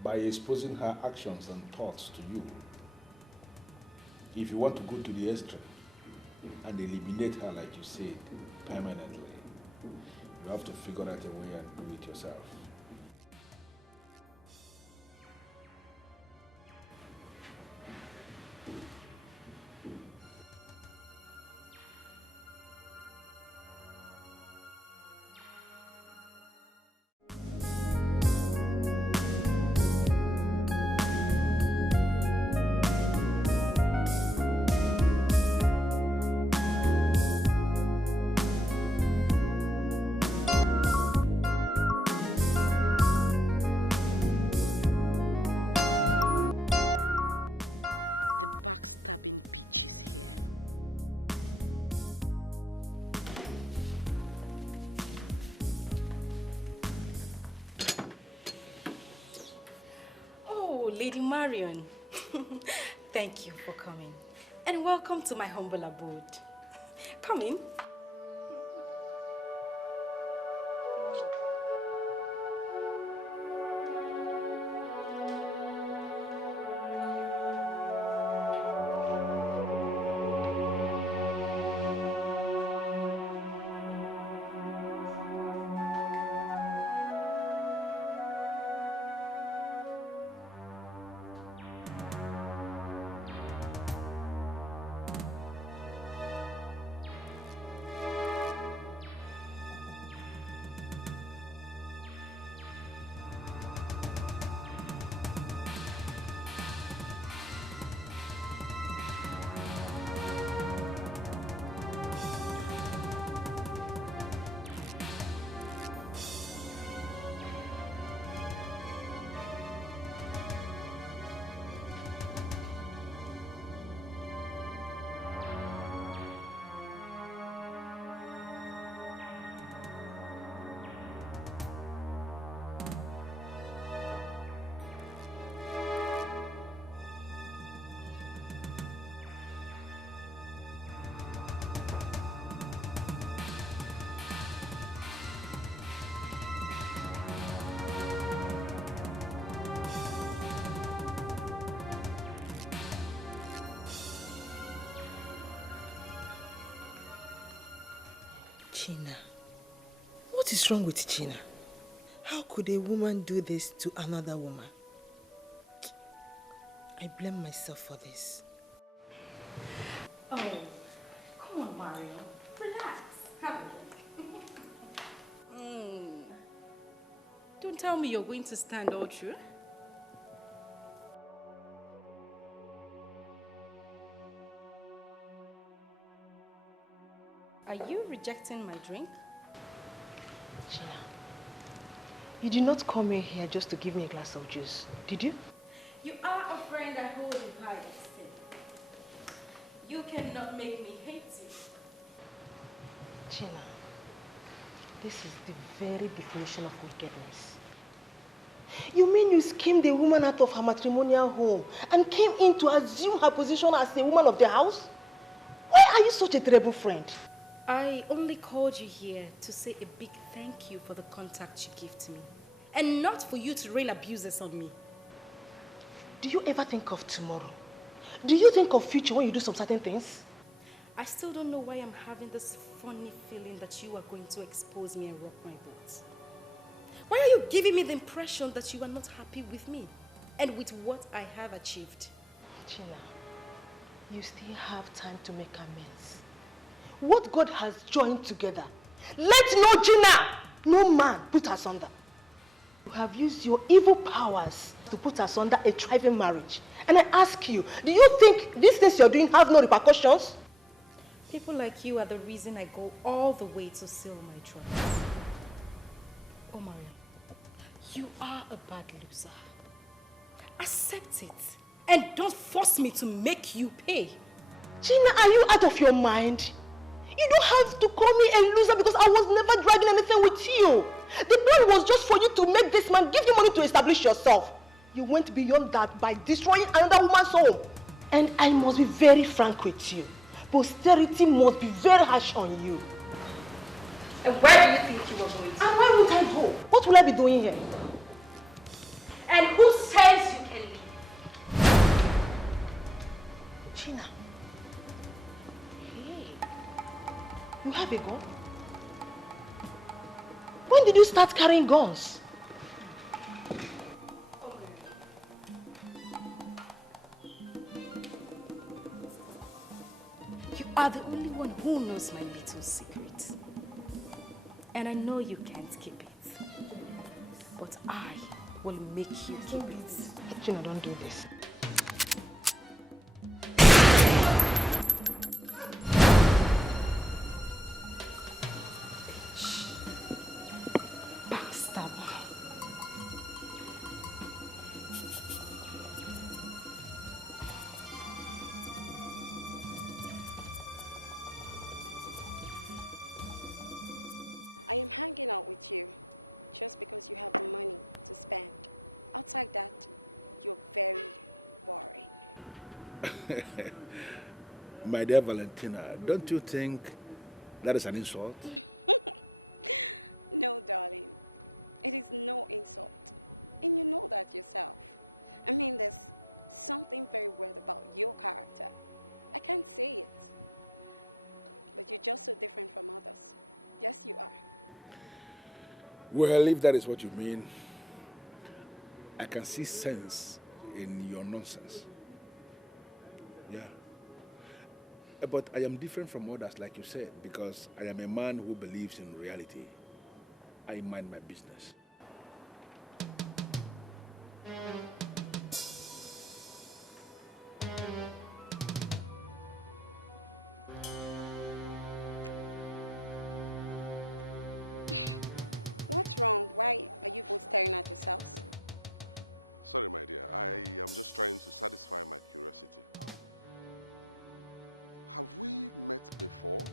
by exposing her actions and thoughts to you. If you want to go to the extreme and eliminate her like you said, permanently, you have to figure out a way and do it yourself. Backstabbing bitch is here. Oh, Lady Marion. Thank you for coming. And welcome to my humble abode. Come in. China. What is wrong with China? How could a woman do this to another woman? I blame myself for this. Oh, come on, Mario. Relax. Have a drink. Don't tell me you're going to stand all through. Are you rejecting my drink? Gina, you did not come in here just to give me a glass of juice, did you? You are a friend I hold in high esteem. You cannot make me hate you. Gina, this is the very definition of wickedness. You mean you schemed a woman out of her matrimonial home and came in to assume her position as a woman of the house? Why are you such a terrible friend? I only called you here to say a big thank you for the contact you gave to me. And not for you to rain abuses on me. Do you ever think of tomorrow? Do you think of future when you do some certain things? I still don't know why I'm having this funny feeling that you are going to expose me and rock my boat. Why are you giving me the impression that you are not happy with me and with what I have achieved? Gina, you still have time to make amends. What God has joined together, let no Gina, no man put us under. You have used your evil powers to put us under a thriving marriage. And I ask you, do you think these things you're doing have no repercussions? People like you are the reason I go all the way to seal my trust. Oh, Maria, you are a bad loser. Accept it. And don't force me to make you pay. Gina, are you out of your mind? You don't have to call me a loser because I was never dragging anything with you. The plan was just for you to make this man give you money to establish yourself. You went beyond that by destroying another woman's home. And I must be very frank with you. Posterity must be very harsh on you. And where do you think you are going to? And where would I go? What will I be doing here? And who says you can leave? Gina. Hey. You have a gun? When did you start carrying guns? You are the only one who knows my little secret. And I know you can't keep it. But I will make you keep it. Gina, don't do this. I am hanging out with you just because you have the money to spend. Outside that, you're very boring. My dear Valentina, don't you think that is an insult? No, darling. It is no insult. And you know that yourself. I mean, there's something very weird about your character. I can't say it. But you're just so different from others. Yes, you are. Well, if that is what you mean, I can see sense in your nonsense. Yeah. But I am different from others, like you said, because I am a man who believes in reality. I mind my business. What's wrong? Why are you both staring at yourselves? Sorry, my dear. I am just trying to satisfy my curiosity. Have we met before?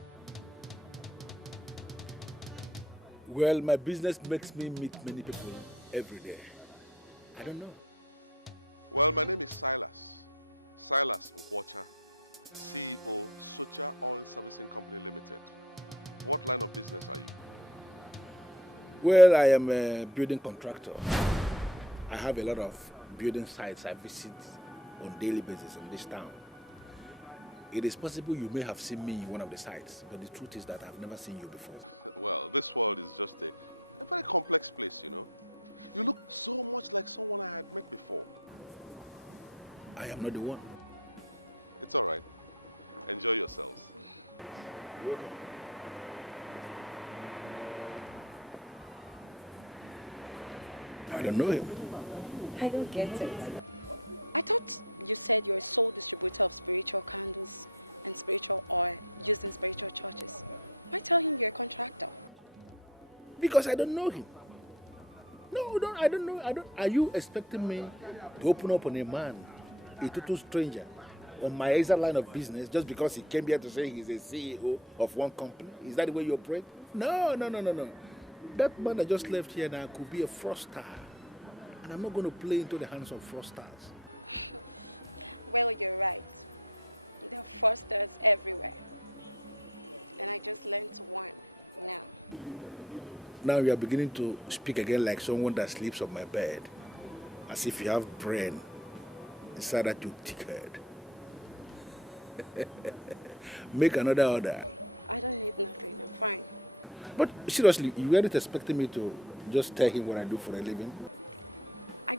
Well, my business makes me meet many people every day. I don't know. Well, my name is Silas. Silas Nkwocha, CEO, Suitor Oil Servicing Company Limited. What line of business are you? Well, I am a building contractor. I have a lot of building sites I visit on a daily basis in this town. It is possible you may have seen me in one of the sites, but the truth is that I've never seen you before. Well, this world is just a very complex place, you know. You look so much like someone I had met before. I am not the one. It's all right. Enjoy yourselves. You're welcome. I don't know him. I don't get it. I thought you said you're a sole distributor of spiritual candles and spiritual oil used in spiritual churches. Why tell him you're a contractor? Because I don't know him. No, I don't know. Are you expecting me to open up on a man, a total stranger, on my exact line of business just because he came here to say he's a CEO of one company? Is that the way you operate? No. That man that just left here now could be a fraudster. And I'm not going to play into the hands of fraudsters. Well, you're right. There are fraudsters everywhere. And I just learned one now. Now you are beginning to speak again like someone that sleeps on my bed, as if you have brain inside that your thick head. Make another order. I don't need nothing. I'm fine. But seriously, you weren't expecting me to just tell him what I do for a living? I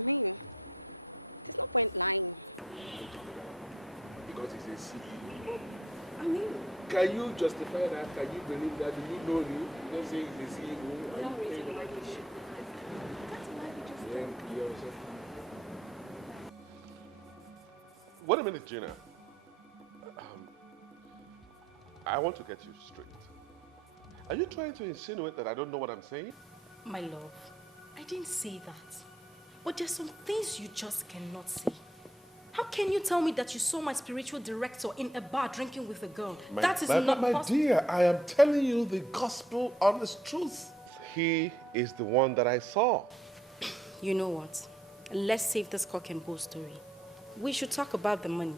mean, there's no point lying. Because he's a CEO. I mean, can you justify that? Can you believe that? Do you know you? You don't say he's a CEO. No reason why you should. That's why you just yourself. My love, I didn't say that. But there's some things you just cannot see. How can you tell me that you saw my spiritual director in a bar drinking with a girl? That is not my possible. dear, I am telling you the gospel honest truth. You know what? Let's save this cock and bull story. We should talk about the money.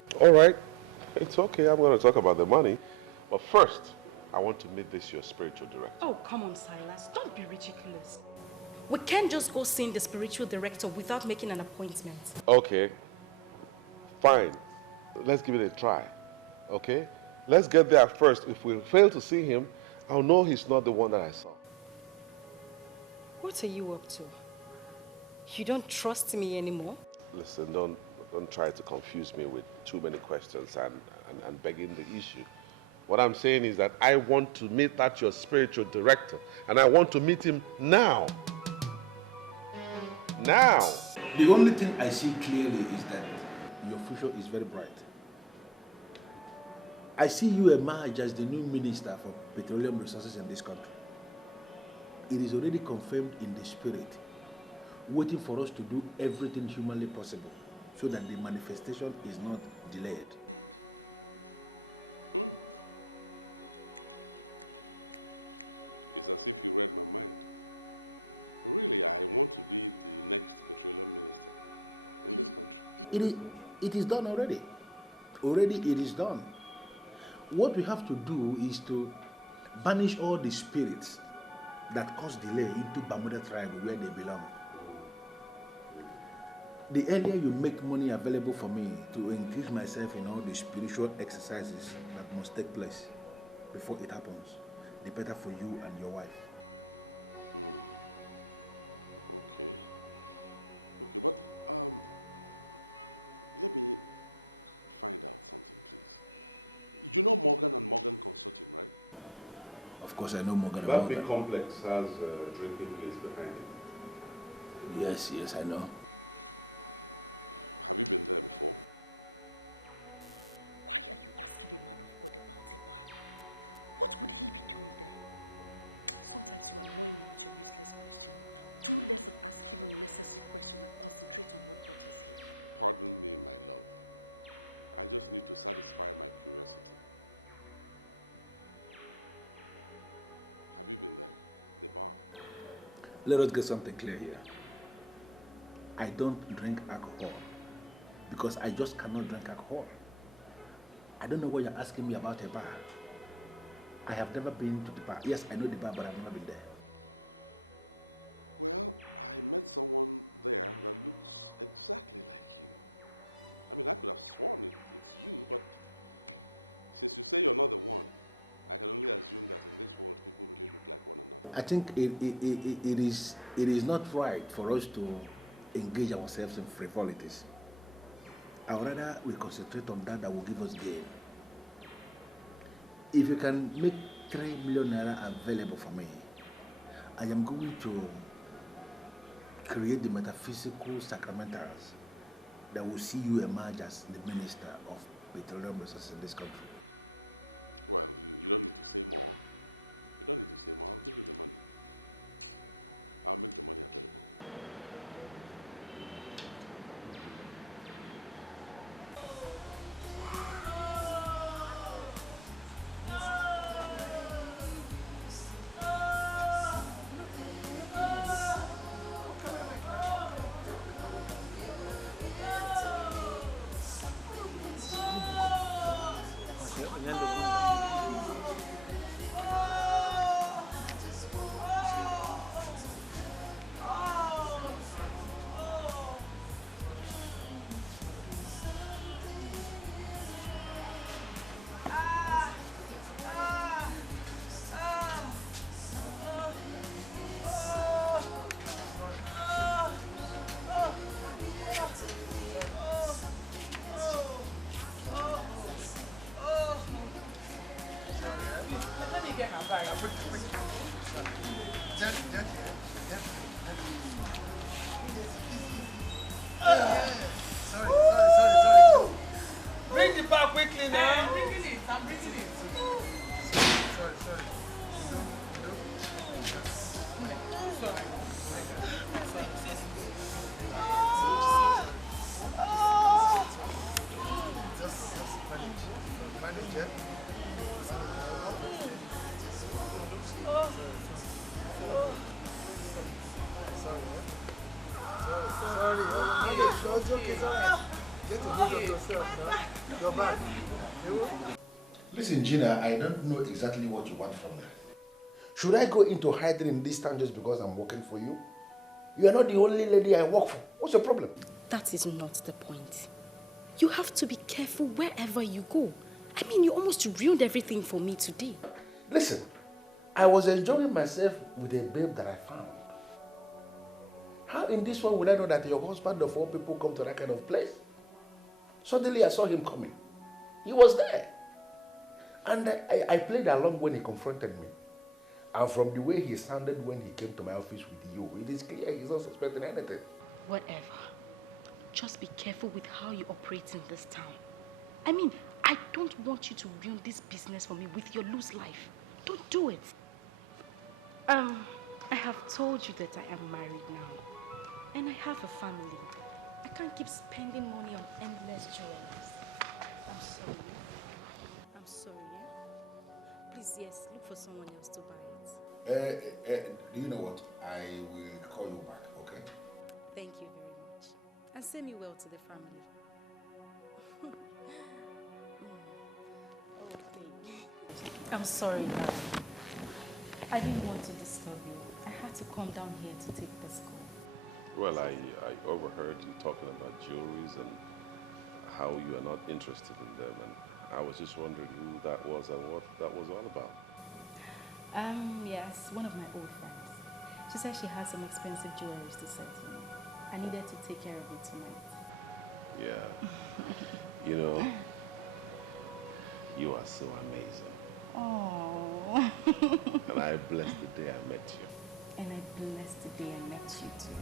We can't just go seeing the spiritual director without making an appointment. What are you up to? You don't trust me anymore? The only thing I see clearly is that your future is very bright. I see you emerge as the new minister for petroleum resources in this country. It is already confirmed in the spirit, waiting for us to do everything humanly possible so that the manifestation is not delayed. It's as if you read my mind. Really, I want to be the next petroleum minister in this country. It is done already. Already it is done. What we have to do is to banish all the spirits that cause delay into Bermuda tribe where they belong. The earlier you make money available for me to increase myself in all the spiritual exercises that must take place before it happens, the better for you and your wife. Okay. Okay, but let me find out something, please. You know Morgan and Morgan Consulting, right? Of course, I know Morgan and That Morgan. big complex has a drinking place behind it. Yes, I know. Have you been there before? Why are you asking a man of God about a bar? What would he be doing there? Sometimes you annoy me with your useless question. Do less of asking unnecessary questions and concentrate on what brought us here. Pardon me, my love. I just need to satisfy my curiosity. Have you been there? The bar? Let us get something clear here. I don't drink alcohol because I just cannot drink alcohol. I don't know what you're asking me about a bar. I have never been to the bar. Yes, I know the bar, but I've never been there. Well, I met someone there that looks exactly like you. I mean, I could have sworn it's you, but since you say you're not the one, I can only assume that in this world, people really look like one another. I think it is not right for us to engage ourselves in frivolities. I would rather we concentrate on that will give us gain. If you can make 3 million naira available for me, I am going to create the metaphysical sacramentals that will see you emerge as the minister of petroleum resources in this country. Well, you don't need to say more. You don't need to say more. I'll give you the money. I'll make the money available. Bring the bag quickly now. I'm bringing it. Sorry. Manage it. Sorry. It's okay. Get a hold of yourself now. You're back. Listen, Gina, I don't know exactly what you want from me. Should I go into hiding in this town just because I'm working for you? You are not the only lady I work for. What's your problem? That is not the point. You have to be careful wherever you go. I mean, you almost ruined everything for me today. Listen, I was enjoying myself with a babe that I found. How in this one will I know that your husband of all people come to that kind of place? Suddenly I saw him coming. He was there. And I played along when he confronted me. And from the way he sounded when he came to my office with you, it is clear he's not suspecting anything. I'm sorry, yeah? Please, yes, look for someone else to buy it. Do you know what? I will call you back, okay? Thank you very much. And send me well to the family. I'm sorry, darling. I didn't want to disturb you. I had to come down here to take this call. Yes, one of my old friends. She said she had some expensive jewelry to sell to me. I needed to take care of it tonight. And I blessed the day I met you too.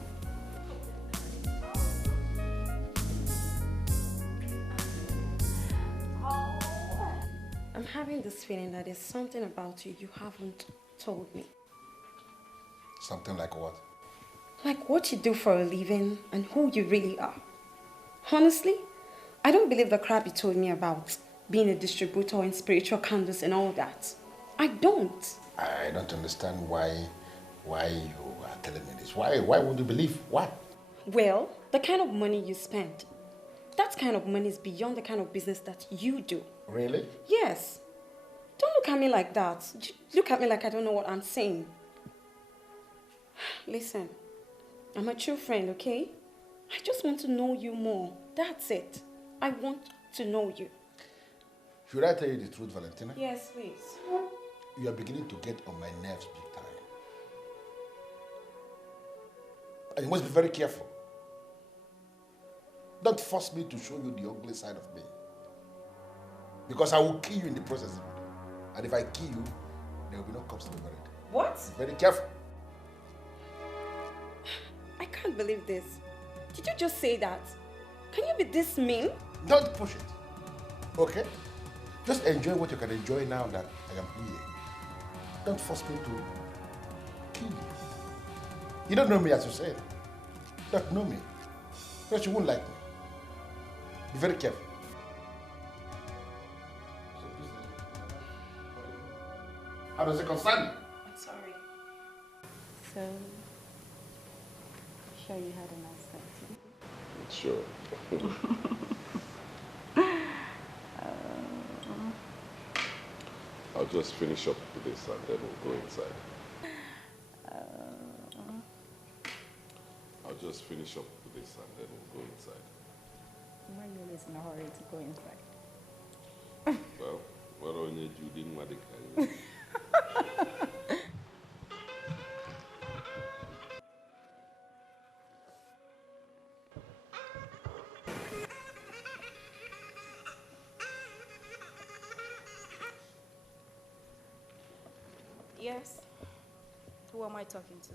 I'm having this feeling that there's something about you haven't told me. Something like what? Like what you do for a living and who you really are. Honestly, I don't believe the crap you told me about being a distributor in spiritual candles and all that. I don't. I don't understand why you are telling me this. Why would you believe? What? Well, the kind of money you spend, that kind of money is beyond the kind of business that you do. Really? Yes. Don't look at me like that. Look at me like I don't know what I'm saying. Listen, I'm a true friend, okay? I just want to know you more. That's it. I want to know you. Should I tell you the truth, Valentina? Yes, please. You are beginning to get on my nerves big time. And you must be very careful. Don't force me to show you the ugly side of me. Because I will kill you in the process. And if I kill you, there will be no cops to be worried. What? Be very careful. I can't believe this. Did you just say that? Can you be this mean? Don't push it. Okay? Just enjoy what you can enjoy now that I am here. Don't force me to kill you. You don't know me, as you said. You don't know me. Because you won't like me. Be very careful. How does it concern you? I'm sorry. So, sure you had a nice time too? Sure. I'll just finish up with this and then we'll go inside. I'll just finish up with this and then we'll go inside. Why are you always in a hurry to go inside? Well, what on you didn't want to Yes. Who am I talking to?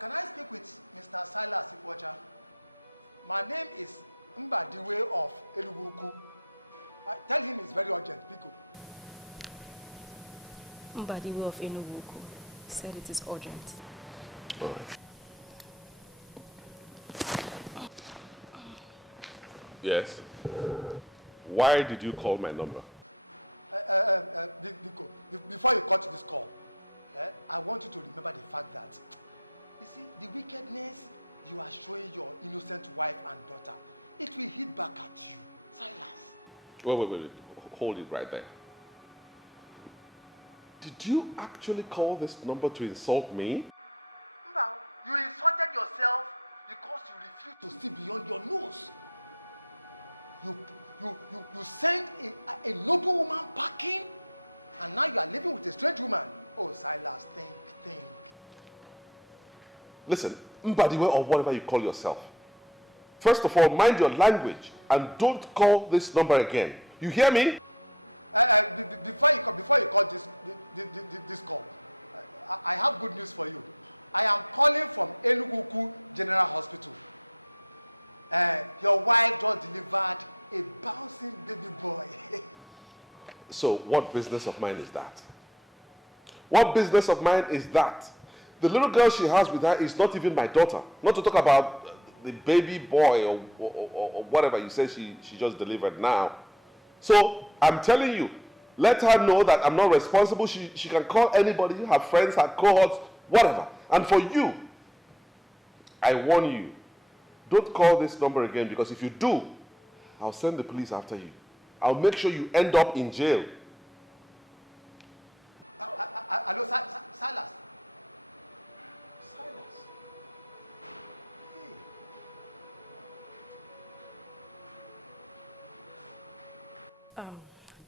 Can I speak with Mr. Silas Ipocha? My name is Mbadiwe of Eluguku. Tell him it's very urgent, Pico. Mbadiwe of Enuguku said it is urgent. All right. Yes. Why did you call my number? Pico, before you cut this call, I want you to remember the fact that, you see, the wickedness you are showing your innocent wife and daughter, it will hit back at you. Silas. Wait. Hold it right there. Did you actually call this number to insult me? No, you insulted yourself because you refused to see beyond your nose. You sent a noble woman packing, and now you are living with a strange woman. Oh, Silas, think. Listen, Mbadiwe or whatever you call yourself. First of all, mind your language and don't call this number again. You hear me? Before you call this call, I have good news for you. I am calling from Enuguku General Hospital. Your wife just delivered a bouncing baby boy. So what business of mine is that? What business of mine is that? The little girl she has with her is not even my daughter. Not to talk about the baby boy or whatever you say she just delivered now. So I'm telling you, let her know that I'm not responsible. She can call anybody, her friends, her cohorts, whatever. And for you, I warn you, don't call this number again, because if you do, I'll send the police after you. I'll make sure you end up in jail. Hello, Silas. Silas.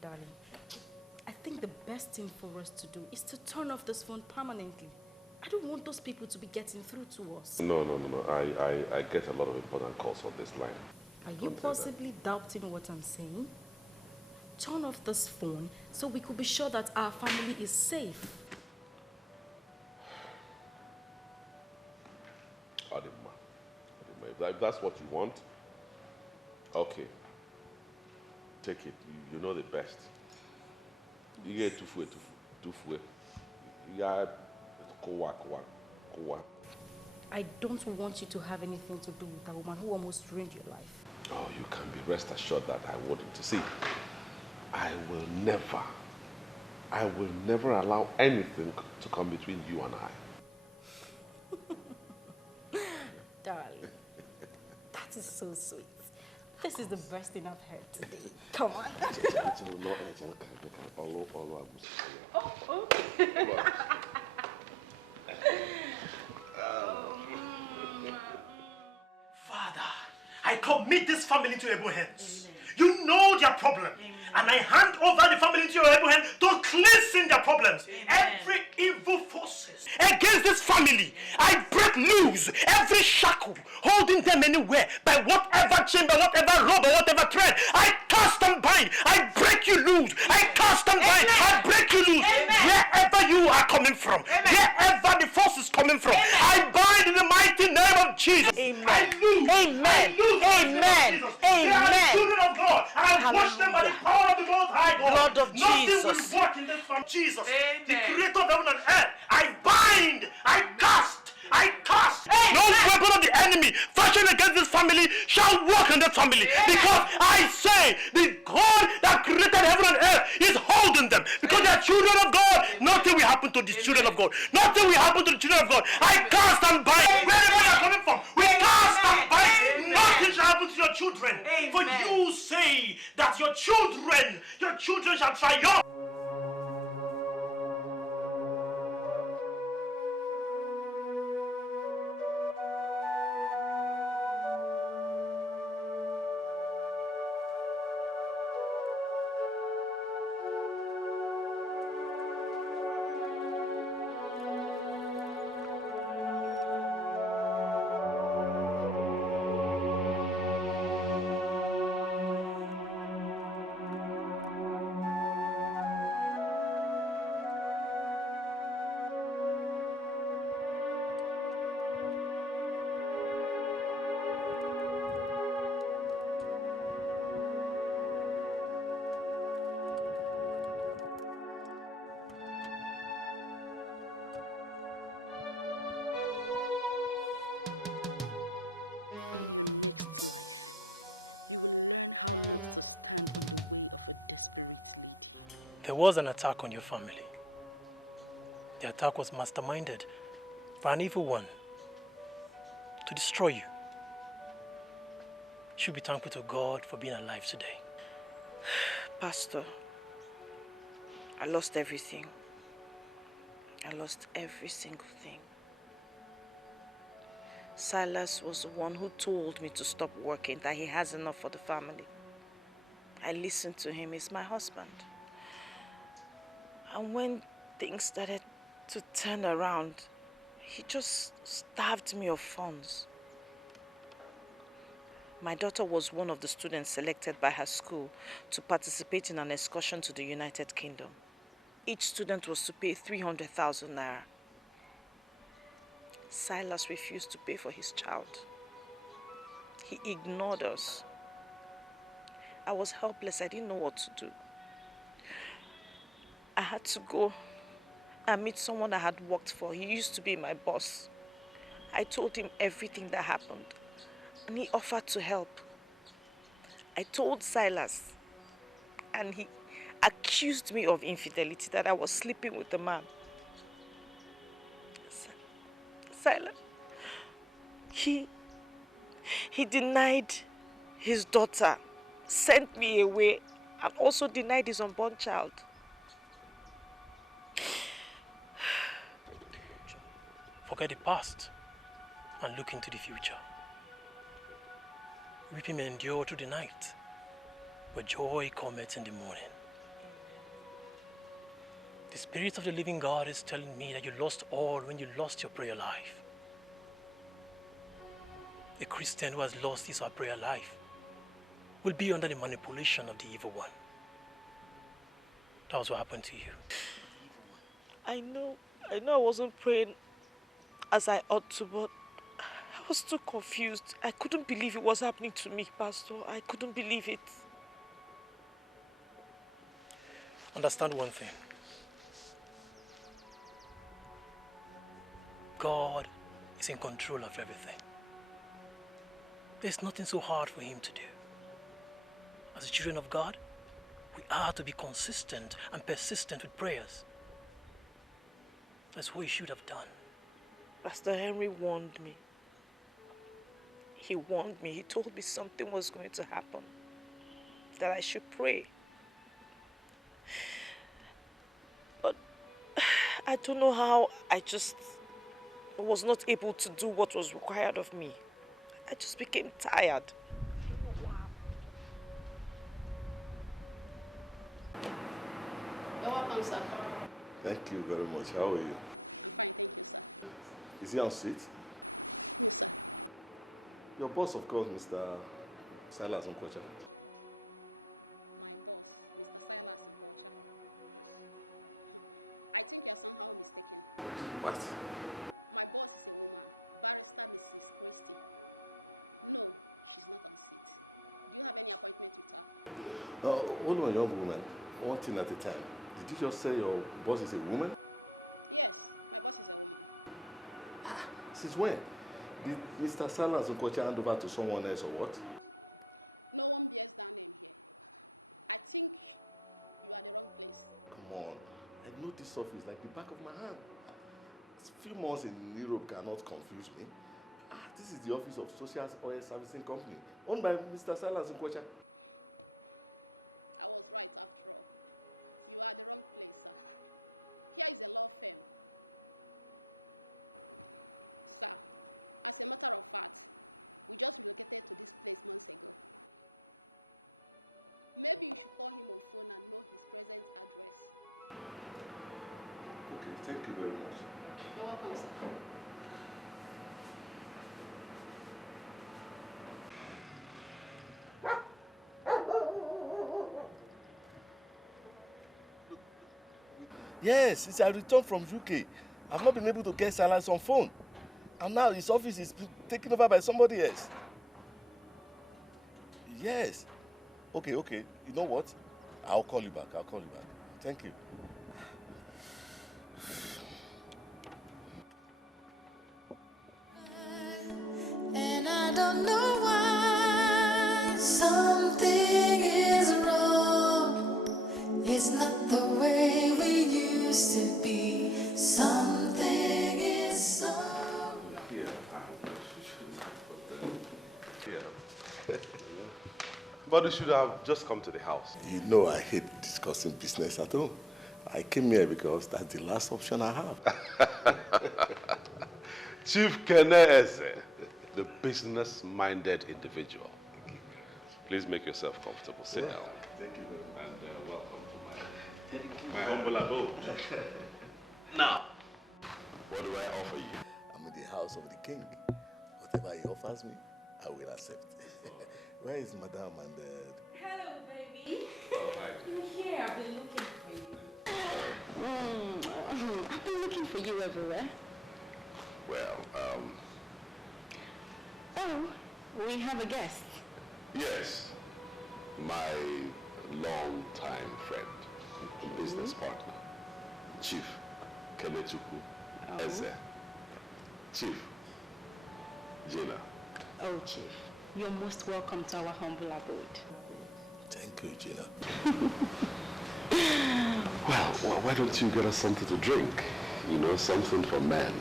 Darling, I think the best thing for us to do is to turn off this phone permanently. I don't want those people to be getting through to us. No. I get a lot of important calls on this line. Are you possibly doubting what I'm saying? Turn off this phone so we could be sure that our family is safe. Adima, if that's what you want, okay. Take it. You know the best. You get tufue. Yeah, kowa. I don't want you to have anything to do with a woman who almost ruined your life. Oh, you can be rest assured that I wouldn't. See, I will never allow anything to come between you and I. Darling, that is so sweet. This is the best thing I've heard today. Come on. Father, I commit this family into your able hands. You know their problem. And I hand over the family into your able hands to cleanse their problems. Every evil forces against this family, I break loose every shackle holding them anywhere by whatever chain, by whatever rope, or whatever thread. I cast and bind. I break you loose. I cast and bind. I break you loose. Wherever you are coming from, wherever the force is coming from, I bind in the mighty name of Jesus. I lose. I lose. Amen. They are the children of God. And I wash them by the power of the Most High God. Blood of Nothing Jesus. will work in this family. Jesus, the creator of heaven and earth. I bind. I cast. I cast. No weapon of the enemy fashioned against this family shall work in this family. Because I say the God that created heaven and earth is holding them. Because they are children of God. Nothing will happen to the children of God. Nothing will happen to the children of God. I cast and bind. Wherever you are coming from, we cast and bind. Nothing shall happen to your children. For you say that your children shall triumph. In your next life, you will learn how not to stand on the way of a desperate lady. There was an attack on your family. The attack was masterminded by an evil one to destroy you. You should be thankful to God for being alive today. Pastor, I lost everything. I lost every single thing. Silas was the one who told me to stop working, that he has enough for the family. I listened to him. He's my husband. And when things started to turn around, he just starved me of funds. My daughter was one of the students selected by her school to participate in an excursion to the United Kingdom. Each student was to pay 300,000 naira. Silas refused to pay for his child. He ignored us. I was helpless. I didn't know what to do. I had to go and meet someone I had worked for. He used to be my boss. I told him everything that happened, and he offered to help. I told Silas, and he accused me of infidelity, that I was sleeping with the man. Silas, he denied his daughter, sent me away, and also denied his unborn child. Forget the past and look into the future. Weeping may endure through the night, but joy cometh in the morning. The Spirit of the living God is telling me that you lost all when you lost your prayer life. A Christian who has lost his or her prayer life will be under the manipulation of the evil one. That was what happened to you. I know I wasn't praying as I ought to, but I was too confused. I couldn't believe it was happening to me, Pastor. I couldn't believe it. Understand one thing. God is in control of everything. There's nothing so hard for him to do. As the children of God, we are to be consistent and persistent with prayers. That's what you should have done. Pastor Henry warned me. He warned me. He told me something was going to happen, that I should pray. But I don't know how I just was not able to do what was required of me. I just became tired. You're welcome, sir. Thank you very much. How are you? I'm fine, thank you, sir. Is he on seat? Yes, sir. Your boss, of course, Mr. Silas Nkocha. My boss, Mr. Silas Nkocha. I think you're somehow mistaken. What? My boss is a woman, Barrister Mrs. Christie. No, she's not on seat. Do you have any appointment with her? Hold on, young woman. One thing at a time. Did you just say your boss is a woman? Yes, my boss is a woman. Since when? Did Mr. Silas Nkocha hand over to someone else or what? No one bears that name here. I think you are the wrong place. Come on. I know this office like the back of my hand. A few months in Europe cannot confuse me. This is the office of Social Oil Servicing Company, owned by Mr. Silas Nkocha. I was right after all. You are the wrong place, sir. Here is a law firm. Sir, as a matter of fact, we just relocated to this place months ago. Maybe you should call him on phone and know his present address. Okay, thank you very much. You're welcome, sir. Yes, since I returned from UK, I've not been able to get Silas on phone. And now his office is taken over by somebody else. Yes. Okay. You know what? I'll call you back. Thank you. And I don't know why something is wrong. It's not the way we used to be. Something is so. But you should have just come to the house. You know I hate discussing business at home. I came here because that's the last option I have. Chief Keneze, the business-minded individual. Please make yourself comfortable. Sit down. Thank you very much. And welcome to my humble abode. Now, what do I offer you? I'm in the house of the king. Whatever he offers me, I will accept. Where is Madame and Hello, baby. hi. You're here. I've been looking for you. I've been looking for you everywhere. Well, Oh, we have a guest. yes. My long-time friend, business partner, Chief Kenechukwu Eze. Chief Gina. Oh, Chief, you're most welcome to our humble abode. Thank you, Gina. Well, why don't you get us something to drink? You know, something for men.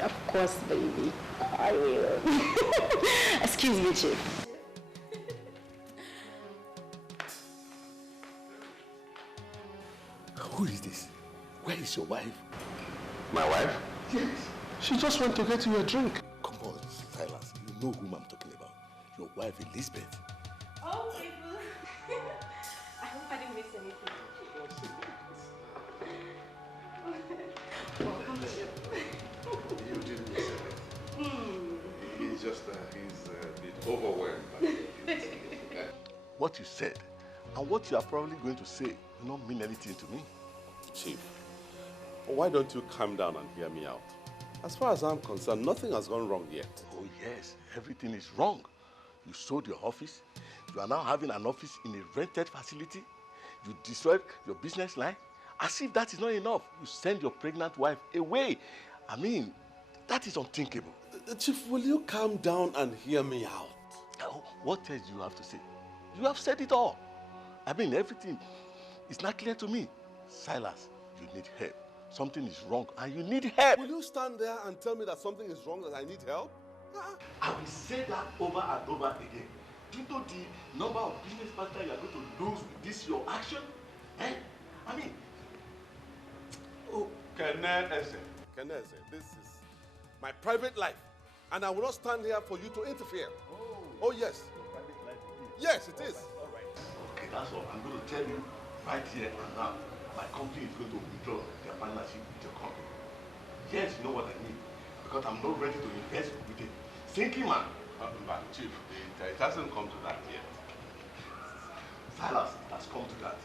Of course, baby. I will. Excuse me, Chief. Who is this? Where is your wife? My wife? Yes. She just went to get you a drink. Come on, Silas. You know whom I'm talking about. Your wife, Elizabeth. Oh, people. I hope I didn't miss anything. Welcome to you. You didn't miss anything. He's just, he's a bit overwhelmed. What you said and what you are probably going to say will not mean anything to me. Chief, why don't you calm down and hear me out? As far as I'm concerned, nothing has gone wrong yet. Oh yes, everything is wrong. You sold your office. You are now having an office in a rented facility. You destroyed your business line. As if that is not enough, you send your pregnant wife away. I mean, that is unthinkable. Chief, will you calm down and hear me out? What else do you have to say? You have said it all. I mean, everything is not clear to me. Silas, you need help. Something is wrong and you need help. Will you stand there and tell me that something is wrong, that I need help? I will say that over and over again. Do you know the number of business partners you are going to lose with this your action? Eh? I mean... Oh, Keneze, this is my private life. And I will not stand here for you to interfere. Oh yes. Your private life is Yes, it is. All right. Okay, that's all. I'm going to tell you right here and now. my company is going to withdraw their partnership with your company. Yes, you know what I mean. Because I'm not ready to invest with a sinking man. But Chief, it hasn't come to that yet. Silas, it has come to that.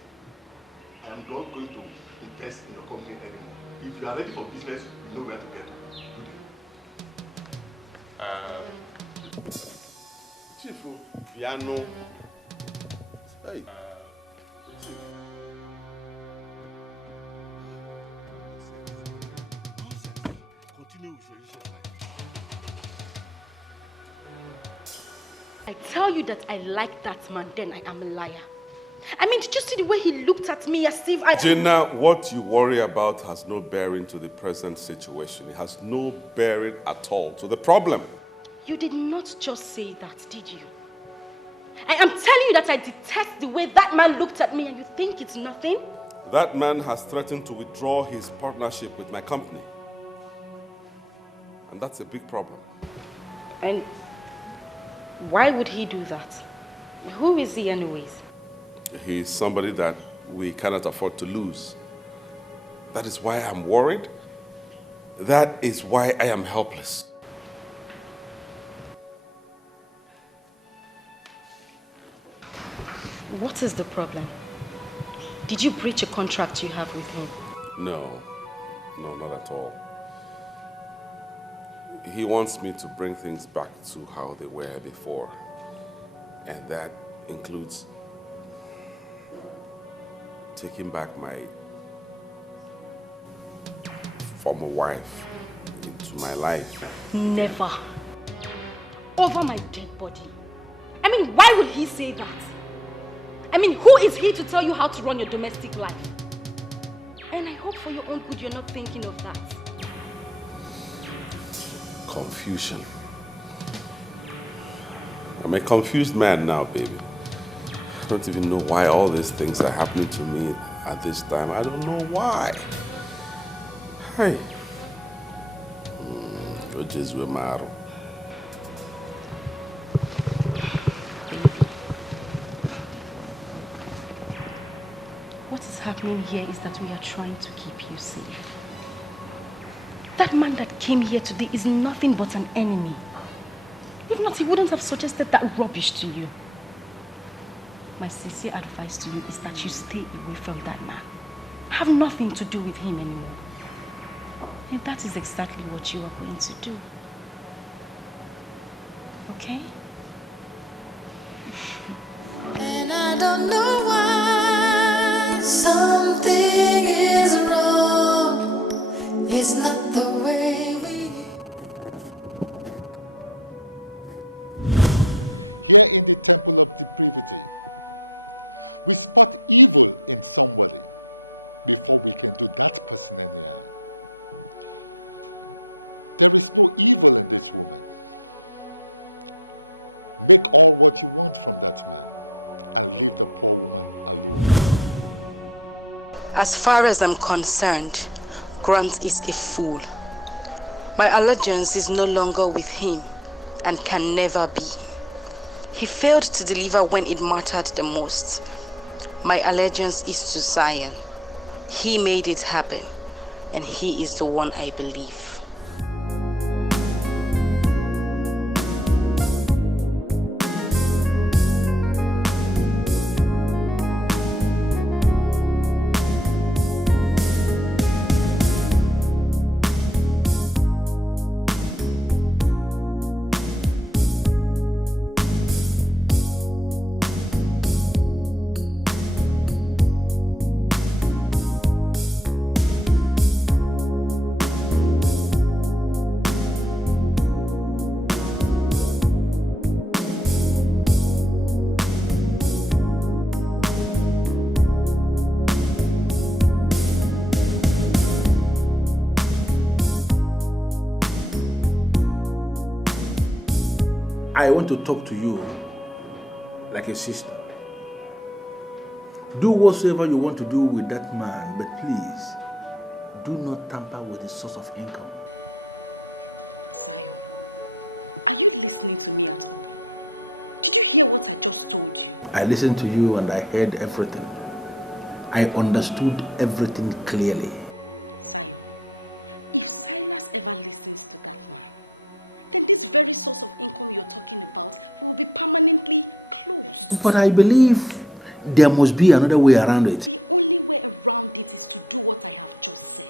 I am not going to invest in your company anymore. If you are ready for business, you know where to get to. Chief, piano. Hey. Chief. Continue with your usual I tell you that I like that man, then I am a liar. I mean, did you see the way he looked at me as if I... Jenna, what you worry about has no bearing to the present situation. It has no bearing at all to the problem. You did not just say that, did you? I am telling you that I detest the way that man looked at me and you think it's nothing? That man has threatened to withdraw his partnership with my company. And that's a big problem. And why would he do that? Who is he anyways? He's somebody that we cannot afford to lose. That is why I'm worried. That is why I am helpless. What is the problem? Did you breach a contract you have with him? No, not at all. He wants me to bring things back to how they were before. And that includes taking back my former wife into my life. Never. Over my dead body. I mean, why would he say that? I mean, who is he to tell you how to run your domestic life? And I hope for your own good you're not thinking of that. Confusion. I'm a confused man now, baby. I don't even know why all these things are happening to me at this time. I don't know why. Hey. What is happening here is that we are trying to keep you safe. That man that came here today is nothing but an enemy. If not, he wouldn't have suggested that rubbish to you. My sincere advice to you is that you stay away from that man. Have nothing to do with him anymore. And that is exactly what you are going to do. Okay? And I don't know why something is wrong. It's not the way we... Here in the temple of depravity, we spot evil in somebody before we can do that person any harm. There is no evil in this woman. Make all what you want from that man and leave the poor woman alone. As far as I'm concerned, Grant is a fool. My allegiance is no longer with him and can never be. He failed to deliver when it mattered the most. My allegiance is to Zion. He made it happen, and he is the one I believe. I want to talk to you like a sister. Do whatsoever you want to do with that man, but please, do not tamper with his source of income. Zion, are you listening to me at all? Did you hear what I just told you? I listened to you and I heard everything. I understood everything clearly. Zion, if Silas ever listens to that man, then this very source of income you're talking about will be permanently closed. But I believe there must be another way around it. The only way around it is to do what I have just said.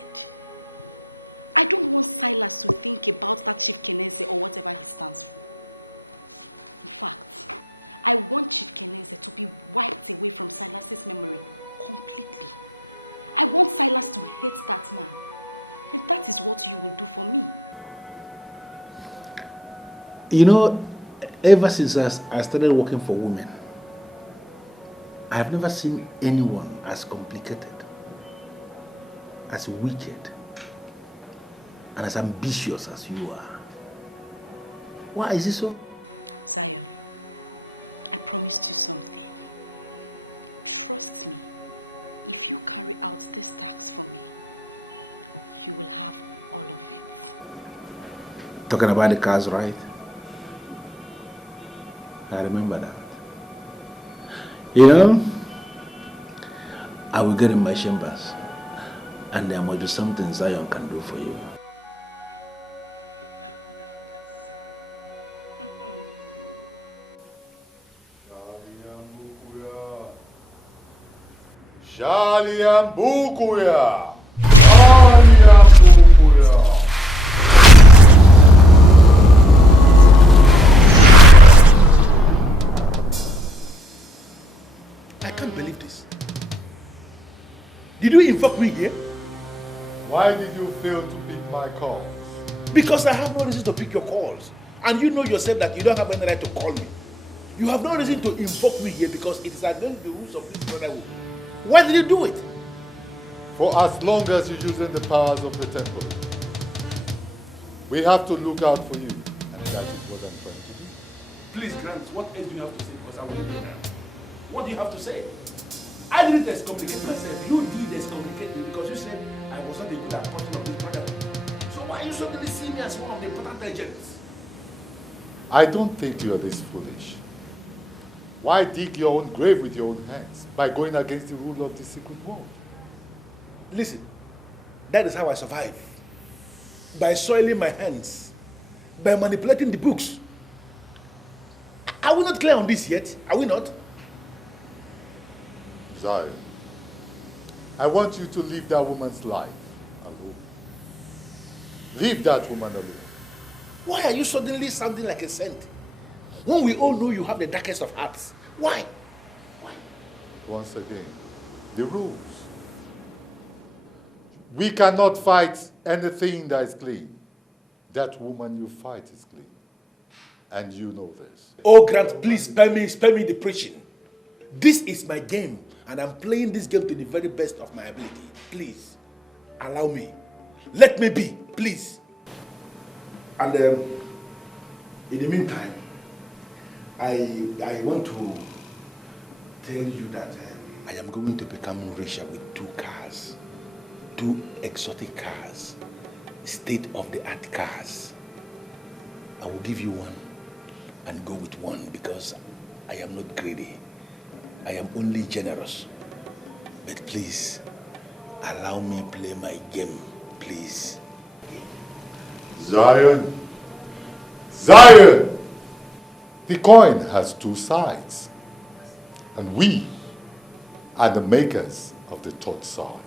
I don't want Silas to think about that Chief Kenese or whatever he stands for. In fact, I want Chief Kenese to be wiped away from Silas's memory completely. I want Silas to hate that man. And that is what you will do for me. You know, ever since I started working for women, I have never seen anyone as complicated, as wicked, and as ambitious as you are. Why is it so? Zion, I promised you something. Trust me, if you carry out this task for me, you will have all of it. Talking about the cars, right? I remember that. You know, I will get in my chambers and there must be something Zion can do for you. Shaliambukuya! Shaliambukuya! I can't believe this. Did you invoke me here? Why did you fail to pick my calls? Because I have no reason to pick your calls. And you know yourself that you don't have any right to call me. You have no reason to invoke me here because it is against the rules of this brotherhood. Why did you do it? For as long as you're using the powers of the temple, we have to look out for you. And that is what I'm trying to do. Please, Grant, what else do you have to say? Because I will leave now. What do you have to say? I didn't excommunicate myself. You did excommunicate me because you said I was not a good apostle of this brotherhood. So why you suddenly see me as one of the important agents? I don't think you are this foolish. Why dig your own grave with your own hands by going against the rule of the secret world? Listen, that is how I survive. By soiling my hands, by manipulating the books. Are we not clear on this yet? Are we not? Zion, I want you to leave that woman's life alone. Leave that woman alone. Why are you suddenly sounding like a saint? When we all know you have the darkest of hearts. Why? Once again, the rules. We cannot fight anything that is clean. That woman you fight is clean. And you know this. Oh, Grant, please spare me the preaching. This is my game, and I'm playing this game to the very best of my ability. Please, allow me. Let me be, please. And in the meantime, I want to tell you that I am going to become richer with 2 cars. 2 exotic cars. State-of-the-art cars. I will give you one and go with one because I am not greedy. I am only generous. But please, allow me play my game, please. Zion! Zion! The coin has 2 sides. And we are the makers of the 3rd side.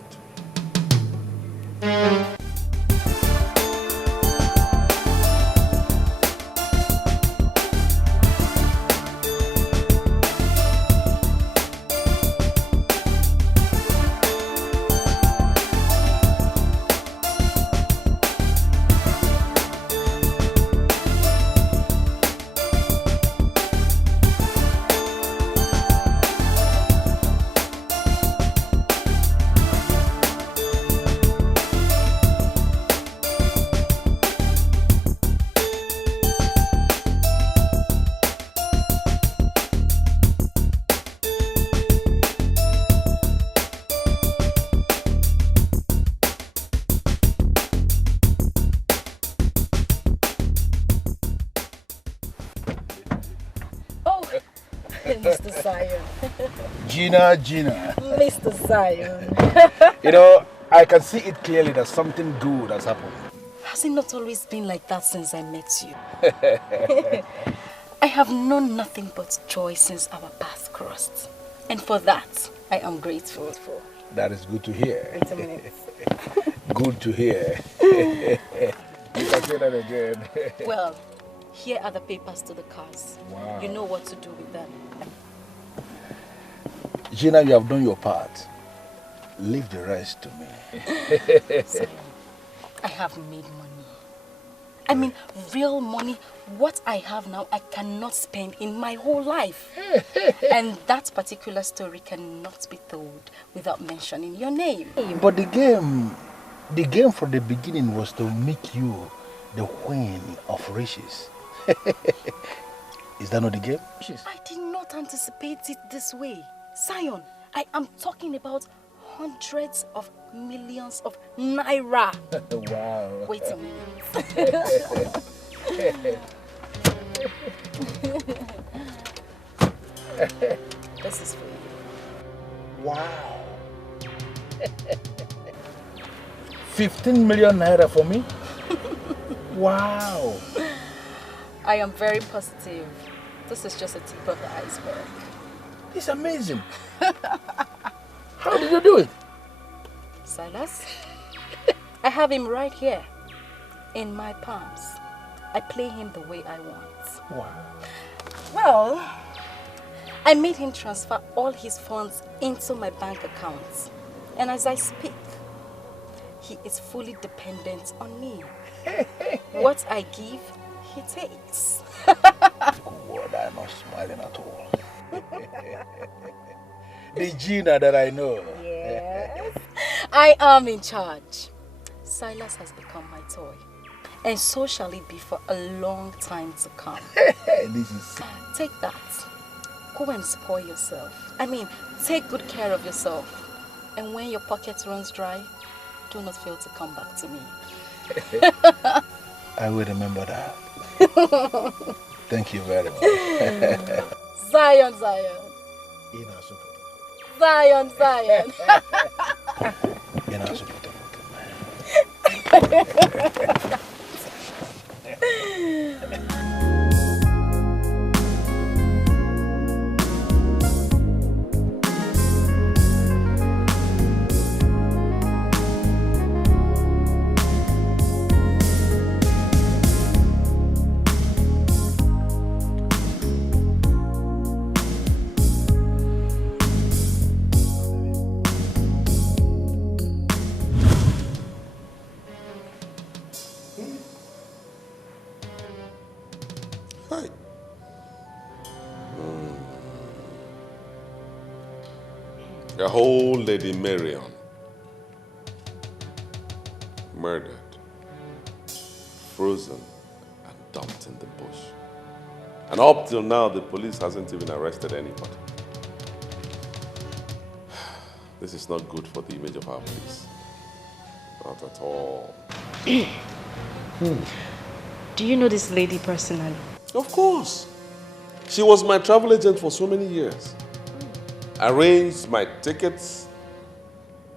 Mr. Zion. Gina. Mr. Zion. You know, I can see it clearly that something good has happened. Has it not always been like that since I met you? I have known nothing but joy since our paths crossed. And for that, I am grateful. That is good to hear. Wait a minute. Good to hear. You can say that again. Well, here are the papers to the cars. Wow. You know what to do with them. Gina, you have done your part. Leave the rest to me. Sorry, I have made money. I mean, real money. What I have now, I cannot spend in my whole life. And that particular story cannot be told without mentioning your name. But the game from the beginning was to make you the queen of riches. Is that not the game? I did not anticipate it this way. Zion, I am talking about hundreds of millions of naira. Wow. Wait a minute. This is for you. Wow. 15 million naira for me? Wow. I am very positive. This is just a tip of the iceberg. It's amazing. How did you do it? Silas, I have him right here in my palms. I play him the way I want. Wow. Well, I made him transfer all his funds into my bank account. And as I speak, he is fully dependent on me. What I give, he takes. God, I'm not smiling at all. The Gina that I know. Yes. I am in charge. Silas has become my toy. And so shall it be for a long time to come. This is... Take that. Go and spoil yourself. I mean, take good care of yourself. And when your pocket runs dry, do not fail to come back to me. I will remember that. Thank you very much. Zion. Zion. The whole Lady Marion murdered, frozen, and dumped in the bush. And up till now, the police hasn't even arrested anybody. This is not good for the image of our police. Not at all. Do you know this lady personally? Of course. She was my travel agent for so many years. Arranged my tickets,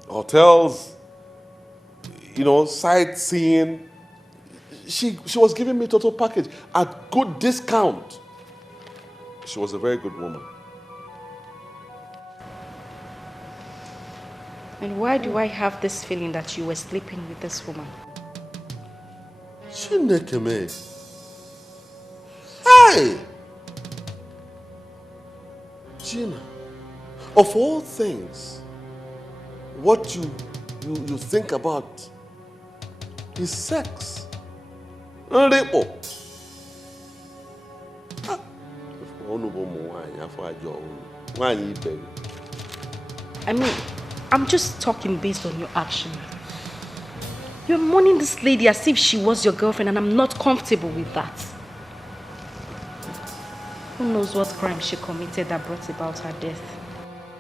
hotels, sightseeing. She was giving me total package at good discount. She was a very good woman. And why do I have this feeling that you were sleeping with this woman? Chinekeme. Hey! Gina, of all things, what you think about is sex. Rape. I mean, I'm just talking based on your action. You're mourning this lady as if she was your girlfriend, and I'm not comfortable with that. Who knows what crime she committed that brought about her death?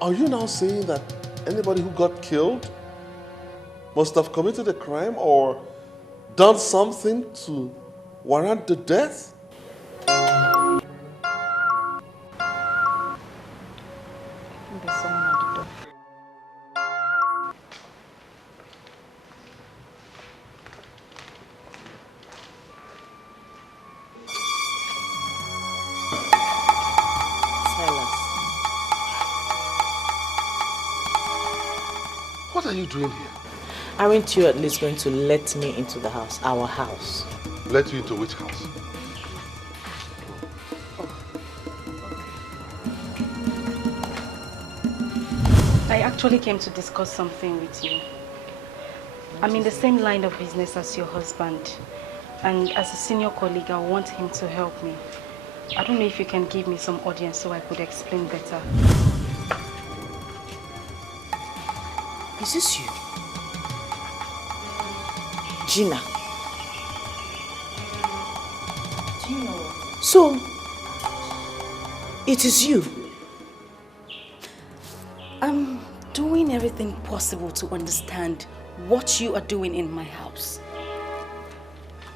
Are you now saying that anybody who got killed must have committed a crime or done something to warrant the death? What are you doing here? Aren't you at least going to let me into the house, our house? Let you into which house? Is this you? Gina. Do you know what? So, it is you. I'm doing everything possible to understand what you are doing in my house.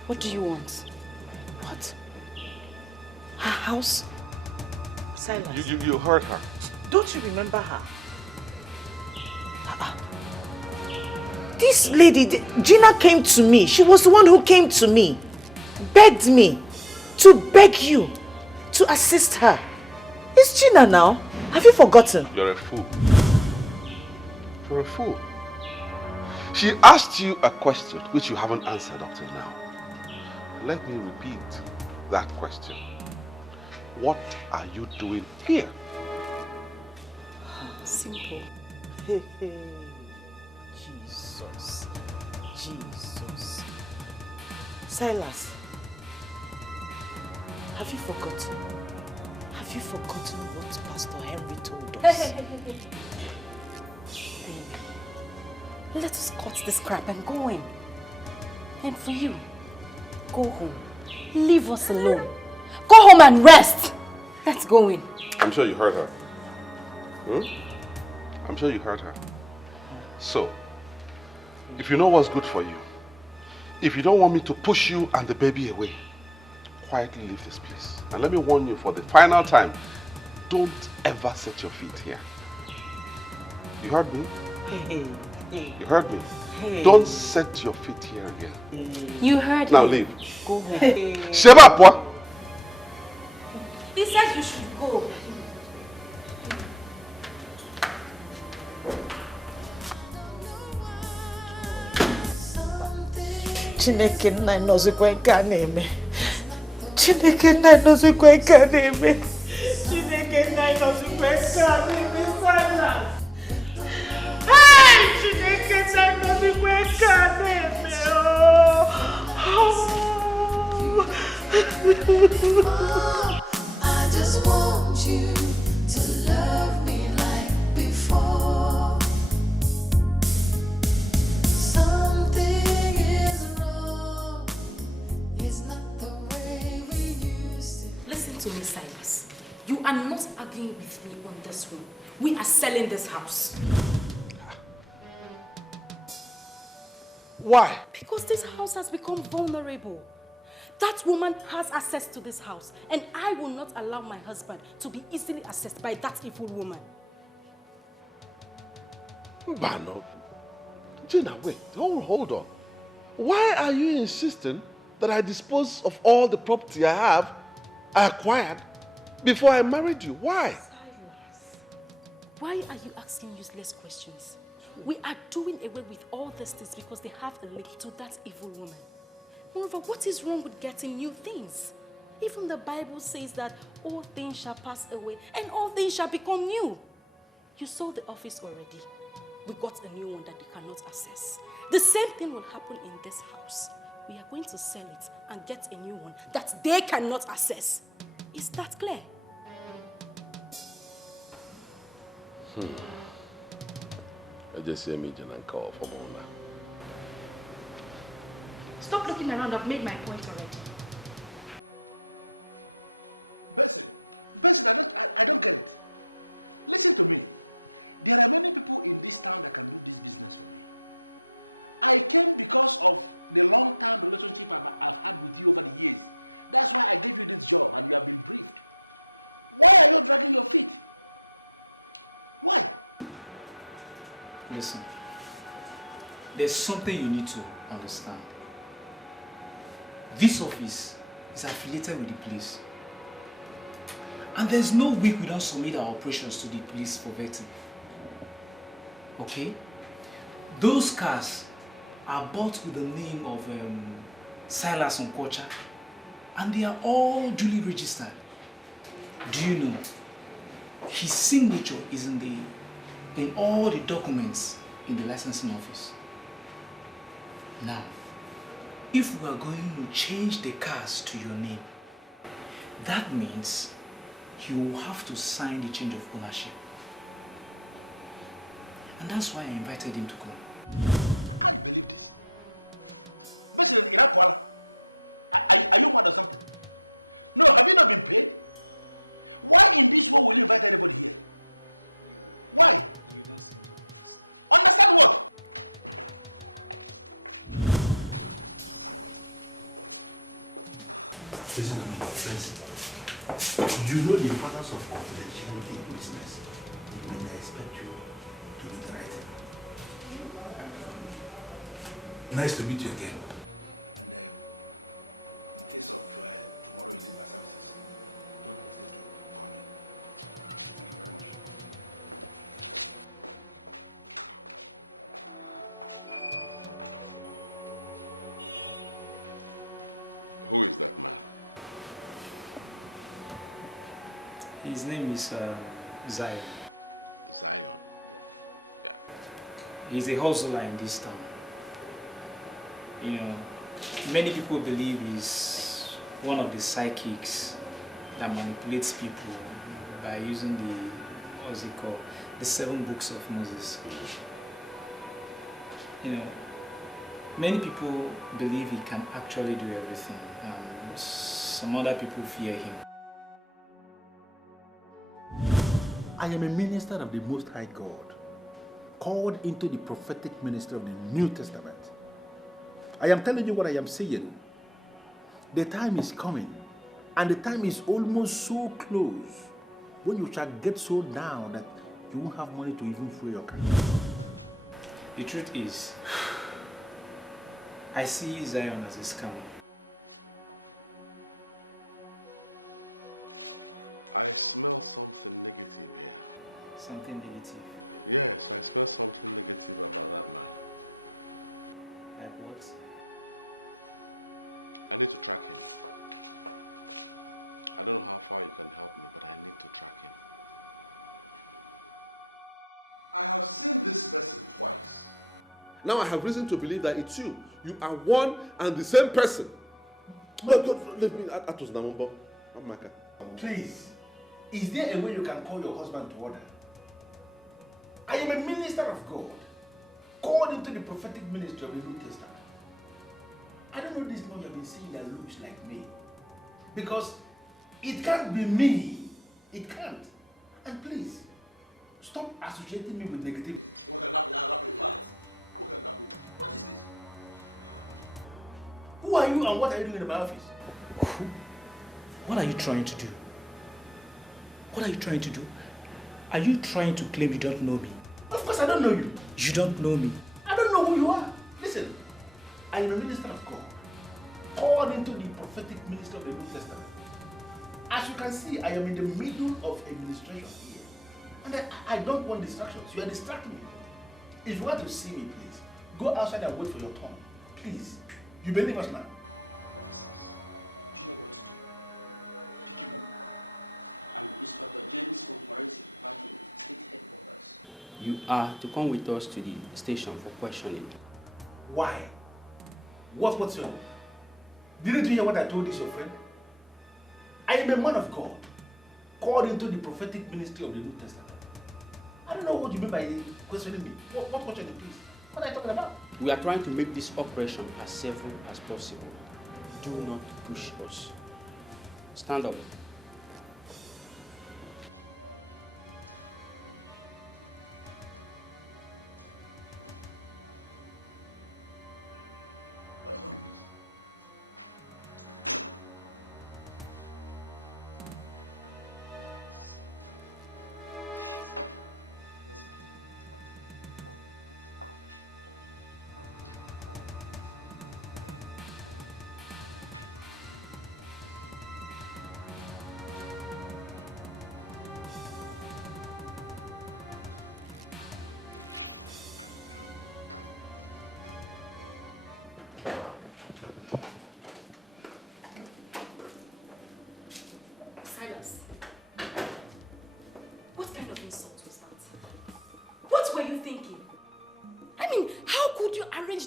What do you want? What? Her house? This lady, Gina, came to me. She was the one who came to me, begged me to beg you to assist her. It's Gina now. Have you forgotten? You're a fool. You're a fool. She asked you a question which you haven't answered up till now. Let me repeat that question. What are you doing here? Simple. Jesus. Jesus. Silas, have you forgotten? Have you forgotten what Pastor Henry told us? Let us cut this crap and go in. And for you, go home. Leave us alone. Go home and rest. Let's go in. I'm sure you heard her. I'm sure you heard her. So, if you know what's good for you, if you don't want me to push you and the baby away, quietly leave this place. And let me warn you for the final time, don't ever set your feet here. You heard me? You heard me? Don't set your feet here again. You heard Now me. leave. Go home. Shut up, what? He said you should go. Chineke nna nọzikwa nke a na-eme. Chineke nna nọzikwa nke a na-eme. Chineke nna nọzikwa nke a na-eme. Silas. Hey! Chineke nna nọzikwa nke a na-eme. I just want you to love me like before. Something is wrong. It's not the way we used to. Listen to me, Silas. You are not arguing with me on this one. We are selling this house. Why? Because this house has become vulnerable. That woman has access to this house, and I will not allow my husband to be easily accessed by that evil woman. Bano. Gina, wait. Hold on. Why are you insisting that I dispose of all the property I acquired before I married you? Why? Why are you asking useless questions? We are doing away with all these things because they have a link to that evil woman. Moreover, what is wrong with getting new things? Even the Bible says that all things shall pass away and all things shall become new. You saw the office already. We got a new one that they cannot access. The same thing will happen in this house. We are going to sell it and get a new one that they cannot access. Is that clear? I just hear me and call for Mona. Stop looking around. I've made my point already. Benson, I don't get it. Listen to me. There are many people in this town that can do this business for me. I came because of the long-term relationship I've had with you over the years. That's why I gave you this job and you have been briefed. Why are you dragging your feet? Why? Listen, there's something you need to understand. This office is affiliated with the police. And there's no week we don't submit our operations to the police for vetting. Okay? Those cars are bought with the name of Silas Onkocha, and they are all duly registered. Do you know? His signature is in all the documents in the licensing office. Now, if we are going to change the cars to your name, that means you will have to sign the change of ownership. And that's why I invited him to come. I can't believe this. Are you mad or something? No, have you not been paid? Why in this world will you invite anybody here? Why? You don't seem to understand. Understand what? Listen to me, friends. You know the importance of confidentiality in business, and I expect you to do the right thing. Nice to meet you again. And in case of tomorrow you need my services, don't hesitate to call me. Thank you very much. Who is that man? His name is Zion. Zion? Yeah. He's a hustler in this town. You know, many people believe he's one of the psychics that manipulates people by using the, Wazico, the 7 books of Moses. You know, many people believe he can actually do everything, and some other people fear him. I am a minister of the Most High God, called into the prophetic ministry of the New Testament. I am telling you what I am saying. The time is coming, and the time is almost so close, when you shall get so down that you won't have money to even fuel your car. The truth is, I see Zion as a scammer. I smell something negative here. Something negative? Yes, I smell something negative about that man. Like what? I need to track him. I don't know how far you can help me, but I need to track him. I have seen this person twice. Now I have reason to believe that it's you. You are one and the same person. No, leave me. Atos Namombo. Amaka. Please, is there a way you can call your husband to order? I am a minister of God, called into the prophetic ministry of the New Testament. I don't know this man you have been seeing that looks like me. Because it can't be me. It can't. And please, stop associating me with negativity. What is this? Who are you and what are you doing in my office? What are you trying to do? What are you trying to do? Are you trying to claim you don't know me? Of course I don't know you. You don't know me. I don't know who you are. Listen, I am a minister of God, called into the prophetic ministry of the New Testament. As you can see, I am in the middle of administration here. And I don't want distractions. You are distracting me. If you want to see me, please, go outside and wait for your turn. Please. You believe us now? Officers, do you know what to do? Pick him up. I'm Inspector James from Forensic Department, State Headquarters. You are to come with us to the station for questioning. Why? What's your name? Didn't you hear what I told this your friend? I am a man of God, called into the prophetic ministry of the New Testament. I don't know what you mean by questioning me. What questioning, please? What are you talking about? We are trying to make this operation as safe as possible. Do not push us. Stand up.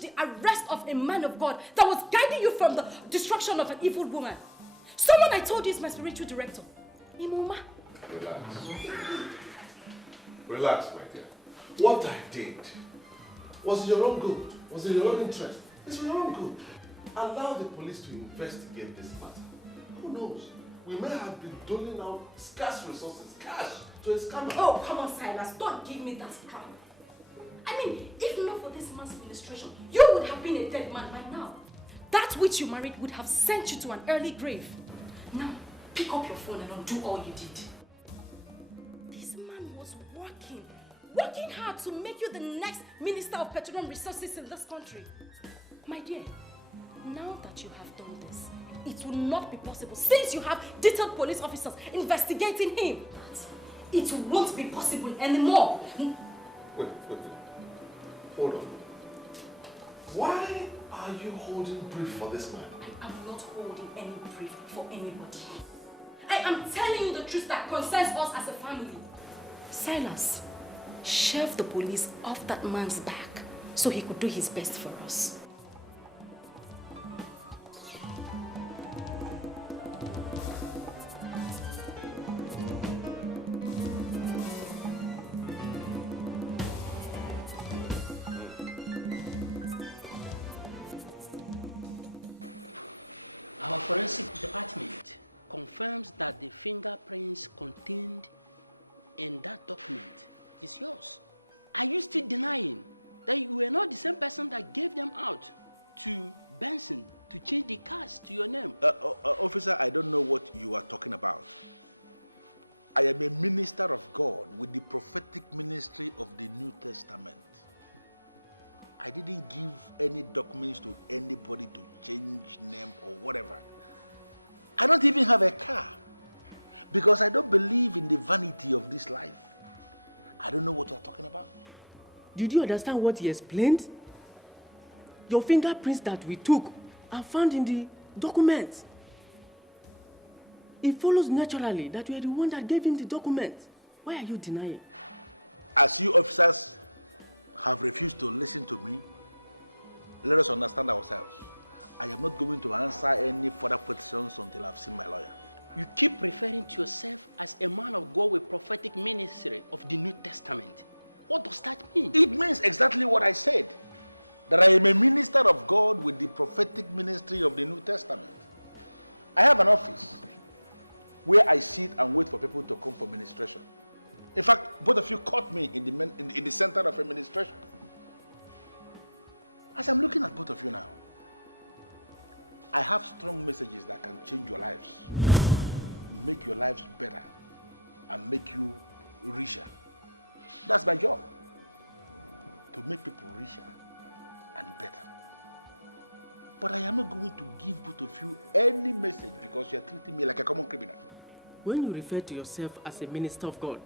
the arrest of a man of God that was guiding you from the destruction of an evil woman. Someone I told you is my spiritual director. Imoma. Relax. Relax, my dear. What I did was in your own good, was in your own interest. It's for your own good. Allow the police to investigate this matter. Who knows? We may have been doling out scarce resources, cash, to a scammer. Oh, come on, Silas. Don't give me that crap. I mean, if not for this man's ministration, you would have been a dead man by now. That which you married would have sent you to an early grave. Now, pick up your phone and undo all you did. This man was working hard to make you the next Minister of Petroleum Resources in this country. My dear, now that you have done this, it will not be possible since you have detailed police officers investigating him. It won't be possible anymore. Wait. Hold on. Why are you holding brief for this man? I am not holding any brief for anybody. I am telling you the truth that concerns us as a family. Silas, shove the police off that man's back so he could do his best for us. Our forensic department confirms that the fingerprints contained in that document is yours. Are you still denying that you were not the same person that gave them out to Benson to change the cars to your name? Officer, I don't know what you are talking about. I am a minister of God with the prophetic ministry of the New Testament. I didn't give any documents to anybody to change name or whatever. I don't even have a car because I don't believe in the vanity of this life. I don't know what you're talking about. Did you understand what he explained? Your fingerprints that we took are found in the documents. It follows naturally that you are the one that gave him the document. Why are you denying? As you officers have refused to listen to me, let us understand ourselves. I am not going to answer any further questions until I've seen my lawyer. You keep referring to yourself as a man of God with prophetic ministry of the New Testament. What does that mean? It means exactly what I said. That I am a minister of God with the prophetic ministry of the New Testament. I have an office where I sit and wait for people to come for ministration. In fact, both of you caught me in the center of administration. As I'm looking at both of you now, I have strong messages that can change your lives, make your lives better, and make you richer. That's my job, to make people richer and better. But I am not going to give both of you any message because you're treating me like a common criminal. When you refer to yourself as a minister of God,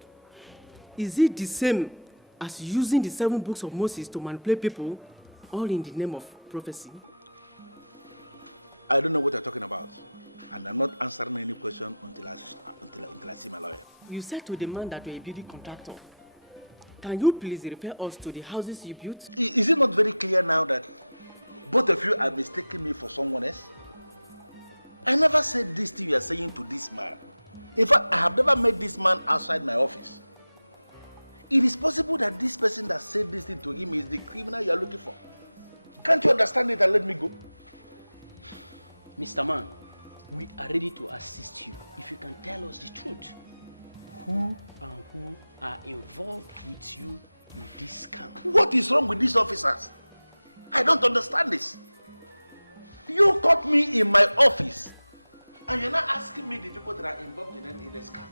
is it the same as using the 7 books of Moses to manipulate people, all in the name of prophecy? I don't know what you're talking about, and I'm not answering any question until I see my lawyer. You said to the man that you're a building contractor. Can you please refer us to the houses you built? Is it not very clear now that both of you are mistaking me for someone else? I never said this thing you are saying to this man. In fact, I have never met this man outside my office. It is possible that this person that said this thing to him is the criminal you are looking for. Can't you understand it and let me go? Mr. Man, we are ready to assist you if you can tell us the truth. Who and who are involved with you in this scam? What is wrong with these officers? I don't understand this. You caught me in my office and you're not asking me the people that are involved in the scam.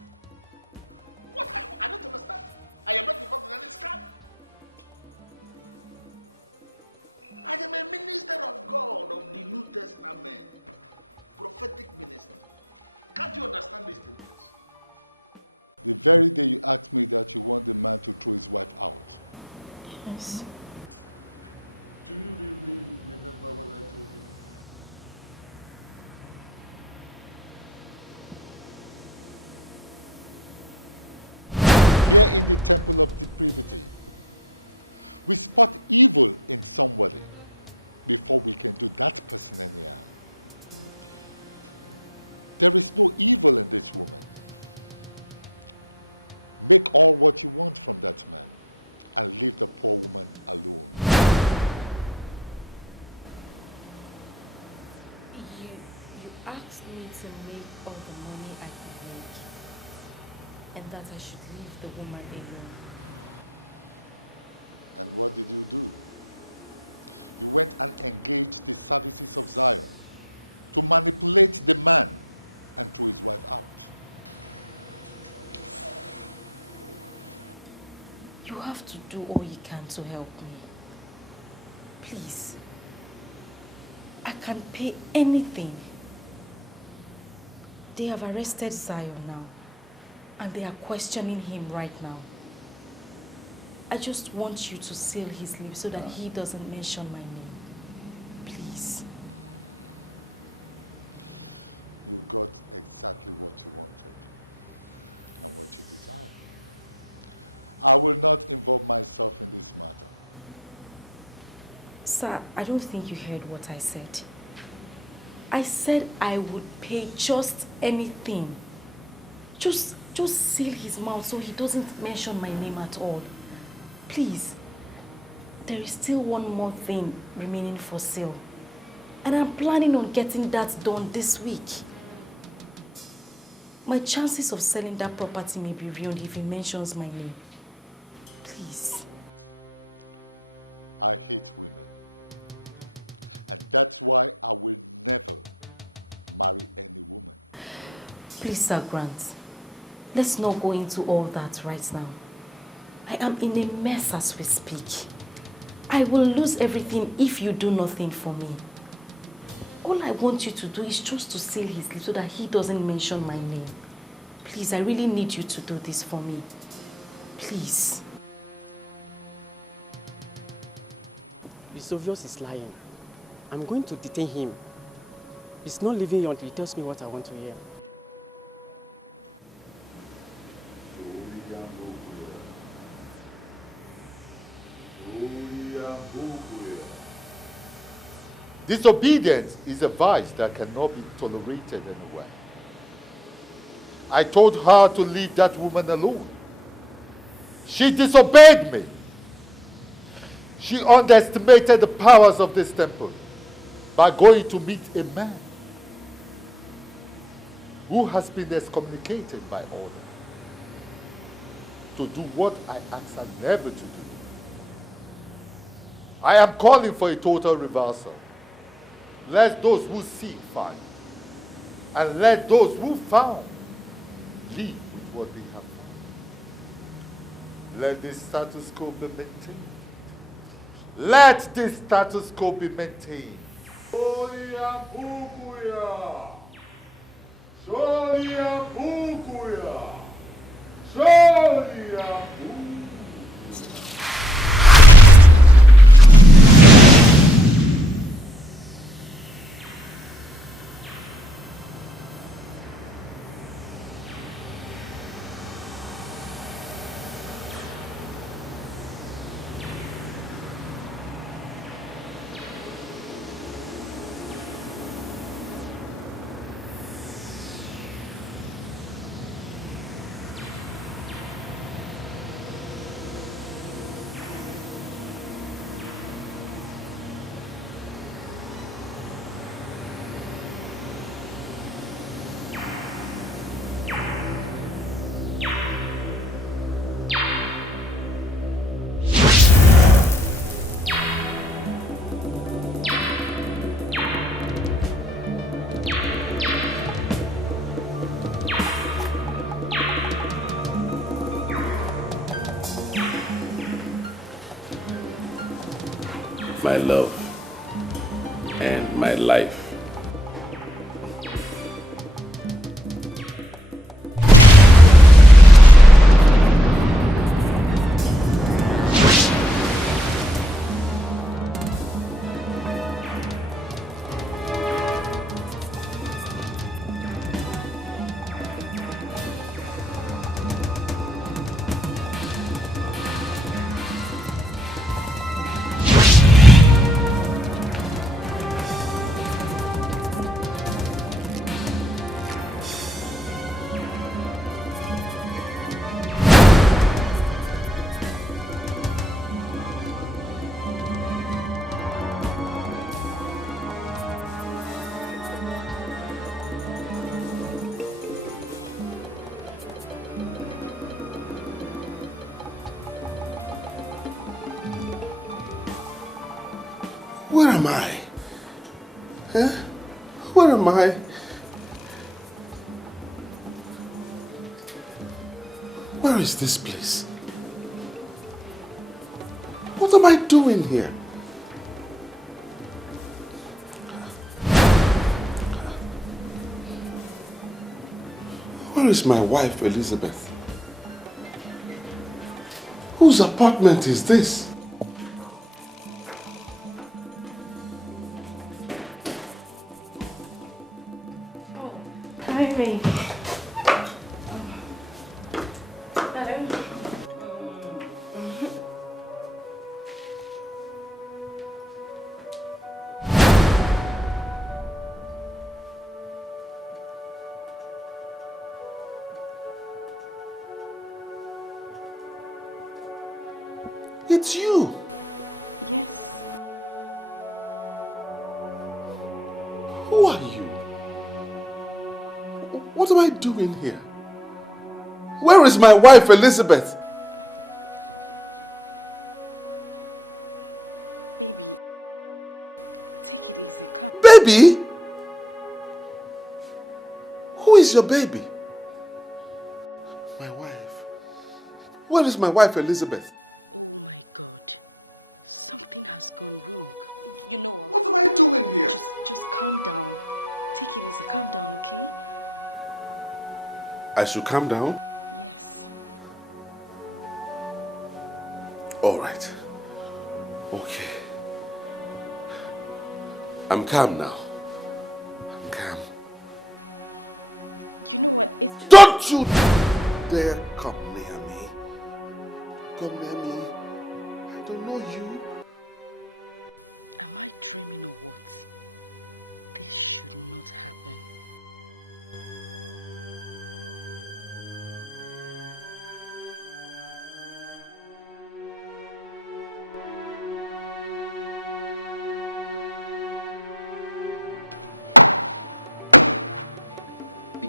What? I don't understand. I am not involved in any scam. I am a minister of God of the New Testament. Prophetic minister. Can't you understand this thing, please? The very day you asked me that you want the man to throw his wife out. Yes. Do you really remember what I told you? Here in the temple of depravity, we spot evil in somebody before we can do that person any harm. There is no evil in this woman. Make all what you want from that man and leave the poor woman alone. You asked me to make all the money I could make and that I should leave the woman alone. And what did you do? You went and engaged the services of Zion to manipulate the man and throw his wife out. You have to do all you can to help me. Please. I can pay anything. They have arrested Zion now, and they are questioning him right now. I just want you to seal his lips so that he doesn't mention my name. Please. You got exactly what you wanted and what you desired. I will not involve myself in this matter. Sir, I don't think you heard what I said. I said I would pay just anything. Just seal his mouth so he doesn't mention my name at all. Please. There is still one more thing remaining for sale. And I'm planning on getting that done this week. My chances of selling that property may be ruined if he mentions my name. Please. I hate women. And that's why I will never marry any woman. Please, Sir Grant. Let's not go into all that right now. I am in a mess as we speak. I will lose everything if you do nothing for me. All I want you to do is just to seal his lips so that he doesn't mention my name. Please, I really need you to do this for me. Please. It's obvious he's lying. I'm going to detain him. He's not leaving here until he tells me what I want to hear. Disobedience is a vice that cannot be tolerated anywhere. I told her to leave that woman alone. She disobeyed me. She underestimated the powers of this temple by going to meet a man who has been excommunicated by order to do what I asked her never to do. I am calling for a total reversal. Let those who seek find, and let those who found leave with what they have found. Let this status quo be maintained. Let this status quo be maintained. Solia Pukuya! Solia Pukuya! Solia Pukuya! My love and my life. Where am I? Huh? Where am I? Where is this place? What am I doing here? Where is my wife, Elizabeth? Whose apartment is this? Timing. It's you. Yes. Who are you? What am I doing here? Where is my wife, Elizabeth? Baby, take it easy. Come. Baby? Who is your baby? My wife. Where is my wife, Elizabeth? Oh my God. Something has gone wrong. You know what? What am I doing here? Just calm down. Take it easy. Calm down, okay? I should calm down? Yes. All right. Okay. I'm calm now. I'm calm. You know what? Don't you dare come near me. Come near me. I don't know you. Am I dreaming or what? This should not happen.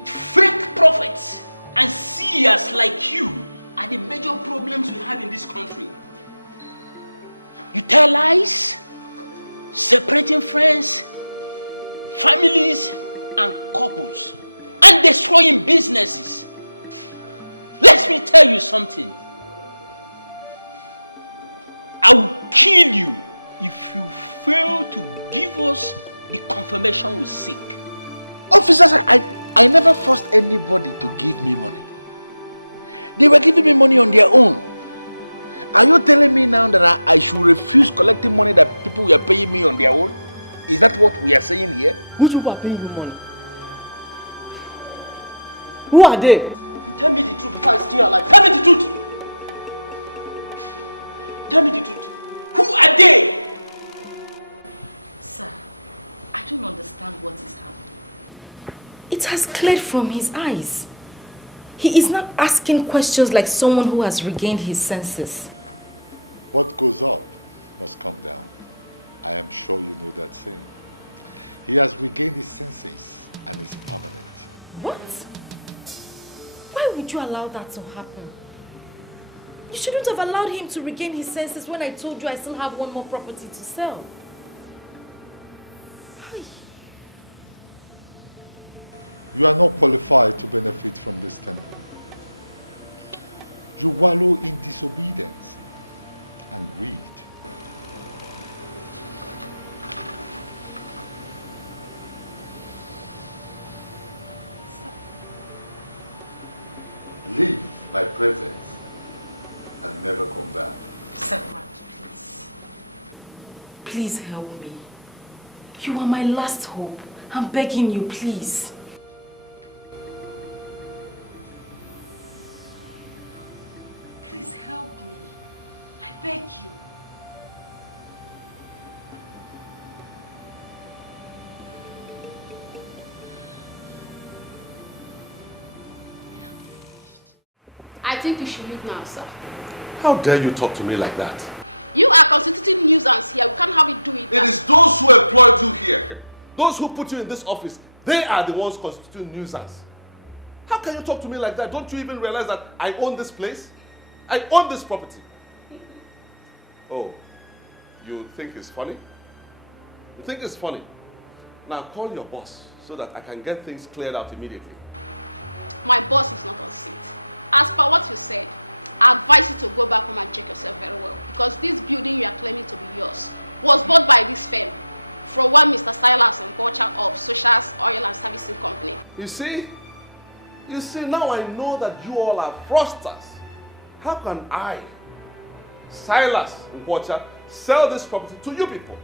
Fake prophets and seers like you are the major problems we have in this country. You tell lies, separating friends, families, and couples, and destroying businesses. Let me tell you something. I will kill you if you fail to give us the confirmation we seek. Officers, I never forced anybody to give me money. They were giving me money on their own. Are you telling me now that I should refuse collecting money that people were paying me on their own? Is that what we are saying here? Which people are paying you money? Who are they? Tell me the truth before I steal your life. Tell me the truth. Tell me the truth. Who are they? Sir, I don't understand what is happening. It has cleared from his eyes. He is not asking questions like someone who has regained his senses. What goes up must come down. I am sure you know that saying. He has regained his senses and is permanent. What? Why would you allow that to happen? You shouldn't have allowed him to regain his senses when I told you I still have one more property to sell. You are not qualified to benefit from this temple. You wallow in disobedience and greed. Leave my presence and never come back. Sakrat, please. Please help me. You are my last hope. I'm begging you, please. Please help me. I beg you. I think you should leave now, sir. How dare you talk to me like that? You are constituting nuisance here. We can't have it do it. It is those who employed you here. Those who put you in this office. They are the ones constituting nuisance. How can you talk to me like that? Don't you even realize that I own this place? I own this property. Oh, you think it's funny? You think it's funny? Now call your boss so that I can get things cleared out immediately. My boss is not on seat. As per what you said, I advise you to go back home and check yourself very well, because this building you are claiming to be yours was bought by this firm from one Mr. Silas and Culture of Suitor's Oil and Servicing Company. You see, now I know that you all are fraudsters. How can I, Silas and Culture, sell this property to you people?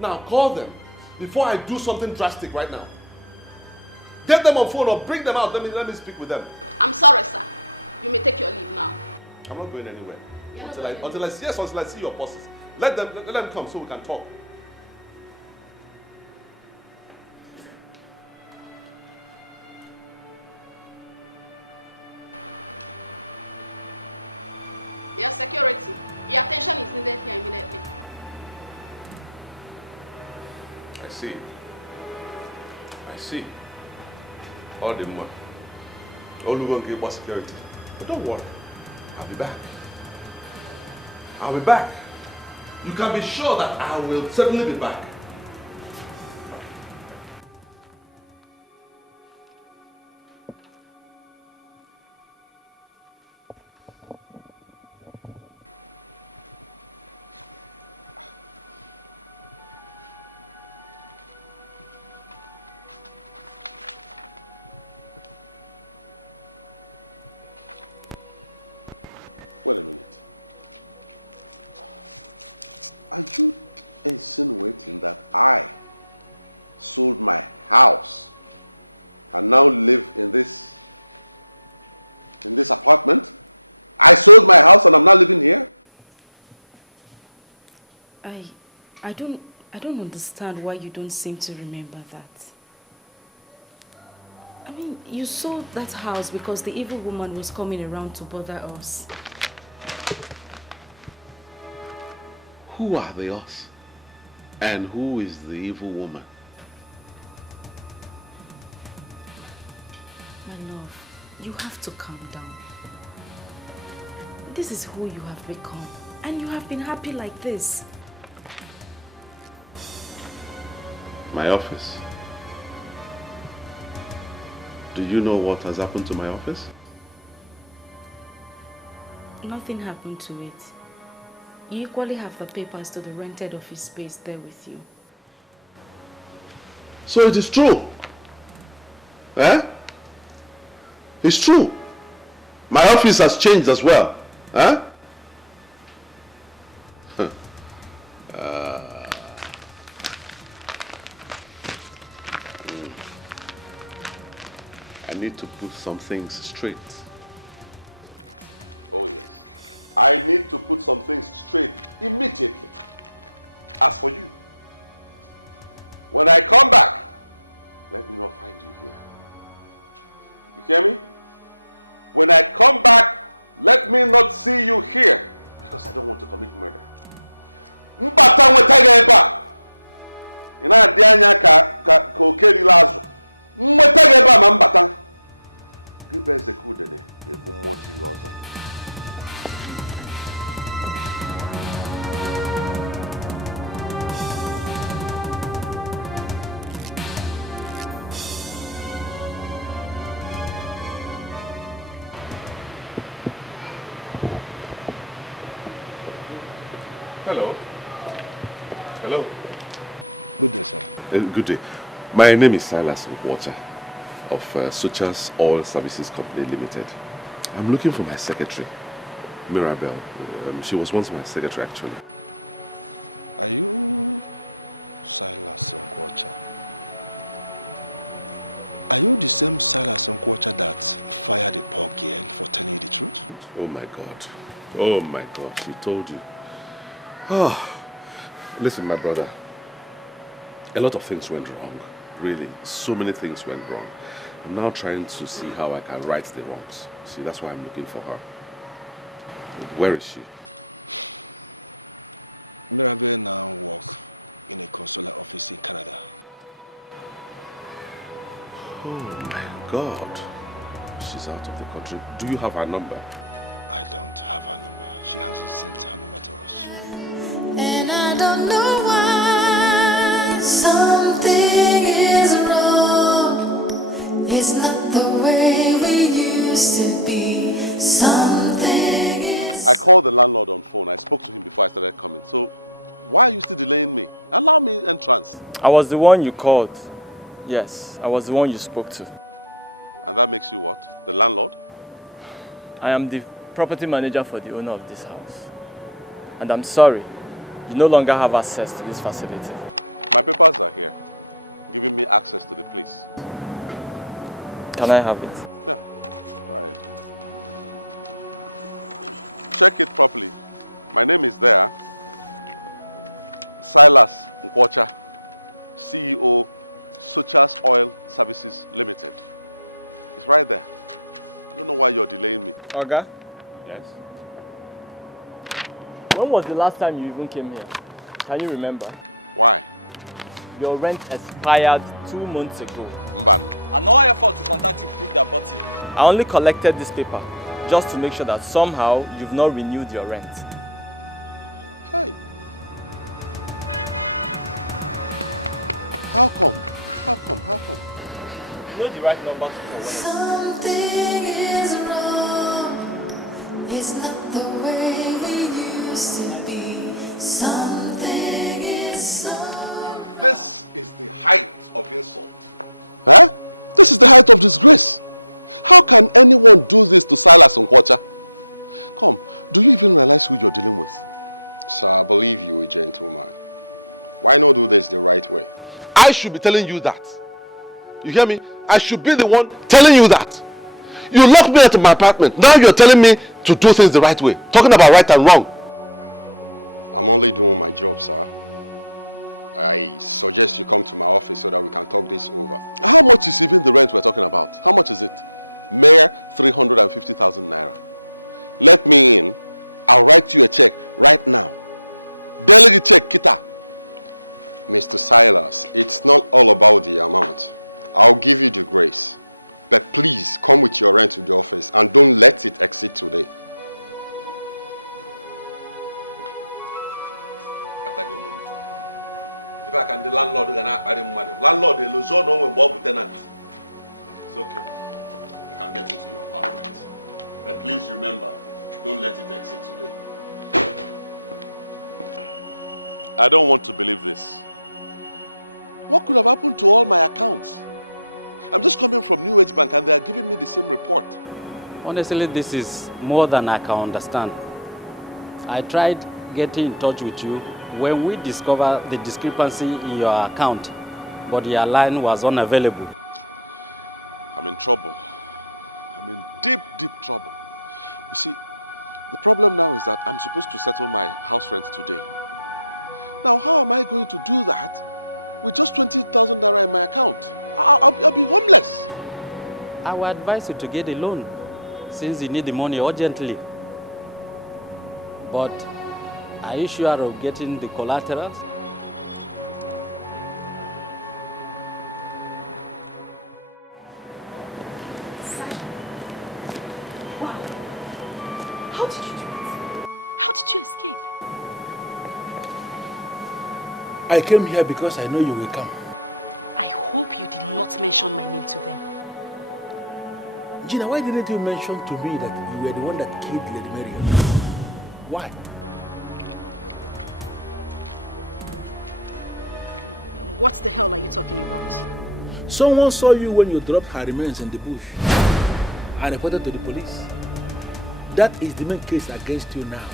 Now call them before I do something drastic right now. Get them on phone or bring them out. Let me speak with them. I'm sorry, sir. You may take your leave now. I'm not going anywhere until I see your bosses. Let them come so we can talk. Your security. Your attention is needed here immediately. I see. All the money. All we're going to give security. But don't worry. I'll be back. You can be sure that I will certainly be back. Wait a minute. Are you insinuating that I sold my house and now live in this apartment? I sold my house and I'm now living here? I don't understand why you don't seem to remember that. I mean, you sold that house because the evil woman was coming around to bother us. Who are the us? And who is the evil woman? My love, you have to calm down. This is who you have become. And you have been happy like this. My office. Do you know what has happened to my office? Nothing happened to it. You equally have the papers to the rented office space there with you. So it is true. Eh? It's true. My office has changed as well. Huh? I need to put some things straight. Oh yes. I need to put some things straight immediately. As for you, when I come back, let me not find you here. You hear me? When I come back, let me not see you here, because I don't want to commit murder. Mbata nwetaga eba. Ina adi anya ka okeri lazu. Nwetaga eba ma mbata. Gibe eze kudene ebu mmoti lozo. Hello. Hello. Good day, sir. Good day. My name is Silas Water of Suitor's Oil Services Company Limited. I'm looking for my secretary, Marital. She was once my secretary, actually. Are you Silas Water? Are you the same Silas Water that fired the poor girl for telling you the truth? Oh my God. Oh my God, she told you. Oh, listen, my brother. A lot of things went wrong. Really, so many things went wrong. I'm now trying to see how I can right the wrongs. See, that's why I'm looking for her. Where is she? Marital now works in a consular office in Canada. Oh my God. She's out of the country. Do you have her number? I don't have her number. She hasn't sent her number to us. And I don't know why Something is wrong. It's not the way we used to be. Something is. I called the landlord on phone. I spoke to him before I started coming. So why are you still delaying me? Allow me entrance. I was the one you called. Yes, I was the one you spoke to. And that makes you what? The landlord? I am the property manager for the owner of this house. And I'm sorry, you no longer have access to this facility. My papers are here, giving me access to the place. Can I have it? Yeah, go ahead. Check it properly. My name is there. Silas Nkwocha, CEO, Suitor Oil Services Limited. It's right there. I don't know why you're delaying me. Oga? Yes? When was the last time you even came here? Can you remember? Why? Your rent expired 2 months ago. Mban. And no effort to contact you proved that button. I only collected this paper just to make sure that somehow you've not renewed your rent. Hey. How come? How come? How come? You know the right number to call. Something is wrong. It's not the way we used to be. Something is wrong. This is the height of insult. Huh? This is the height of disgrace. How can anyone do this to Silas Nkwocha? Come, do you even realize who you're dealing with? Sir, I believe you a gentleman. Why not do this the right way? I should be telling you that. You hear me? I should be the one telling you that. You locked me out of my apartment. Now you're telling me to do things the right way. Talking about right and wrong. I'm only doing my job, sir. I suggest you come to my office so that we can talk this over. How much is even the rent we're talking about? How much is it? Mere 350,000 naira. Let me in. I'll write you a check right now. Delegate check, Kita. Mr. Silas, it's not all about the amount. I'll give you the grace. But please come with your rent to the office and don't let it exceed today. If I can, the landlord gonna buy him money. Landlord, the lose no when Bob tenant. It's okay. I can get into your apartment. But please remember, don't let it exceed today. I don't want to believe this. What could have happened to all my accounts? I'm just coming from New Age Bank and they are giving me the same report. Honestly, this is more than I can understand. I tried getting in touch with you when we discovered the discrepancy in your account, but your line was unavailable. I'm in trouble. I'm in deep, deep trouble. You see, the problem now is that I'm supposed to settle my house rent today. Now, how am I going to do that with just 20,000 naira in my account? I'll be homeless. I would advise you to get a loan since you need the money urgently. But are you sure of getting the collateral? Wow. How did you do it? How did you escape? I came here because I know you will come. I hope you did not mention my name to them. Gina, why didn't you mention to me that you were the one that killed Lady Marian? Why? What the hell are you talking about? Someone saw you when you dropped her remains in the bush and reported to the police. That is the main case against you now.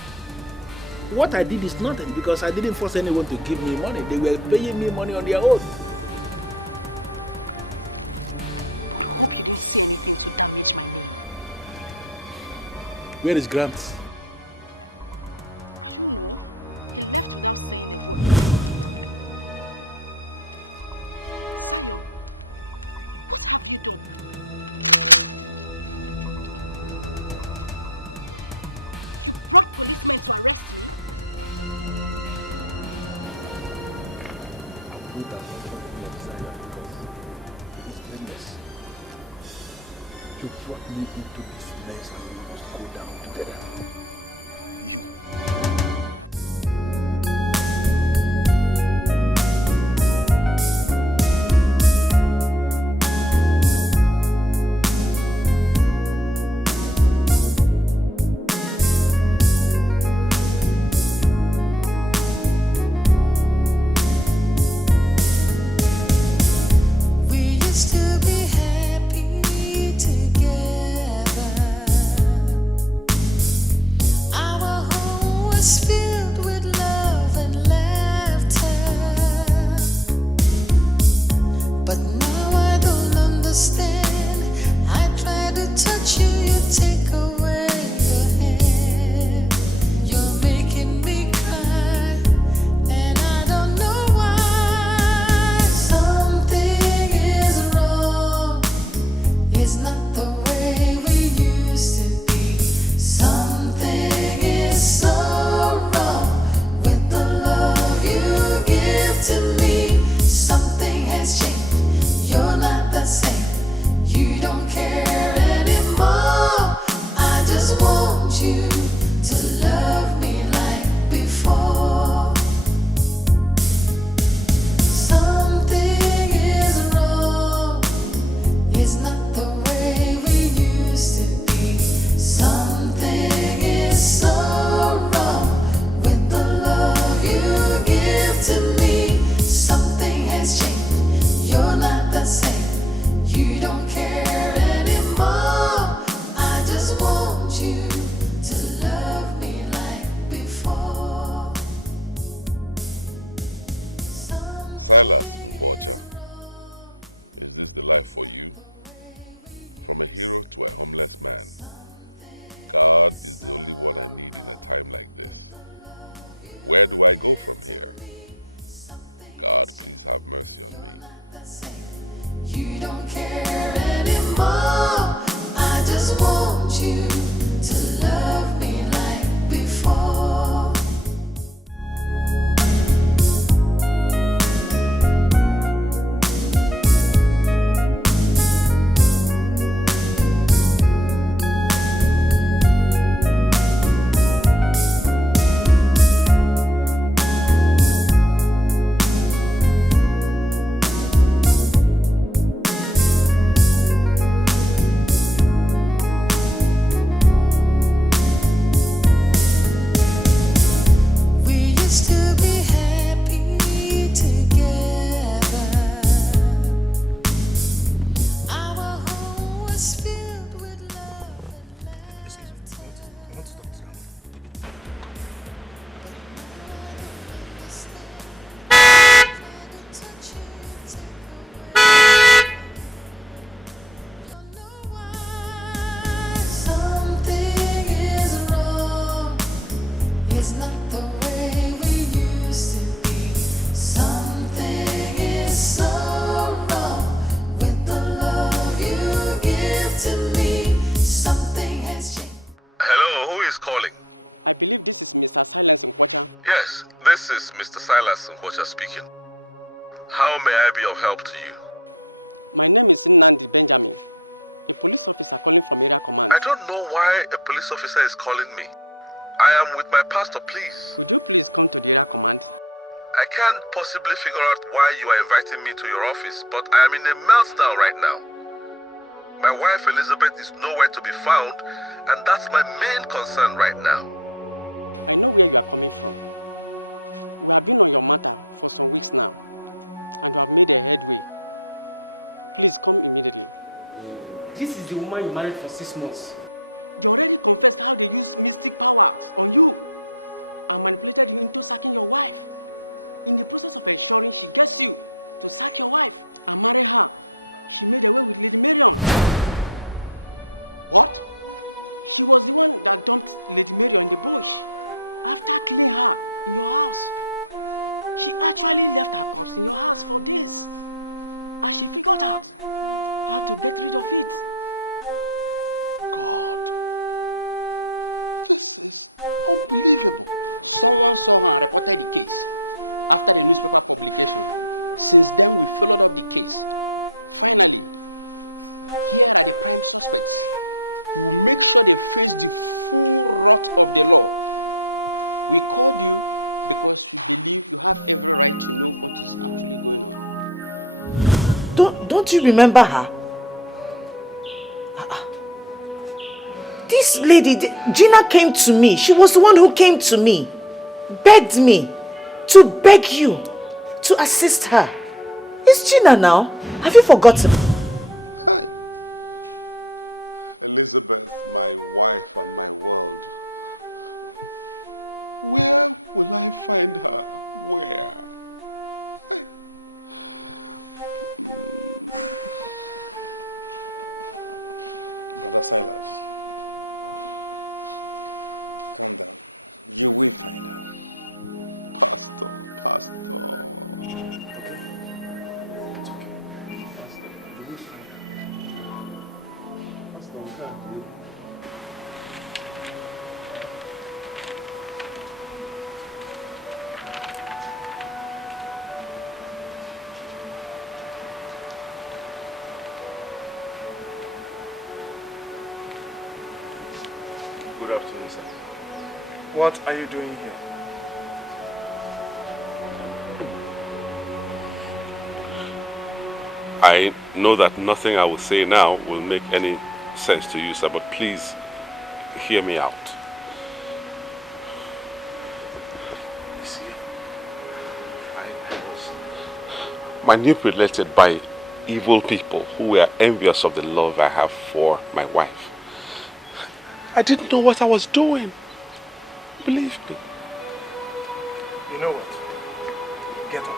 What I did is nothing because I didn't force anyone to give me money. They were paying me money on their own. I hope you didn't say anything to damage my name. Where is Gramps? I don't know. He left without saying a word. Zion, what have you done? You brought policemen to arrest me? You brought me into this mess and we must go down together. You. Silas Mkwacha, is this the life for you? From a hero to a homeless man, God is the only one I need in a time like this. Where do I go from here? God, please have mercy on me. You don't care anymore. I just want you to love me like before. I believe this is Mr. Silas Mkwacha. Yes, this is Mr. Silas Mkwacha speaking. How may I be of help to you? My name is Nandi Benjamin, a police officer calling from area command. I don't know why a police officer is calling me. I am with my pastor, please. Could you please come to the area command? I can't possibly figure out why you are inviting me to your office, but I am in a meltdown right now. My wife Elizabeth is nowhere to be found, and that's my main concern right now. I know where you are coming from. We have been on your matter for some weeks now, and we have made a headway. Please come immediately. This is the woman you married for 6 months. They already confessed how they used mystic powers on you and manipulated you into sacking your wife. In the process of ensuring she gets you to sack your wife and marry her, she made away with Lady Marion. What? She was the one that dumped Lady Marion in the bush after killing her in your house. She actually left her corpse in your house for days, and she figured out how to get rid of it. God, this is unbelievable. Someone saw her and reported the case after the newspaper publication. Since then, we followed up the case. Finally, here are the prime suspects. We'll make sure they face the full wrath of the law. We called you because we believe you have every right to know what is actually going on. Don't you remember her? This lady, Gina, came to me. She was the one who came to me, begged me to beg you to assist her. It's Gina now. Have you forgotten? Hi. Elizabeth, my wife and my world. Where will I find her? Where? Brother Silas, calm down. You will find her. Pastor. Good afternoon, sir. What are you doing here? I know that nothing I will say now will make any sense to you, sir, but please hear me out. You see, I was manipulated by evil people who were envious of the love I have for my wife. I didn't know what I was doing. Believe me. You know what? Get up.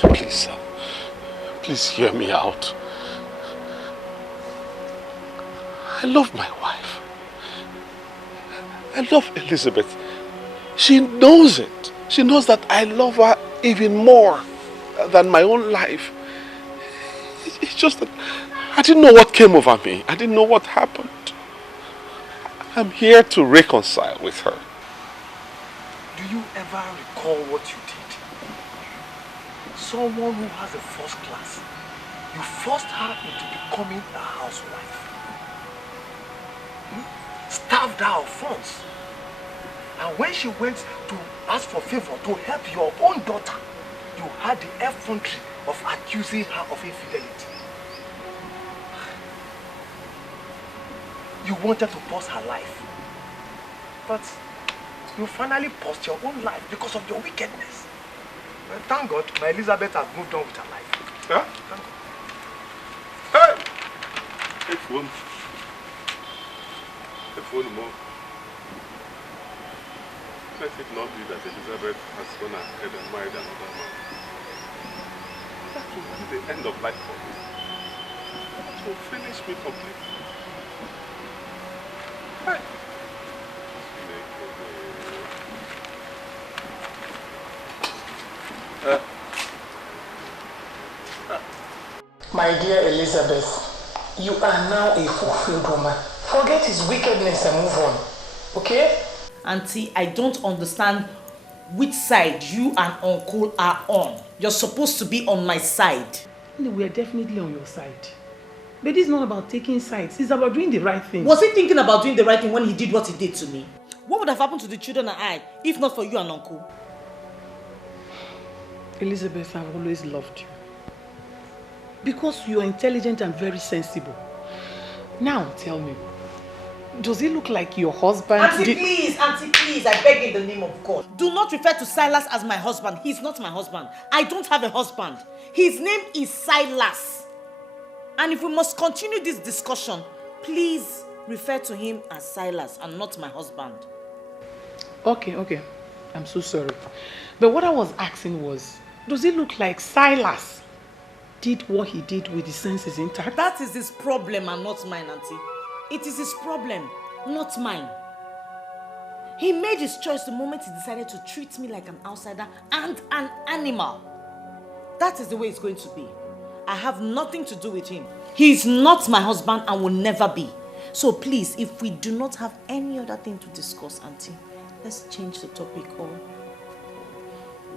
Please, sir. Please hear me out. I love my wife. I love Elizabeth. She knows it. She knows that I love her even more than my own life. It's just that I didn't know what came over me. I didn't know what happened. I'm here to reconcile with her. Do you ever recall what you did? Someone who has a first class, you forced her into becoming a housewife. Starved her of funds. And when she went to ask for favor to help your own daughter, you had the effrontery of accusing her of infidelity. You wanted to pause her life. But you finally paused your own life because of your wickedness. Well, thank God, my Elizabeth has moved on with her life. Huh? Thank God. Hey! Take phone. The phone more. Let it not be that Elizabeth has gone ahead and married another man. That will be the end of life for me. That will finish me completely. Hey! My dear Elizabeth, you are now a fulfilled woman. Forget his wickedness and move on, okay? Auntie, I don't understand which side you and Uncle are on. You're supposed to be on my side. We are definitely on your side. But this is not about taking sides. It's about doing the right thing. Was he thinking about doing the right thing when he did what he did to me? What would have happened to the children and I if not for you and Uncle? Elizabeth, I've always loved you. Because you are intelligent and very sensible. Now, tell me, does he look like your husband? Auntie, please, I beg in the name of God. Do not refer to Silas as my husband. He's not my husband. I don't have a husband. His name is Silas. And if we must continue this discussion, please refer to him as Silas and not my husband. Okay. I'm so sorry. But what I was asking was, does it look like Silas did what he did with his senses intact? That is his problem and not mine, Auntie. It is his problem, not mine. He made his choice the moment he decided to treat me like an outsider and an animal. That is the way it's going to be. I have nothing to do with him. He is not my husband and will never be. So please, if we do not have any other thing to discuss, Auntie, let's change the topic or...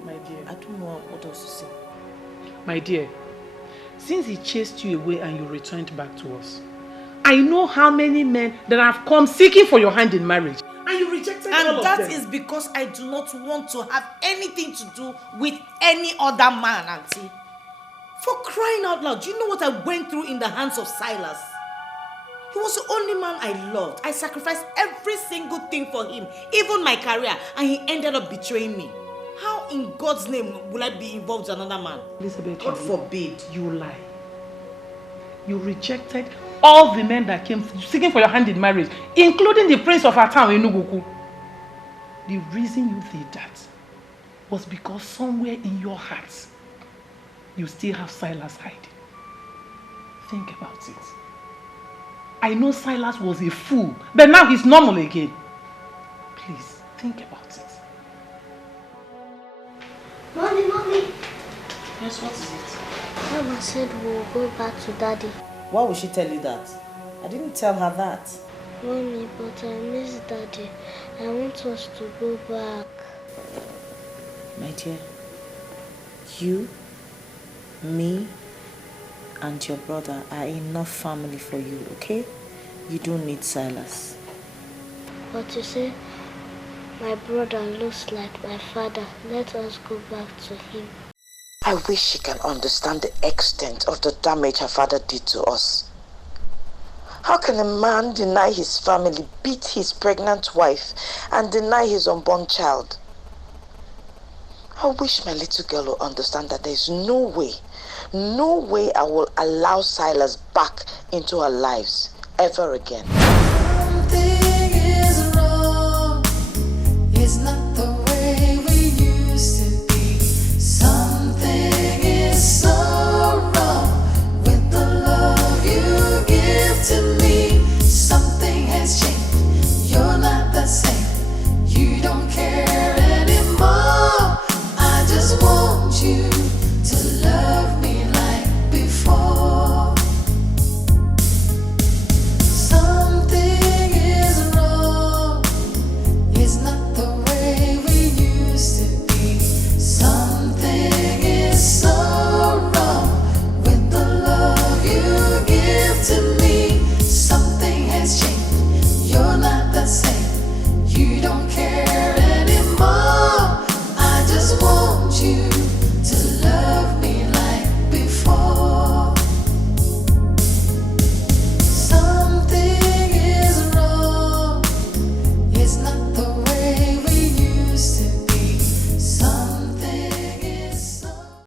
My dear. I don't know what else to say. My dear, since he chased you away and you returned back to us, I know how many men that have come seeking for your hand in marriage. And you rejected all of them. And that is because I do not want to have anything to do with any other man, Auntie. For crying out loud, do you know what I went through in the hands of Silas? He was the only man I loved. I sacrificed every single thing for him, even my career, and he ended up betraying me. How in God's name will I be involved with another man? Elizabeth, God forbid. You lie. You rejected all the men that came seeking for your hand in marriage, including the prince of our town, Enuguku. The reason you did that was because somewhere in your heart, you still have Silas hiding. Think about it. I know Silas was a fool, but now he's normal again. Please, think about it. Mommy. Yes, what is it? Mama said we'll go back to Daddy. Why would she tell you that? I didn't tell her that. Mommy, but I miss Daddy. I want us to go back. My dear, you, me, and your brother are enough family for you, okay? You don't need Silas. But you see, my brother looks like my father. Let us go back to him. I wish she can understand the extent of the damage her father did to us. How can a man deny his family, beat his pregnant wife, and deny his unborn child? I wish my little girl will understand that there is no way I will allow Silas back into our lives ever again.